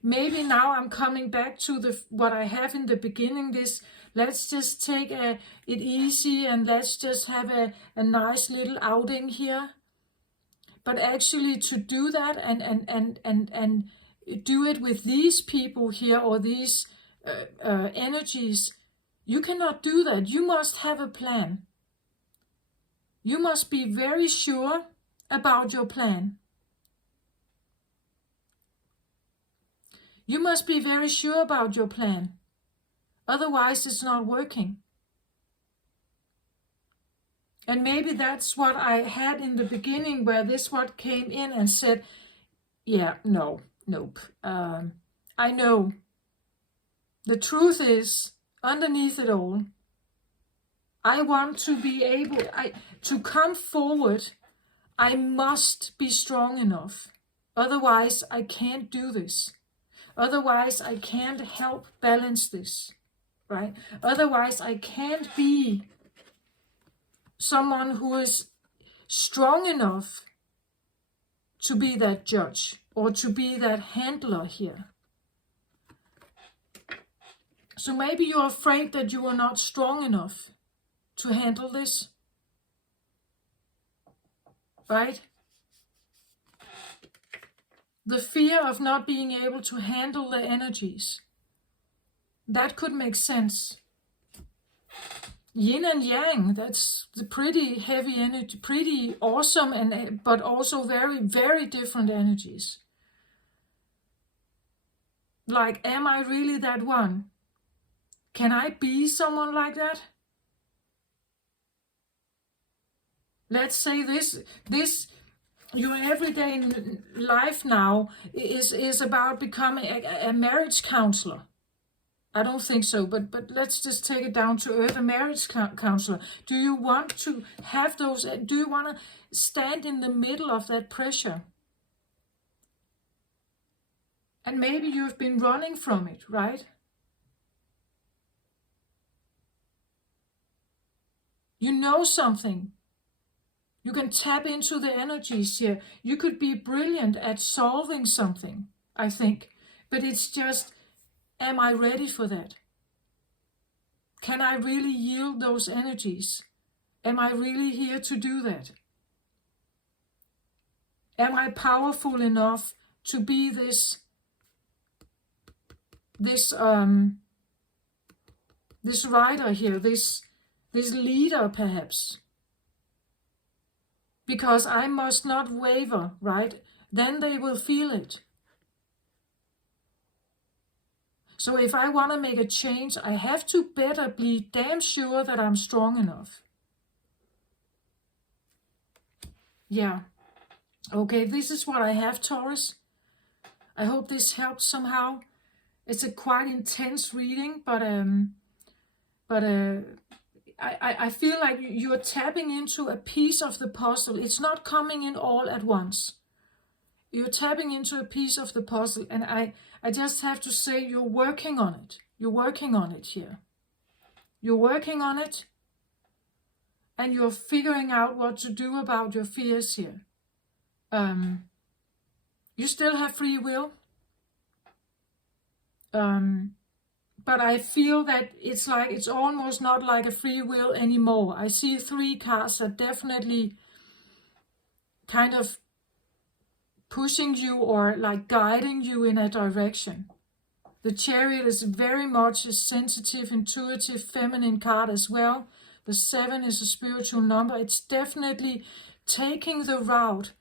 Maybe now I'm coming back to what I have in the beginning, this let's just take it easy and let's just have a nice little outing here. But actually to do that and do it with these people here or these energies, you cannot do that. You must have a plan. You must be very sure about your plan. You must be very sure about your plan. Otherwise, it's not working. And maybe that's what I had in the beginning, where this what came in and said, yeah, no, nope. I know. The truth is, underneath it all, I want to be able to come forward. I must be strong enough. Otherwise, I can't do this. Otherwise, I can't help balance this, right? Otherwise, I can't be someone who is strong enough to be that judge or to be that handler here. So maybe you're afraid that you are not strong enough to handle this, right? The fear of not being able to handle the energies. That could make sense. yin and yang, that's the pretty heavy energy, pretty awesome, but also very, very different energies. Like, am I really that one? Can I be someone like that? Let's say this your everyday life now is about becoming a marriage counselor. I don't think so, but let's just take it down to earth, a marriage counselor. Do you want to have those, do you want to stand in the middle of that pressure? And maybe you've been running from it, right? You know something. You can tap into the energies here. You could be brilliant at solving something, I think. But it's just, am I ready for that? Can I really yield those energies? Am I really here to do that? Am I powerful enough to be this rider here, this leader perhaps? Because I must not waver, right? Then they will feel it. So if I want to make a change, I have to better be damn sure that I'm strong enough. Yeah. Okay, this is what I have, Taurus. I hope this helps somehow. It's a quite intense reading, but I feel like you're tapping into a piece of the puzzle. It's not coming in all at once. You're tapping into a piece of the puzzle, and I just have to say, you're working on it. You're working on it here. You're working on it, and you're figuring out what to do about your fears here. You still have free will. But I feel that it's almost not like a free will anymore. I see 3 cards that definitely kind of pushing you or like guiding you in a direction. The Chariot is very much a sensitive, intuitive, feminine card as well. The 7 is a spiritual number. It's definitely taking the route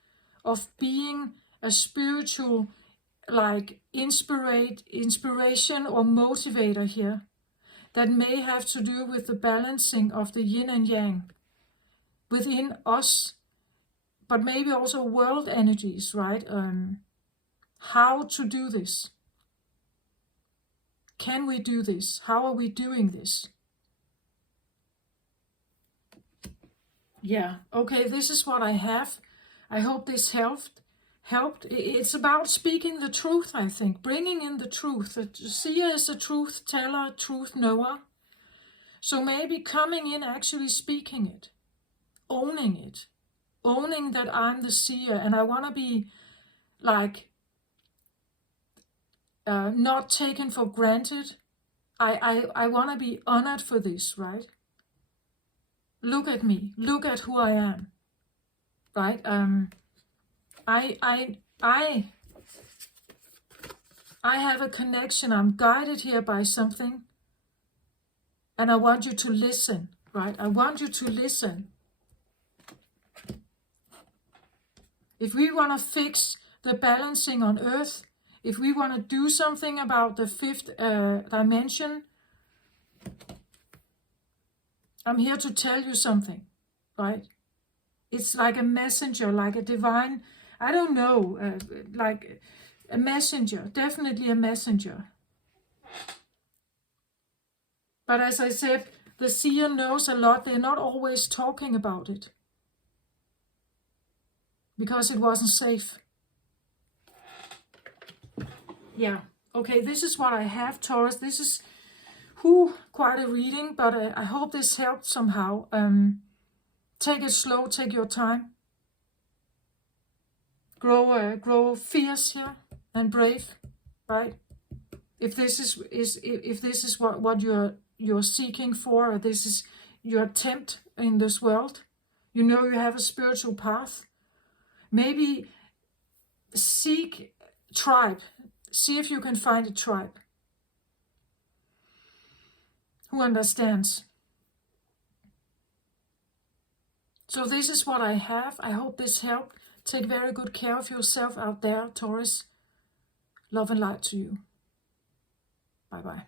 of being a spiritual, like inspiration or motivator here, that may have to do with the balancing of the yin and yang within us, but maybe also world energies, right? How to do this? Can we do this? How are we doing this? Yeah, okay, this is what I have. I hope this helped. It's about speaking the truth, I think, bringing in the truth. The seer is a truth teller, truth knower. So maybe coming in, actually speaking it, owning that I'm the seer, and I want to be like not taken for granted. I want to be honored for this, right? Look at me, look at who I am, right? I have a connection. I'm guided here by something, and I want you to listen, right? I want you to listen. If we want to fix the balancing on Earth, if we want to do something about the 5th dimension, I'm here to tell you something, right? It's like a messenger, like a divine, I don't know, like a messenger, definitely a messenger. But as I said, the seer knows a lot. They're not always talking about it because it wasn't safe. Yeah, okay, this is what I have, Taurus. This is quite a reading, but I hope this helped somehow. Take it slow, take your time. Grow fierce here and brave, right? If this is what you're seeking for, or this is your attempt in this world, you know you have a spiritual path. Maybe seek tribe. See if you can find a tribe who understands. So this is what I have. I hope this helped. Take very good care of yourself out there, Taurus. Love and light to you. Bye-bye.